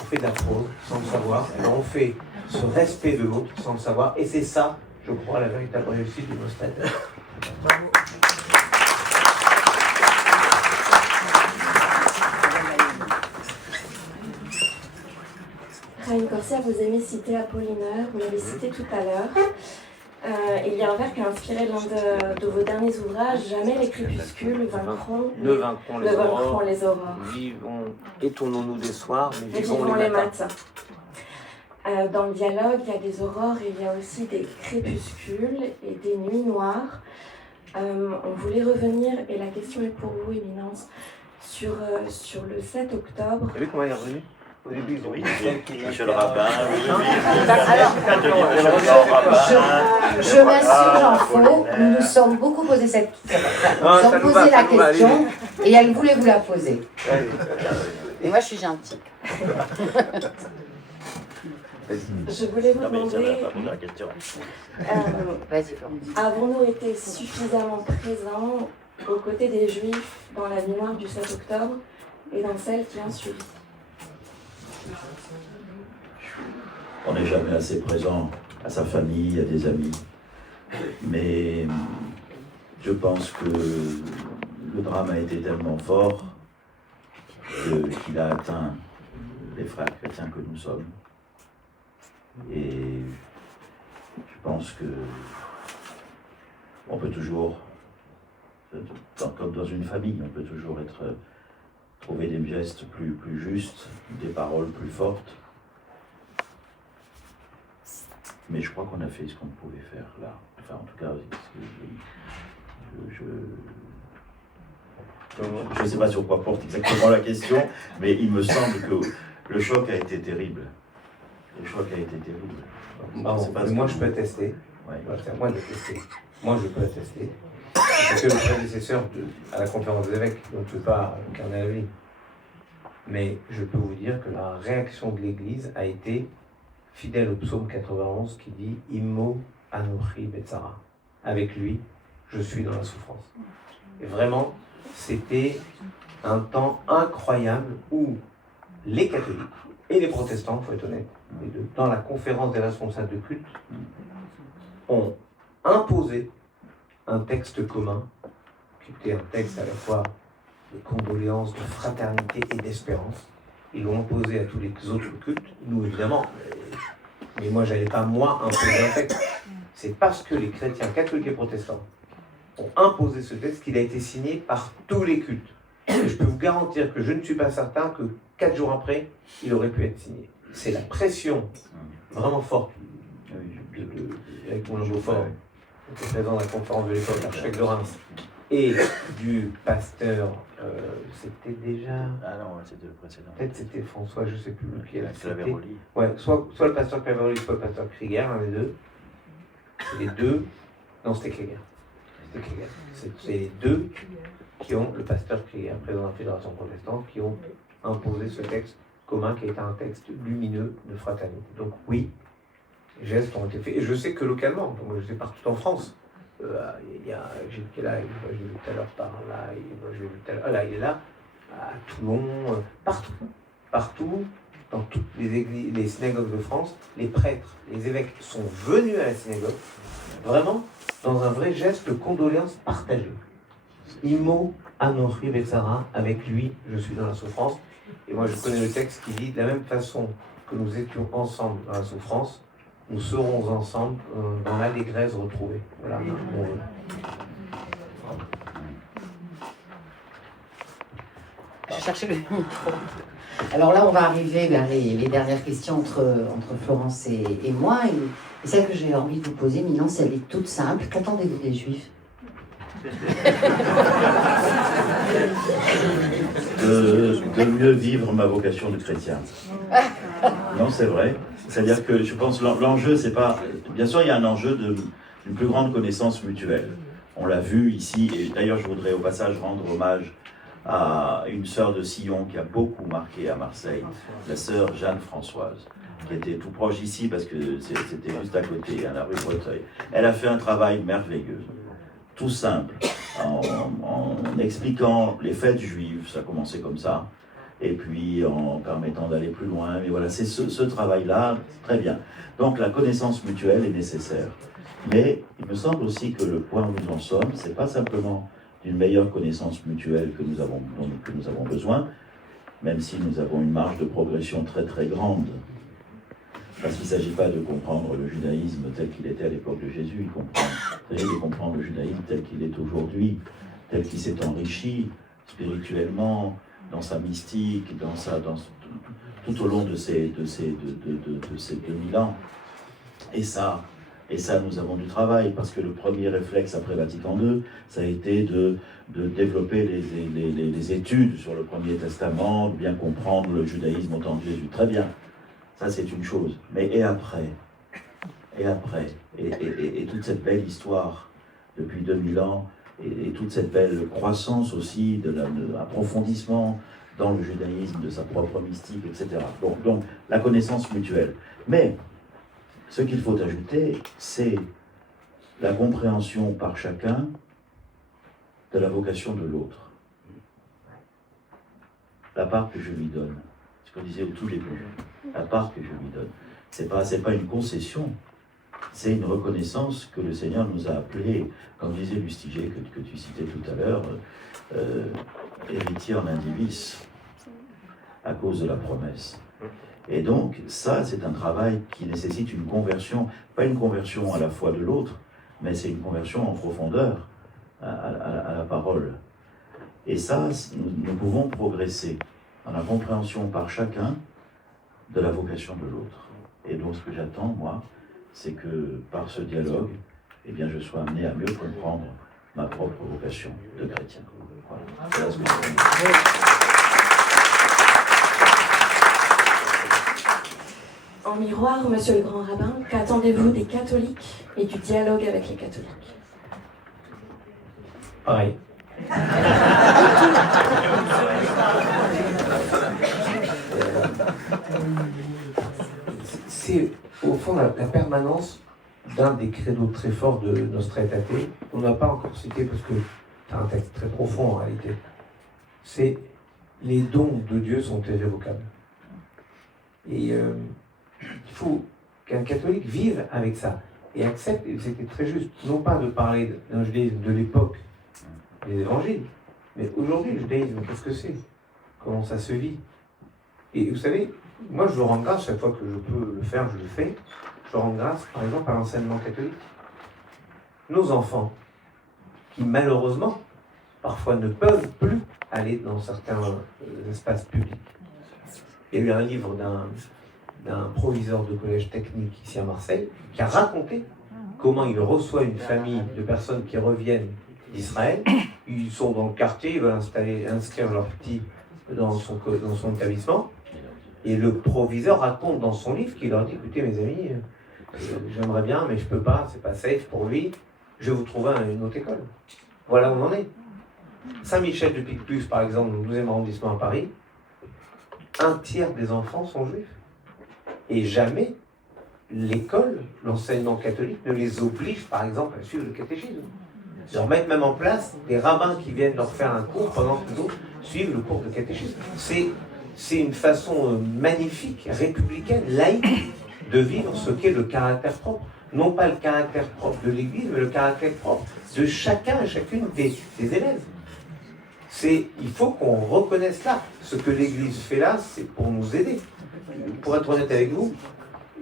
on fait de la fraude sans le savoir, et on fait ce respect de l'autre sans le savoir, et c'est ça, je crois, la véritable réussite de Nostra Aetate. Bravo. Raïm Corsia, vous aimez citer Apollinaire, vous l'avez cité tout à l'heure. Il y a un vers qui a inspiré l'un de vos derniers ouvrages, Jamais les crépuscules vaincront les aurores. Étonnons-nous des soirs, mais vivons les matins. Dans le dialogue, il y a des aurores et il y a aussi des crépuscules et des nuits noires. On voulait revenir, et la question est pour vous, Éminence, sur le 7 octobre. Vous avez vu comment il est revenu? Au début, oui, monsieur le rabbin, je m'assure, Jean-Faux, nous nous sommes beaucoup posé cette question. Nous avons posé la question et elle voulait vous la poser. Et moi, je suis gentille. Je voulais vous demander, avons-nous été suffisamment présents aux côtés des Juifs dans la nuit noire du 7 octobre? et dans celles qui ont suivi. On n'est jamais assez présent à sa famille, à des amis. Mais je pense que le drame a été tellement fort qu'il a atteint les frères chrétiens que nous sommes. Et je pense que on peut toujours, comme dans une famille, on peut toujours trouver des gestes plus justes, des paroles plus fortes. Mais je crois qu'on a fait ce qu'on pouvait faire là. Enfin, en tout cas, je ne sais pas sur quoi porte exactement la question, mais il me semble que le choc a été terrible. Le choc a été terrible. Moi, je peux attester. Ouais. C'est à moi de tester. Moi, je peux attester. Parce que le prédécesseur à la conférence des évêques, donc je ne peux pas incarner la vie. Mais je peux vous dire que la réaction de l'Église a été fidèle au psaume 91 qui dit « Immo anochi betzara ». Avec lui, je suis dans la souffrance. Et vraiment, c'était un temps incroyable où les catholiques et les protestants, il faut être honnête, les deux, dans la conférence des responsables de culte, ont imposé un texte commun, qui était un texte à la fois de condoléances, de fraternité et d'espérance. Ils l'ont imposé à tous les autres cultes, nous évidemment, mais moi j'allais pas imposer un texte. C'est parce que les chrétiens catholiques et protestants ont imposé ce texte qu'il a été signé par tous les cultes. Et je peux vous garantir que je ne suis pas certain que 4 jours après, il aurait pu être signé. C'est la pression vraiment forte avec mon logo fort, qui était présent à la conférence de l'époque, l'archevêque de Reims, et du pasteur, c'était déjà... Ah non, c'était le précédent. Peut-être c'était François, je ne sais plus qui est là. Claveroli. Ouais, soit le pasteur Claveroli, soit le pasteur Krieger, un des deux. C'est les deux... Non, c'était Krieger. C'était Krieger. C'est les deux qui ont, le pasteur Krieger, président de la Fédération protestante, qui ont imposé ce texte commun qui est un texte lumineux de fraternité. Donc oui, les gestes ont été faits. Et je sais que localement, donc je sais partout en France, il y a j'ai là, je l'ai vu tout à l'heure par là, je l'ai vu tout à l'heure, là, il est là, à Toulon, partout, dans toutes les églises, les synagogues de France, les prêtres, les évêques sont venus à la synagogue, vraiment dans un vrai geste de condoléance partagée. Immo anochi betzara, avec lui, je suis dans la souffrance. Et moi, je connais le texte qui dit, de la même façon que nous étions ensemble dans la souffrance, nous serons ensemble dans l'allégresse retrouvée. Voilà. Je cherchais le micro. Alors là, on va arriver vers les dernières questions entre Florence et moi. Et celle que j'ai envie de vous poser, Minence, elle est toute simple. Qu'attendez-vous des Juifs ? De mieux vivre ma vocation de chrétien. Non, c'est vrai. C'est-à-dire que je pense que l'enjeu, c'est pas... Bien sûr, il y a un enjeu d'une plus grande connaissance mutuelle. On l'a vu ici, et d'ailleurs, je voudrais au passage rendre hommage à une sœur de Sillon qui a beaucoup marqué à Marseille, la sœur Jeanne-Françoise, qui était tout proche ici parce que c'était juste à côté, à la rue Breteuil. Elle a fait un travail merveilleux, tout simple, en expliquant les fêtes juives, ça a commencé comme ça, et puis en permettant d'aller plus loin. Mais voilà, c'est ce travail-là, très bien. Donc la connaissance mutuelle est nécessaire. Mais il me semble aussi que le point où nous en sommes, c'est pas simplement d'une meilleure connaissance mutuelle que nous avons besoin, même si nous avons une marge de progression très très grande. Parce qu'il ne s'agit pas de comprendre le judaïsme tel qu'il était à l'époque de Jésus, il s'agit de comprendre le judaïsme tel qu'il est aujourd'hui, tel qu'il s'est enrichi spirituellement, dans sa mystique, tout au long de ces 2000 ans. Et ça, nous avons du travail, parce que le premier réflexe après Vatican II, ça a été de développer les études sur le Premier Testament, de bien comprendre le judaïsme au temps de Jésus. Très bien, ça c'est une chose. Mais et après, et toute cette belle histoire depuis 2000 ans, et toute cette belle croissance aussi de l'approfondissement dans le judaïsme, de sa propre mystique, etc. Donc la connaissance mutuelle. Mais ce qu'il faut ajouter, c'est la compréhension par chacun de la vocation de l'autre. la part que je lui donne. Ce qu'on disait au tout début, la part que je lui donne. C'est pas une concession, c'est une reconnaissance que le Seigneur nous a appelés, comme disait Lustiger, que tu citais tout à l'heure, héritier en indivis, à cause de la promesse. Et donc, ça, c'est un travail qui nécessite une conversion, pas une conversion à la foi de l'autre, mais c'est une conversion en profondeur à la parole. Et ça, nous pouvons progresser dans la compréhension par chacun de la vocation de l'autre. Et donc, ce que j'attends, moi, c'est que par ce dialogue, eh bien, je sois amené à mieux comprendre ma propre vocation de chrétien. Voilà. Voilà ce que je veux dire. En miroir, monsieur le grand rabbin, qu'attendez-vous des catholiques et du dialogue avec les catholiques? Pareil. C'est au fond la permanence d'un des credos très forts de Nostra Aetate, qu'on n'a pas encore cité parce que c'est un texte très profond en réalité. C'est les dons de Dieu sont irrévocables. Et il faut qu'un catholique vive avec ça et accepte, et c'était très juste, non pas de parler d'un judaïsme de l'époque des évangiles, mais aujourd'hui le judaïsme, qu'est-ce que c'est? Comment ça se vit? Et vous savez, moi je rends grâce chaque fois que je peux le faire, je le fais. Je rends grâce par exemple à l'enseignement catholique. Nos enfants, qui malheureusement parfois ne peuvent plus aller dans certains espaces publics. Il y a eu un livre d'un proviseur de collège technique ici à Marseille qui a raconté comment il reçoit une famille de personnes qui reviennent d'Israël. Ils sont dans le quartier, ils veulent inscrire leurs petits dans son établissement. Et le proviseur raconte dans son livre qu'il leur dit, écoutez mes amis, j'aimerais bien, mais je peux pas, c'est pas safe pour lui, je vais vous trouver une autre école. Voilà où on en est. Saint-Michel de Picpus, par exemple, dans le 12e arrondissement à Paris, un tiers des enfants sont juifs. Et jamais l'école, l'enseignement catholique, ne les oblige, par exemple, à suivre le catéchisme. Ils leur mettent même en place des rabbins qui viennent leur faire un cours pendant que les autres suivent le cours de catéchisme. C'est une façon magnifique, républicaine, laïque, de vivre ce qu'est le caractère propre. Non pas le caractère propre de l'Église, mais le caractère propre de chacun et chacune des élèves. Il faut qu'on reconnaisse là. Ce que l'Église fait là, c'est pour nous aider. Pour être honnête avec vous,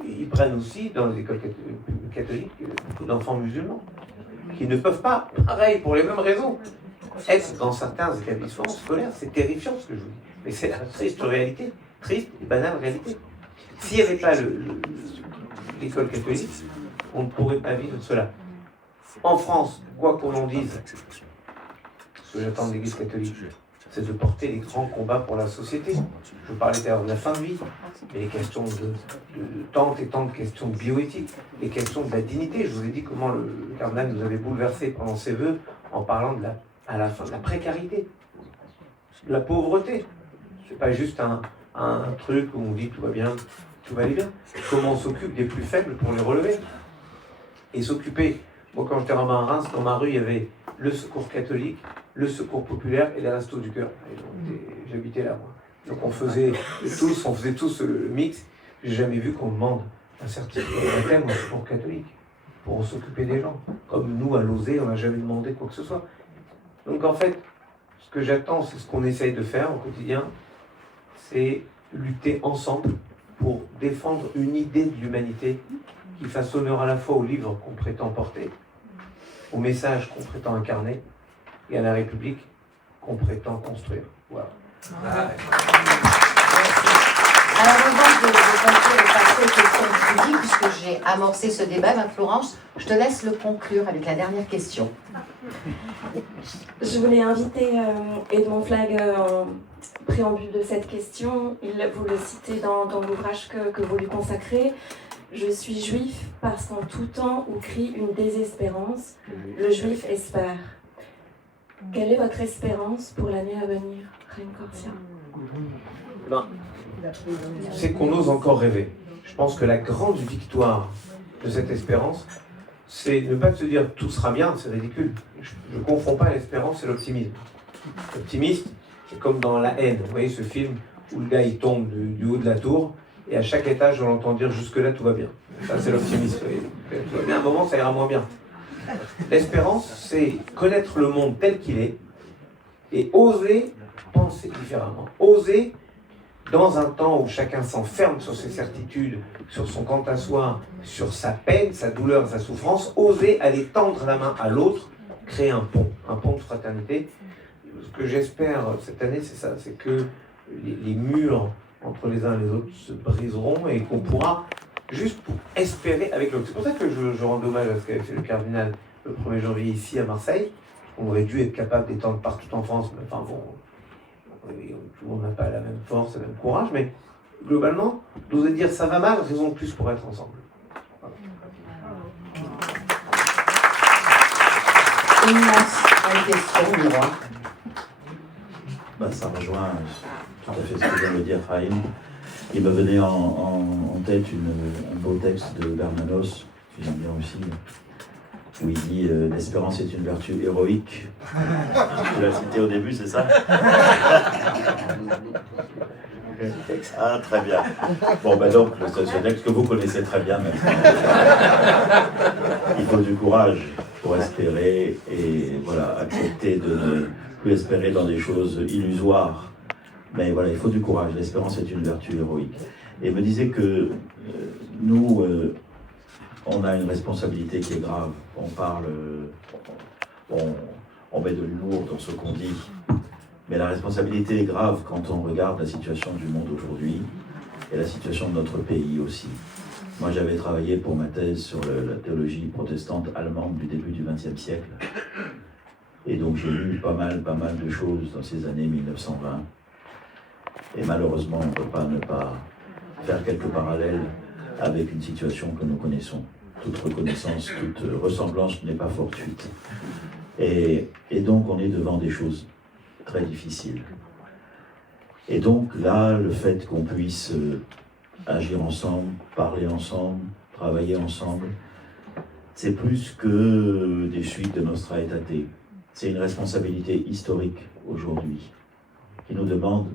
ils prennent aussi dans les écoles catholiques beaucoup d'enfants musulmans qui ne peuvent pas, pareil, pour les mêmes raisons, être dans certains établissements scolaires. C'est terrifiant ce que je vous dis. Mais c'est la triste réalité, triste et banale réalité. S'il n'y avait pas l'école catholique, on ne pourrait pas vivre cela. En France, quoi qu'on en dise, ce que j'attends de l'Église catholique, c'est de porter les grands combats pour la société. Je parlais d'ailleurs de la fin de vie, mais les questions de tant et tant de questions de bioéthique, les questions de la dignité. Je vous ai dit comment le cardinal nous avait bouleversés pendant ses vœux en parlant à la fin de la précarité, de la pauvreté. C'est pas juste un truc où on dit tout va bien, tout va aller bien. Comment on s'occupe des plus faibles pour les relever. Et s'occuper, moi quand j'étais rabbin à Reims, dans ma rue, il y avait le secours catholique, le secours populaire et les restos du cœur. J'habitais là, moi. Donc on faisait tous le mix. J'ai jamais vu qu'on demande un certificat de baptême au secours catholique pour s'occuper des gens. Comme nous, à Lausée, on n'a jamais demandé quoi que ce soit. Donc en fait, ce que j'attends, c'est ce qu'on essaye de faire au quotidien, c'est lutter ensemble pour défendre une idée de l'humanité qui fasse honneur à la fois au livre qu'on prétend porter, au message qu'on prétend incarner et à la République qu'on prétend construire. Voilà. Alors avant de passer aux questions du public, puisque j'ai amorcé ce débat, Florence, je te laisse le conclure avec la dernière question. Je voulais inviter Edmond Flag en préambule de cette question. Vous le citez dans l'ouvrage que vous lui consacrez. Je suis juif parce qu'en tout temps où crie une désespérance, le juif espère. Quelle est votre espérance pour l'année à venir, Reine Corsia? C'est qu'on ose encore rêver. Je pense que la grande victoire de cette espérance, c'est ne pas se dire tout sera bien, c'est ridicule. Je ne confonds pas l'espérance et l'optimisme. L'optimiste, C'est comme dans La Haine, vous voyez ce film où le gars il tombe du haut de la tour, et à chaque étage on l'entend dire jusque-là tout va bien. Ça c'est l'optimisme, vous voyez. Tout va bien, à un moment ça ira moins bien. L'espérance, c'est connaître le monde tel qu'il est, et oser penser différemment. Oser, dans un temps où chacun s'enferme sur ses certitudes, sur son quant à soi, sur sa peine, sa douleur, sa souffrance, oser aller tendre la main à l'autre, créer un pont de fraternité. Ce que j'espère cette année, c'est ça, c'est que les murs entre les uns et les autres se briseront et qu'on pourra juste pour espérer avec l'autre. C'est pour ça que je rends hommage à ce qu'avait fait le cardinal le 1er janvier ici à Marseille. On aurait dû être capable d'étendre partout en France, mais enfin bon, tout le monde n'a pas la même force, le même courage, mais globalement, d'oser dire ça va mal, raison de plus pour être ensemble. Une question, Leroy. Ça rejoint tout à fait ce que vient de dire Haïm. Il me venait en tête un beau texte de Bernanos, que j'aime bien aussi, où il dit l'espérance est une vertu héroïque. Tu l'as cité au début, c'est ça? Ah, très bien. Bon, donc, ce texte que vous connaissez très bien maintenant. Il faut du courage pour espérer et voilà, accepter de ne plus espérer dans des choses illusoires. Mais voilà, il faut du courage. L'espérance est une vertu héroïque. Et il me disait que nous, on a une responsabilité qui est grave. On parle, on met de l'humour dans ce qu'on dit. Mais la responsabilité est grave quand on regarde la situation du monde aujourd'hui et la situation de notre pays aussi. Moi, j'avais travaillé pour ma thèse sur la théologie protestante allemande du début du XXe siècle. Et donc, j'ai lu pas mal de choses dans ces années 1920. Et malheureusement, on ne peut pas ne pas faire quelques parallèles avec une situation que nous connaissons. Toute reconnaissance, toute ressemblance n'est pas fortuite. Et donc, on est devant des choses très difficiles. Et donc, là, le fait qu'on puisse agir ensemble, parler ensemble, travailler ensemble, c'est plus que des suites de Nostra Aetate. C'est une responsabilité historique aujourd'hui qui nous demande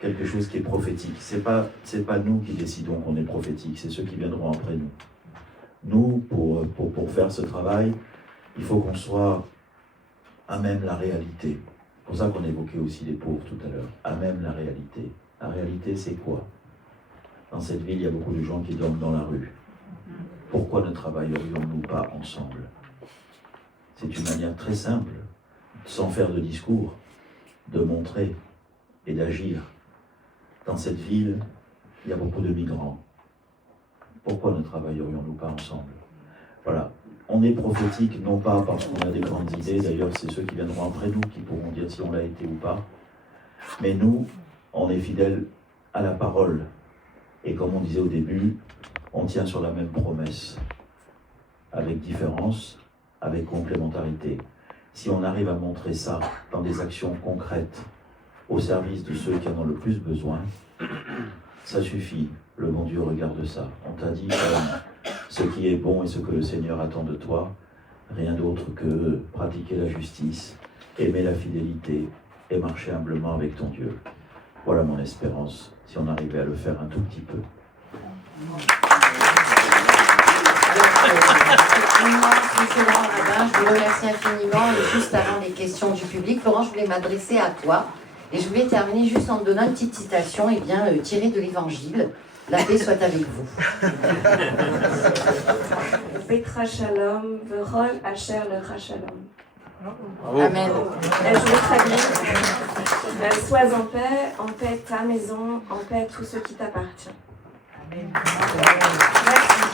quelque chose qui est prophétique. C'est pas nous qui décidons qu'on est prophétique, c'est ceux qui viendront après nous. Nous, pour faire ce travail, il faut qu'on soit à même la réalité. C'est pour ça qu'on évoquait aussi les pauvres tout à l'heure. À même la réalité. La réalité, c'est quoi? Dans cette ville, il y a beaucoup de gens qui dorment dans la rue. Pourquoi ne travaillerions-nous pas ensemble? C'est une manière très simple, sans faire de discours, de montrer et d'agir. Dans cette ville, il y a beaucoup de migrants. Pourquoi ne travaillerions-nous pas ensemble? Voilà. On est prophétique, non pas parce qu'on a des grandes idées, d'ailleurs c'est ceux qui viendront après nous qui pourront dire si on l'a été ou pas, mais nous, on est fidèles à la parole. Et comme on disait au début, on tient sur la même promesse, avec différence, avec complémentarité. Si on arrive à montrer ça dans des actions concrètes, au service de ceux qui en ont le plus besoin, ça suffit. Le bon Dieu regarde ça. On t'a dit ce qui est bon et ce que le Seigneur attend de toi, rien d'autre que pratiquer la justice, aimer la fidélité et marcher humblement avec ton Dieu. Voilà mon espérance, si on arrivait à le faire un tout petit peu. Monsieur Laurent Rabin, je vous remercie infiniment. Et juste avant les questions du public, Laurent, je voulais m'adresser à toi. Et je voulais terminer juste en te donnant une petite citation tirée de l'Évangile. La paix soit avec vous. Petra Shalom, Verol Asher Lecha Shalom. Amen. Je vais traduire. Sois en paix ta maison, en paix tout ce qui t'appartient. Amen. Merci.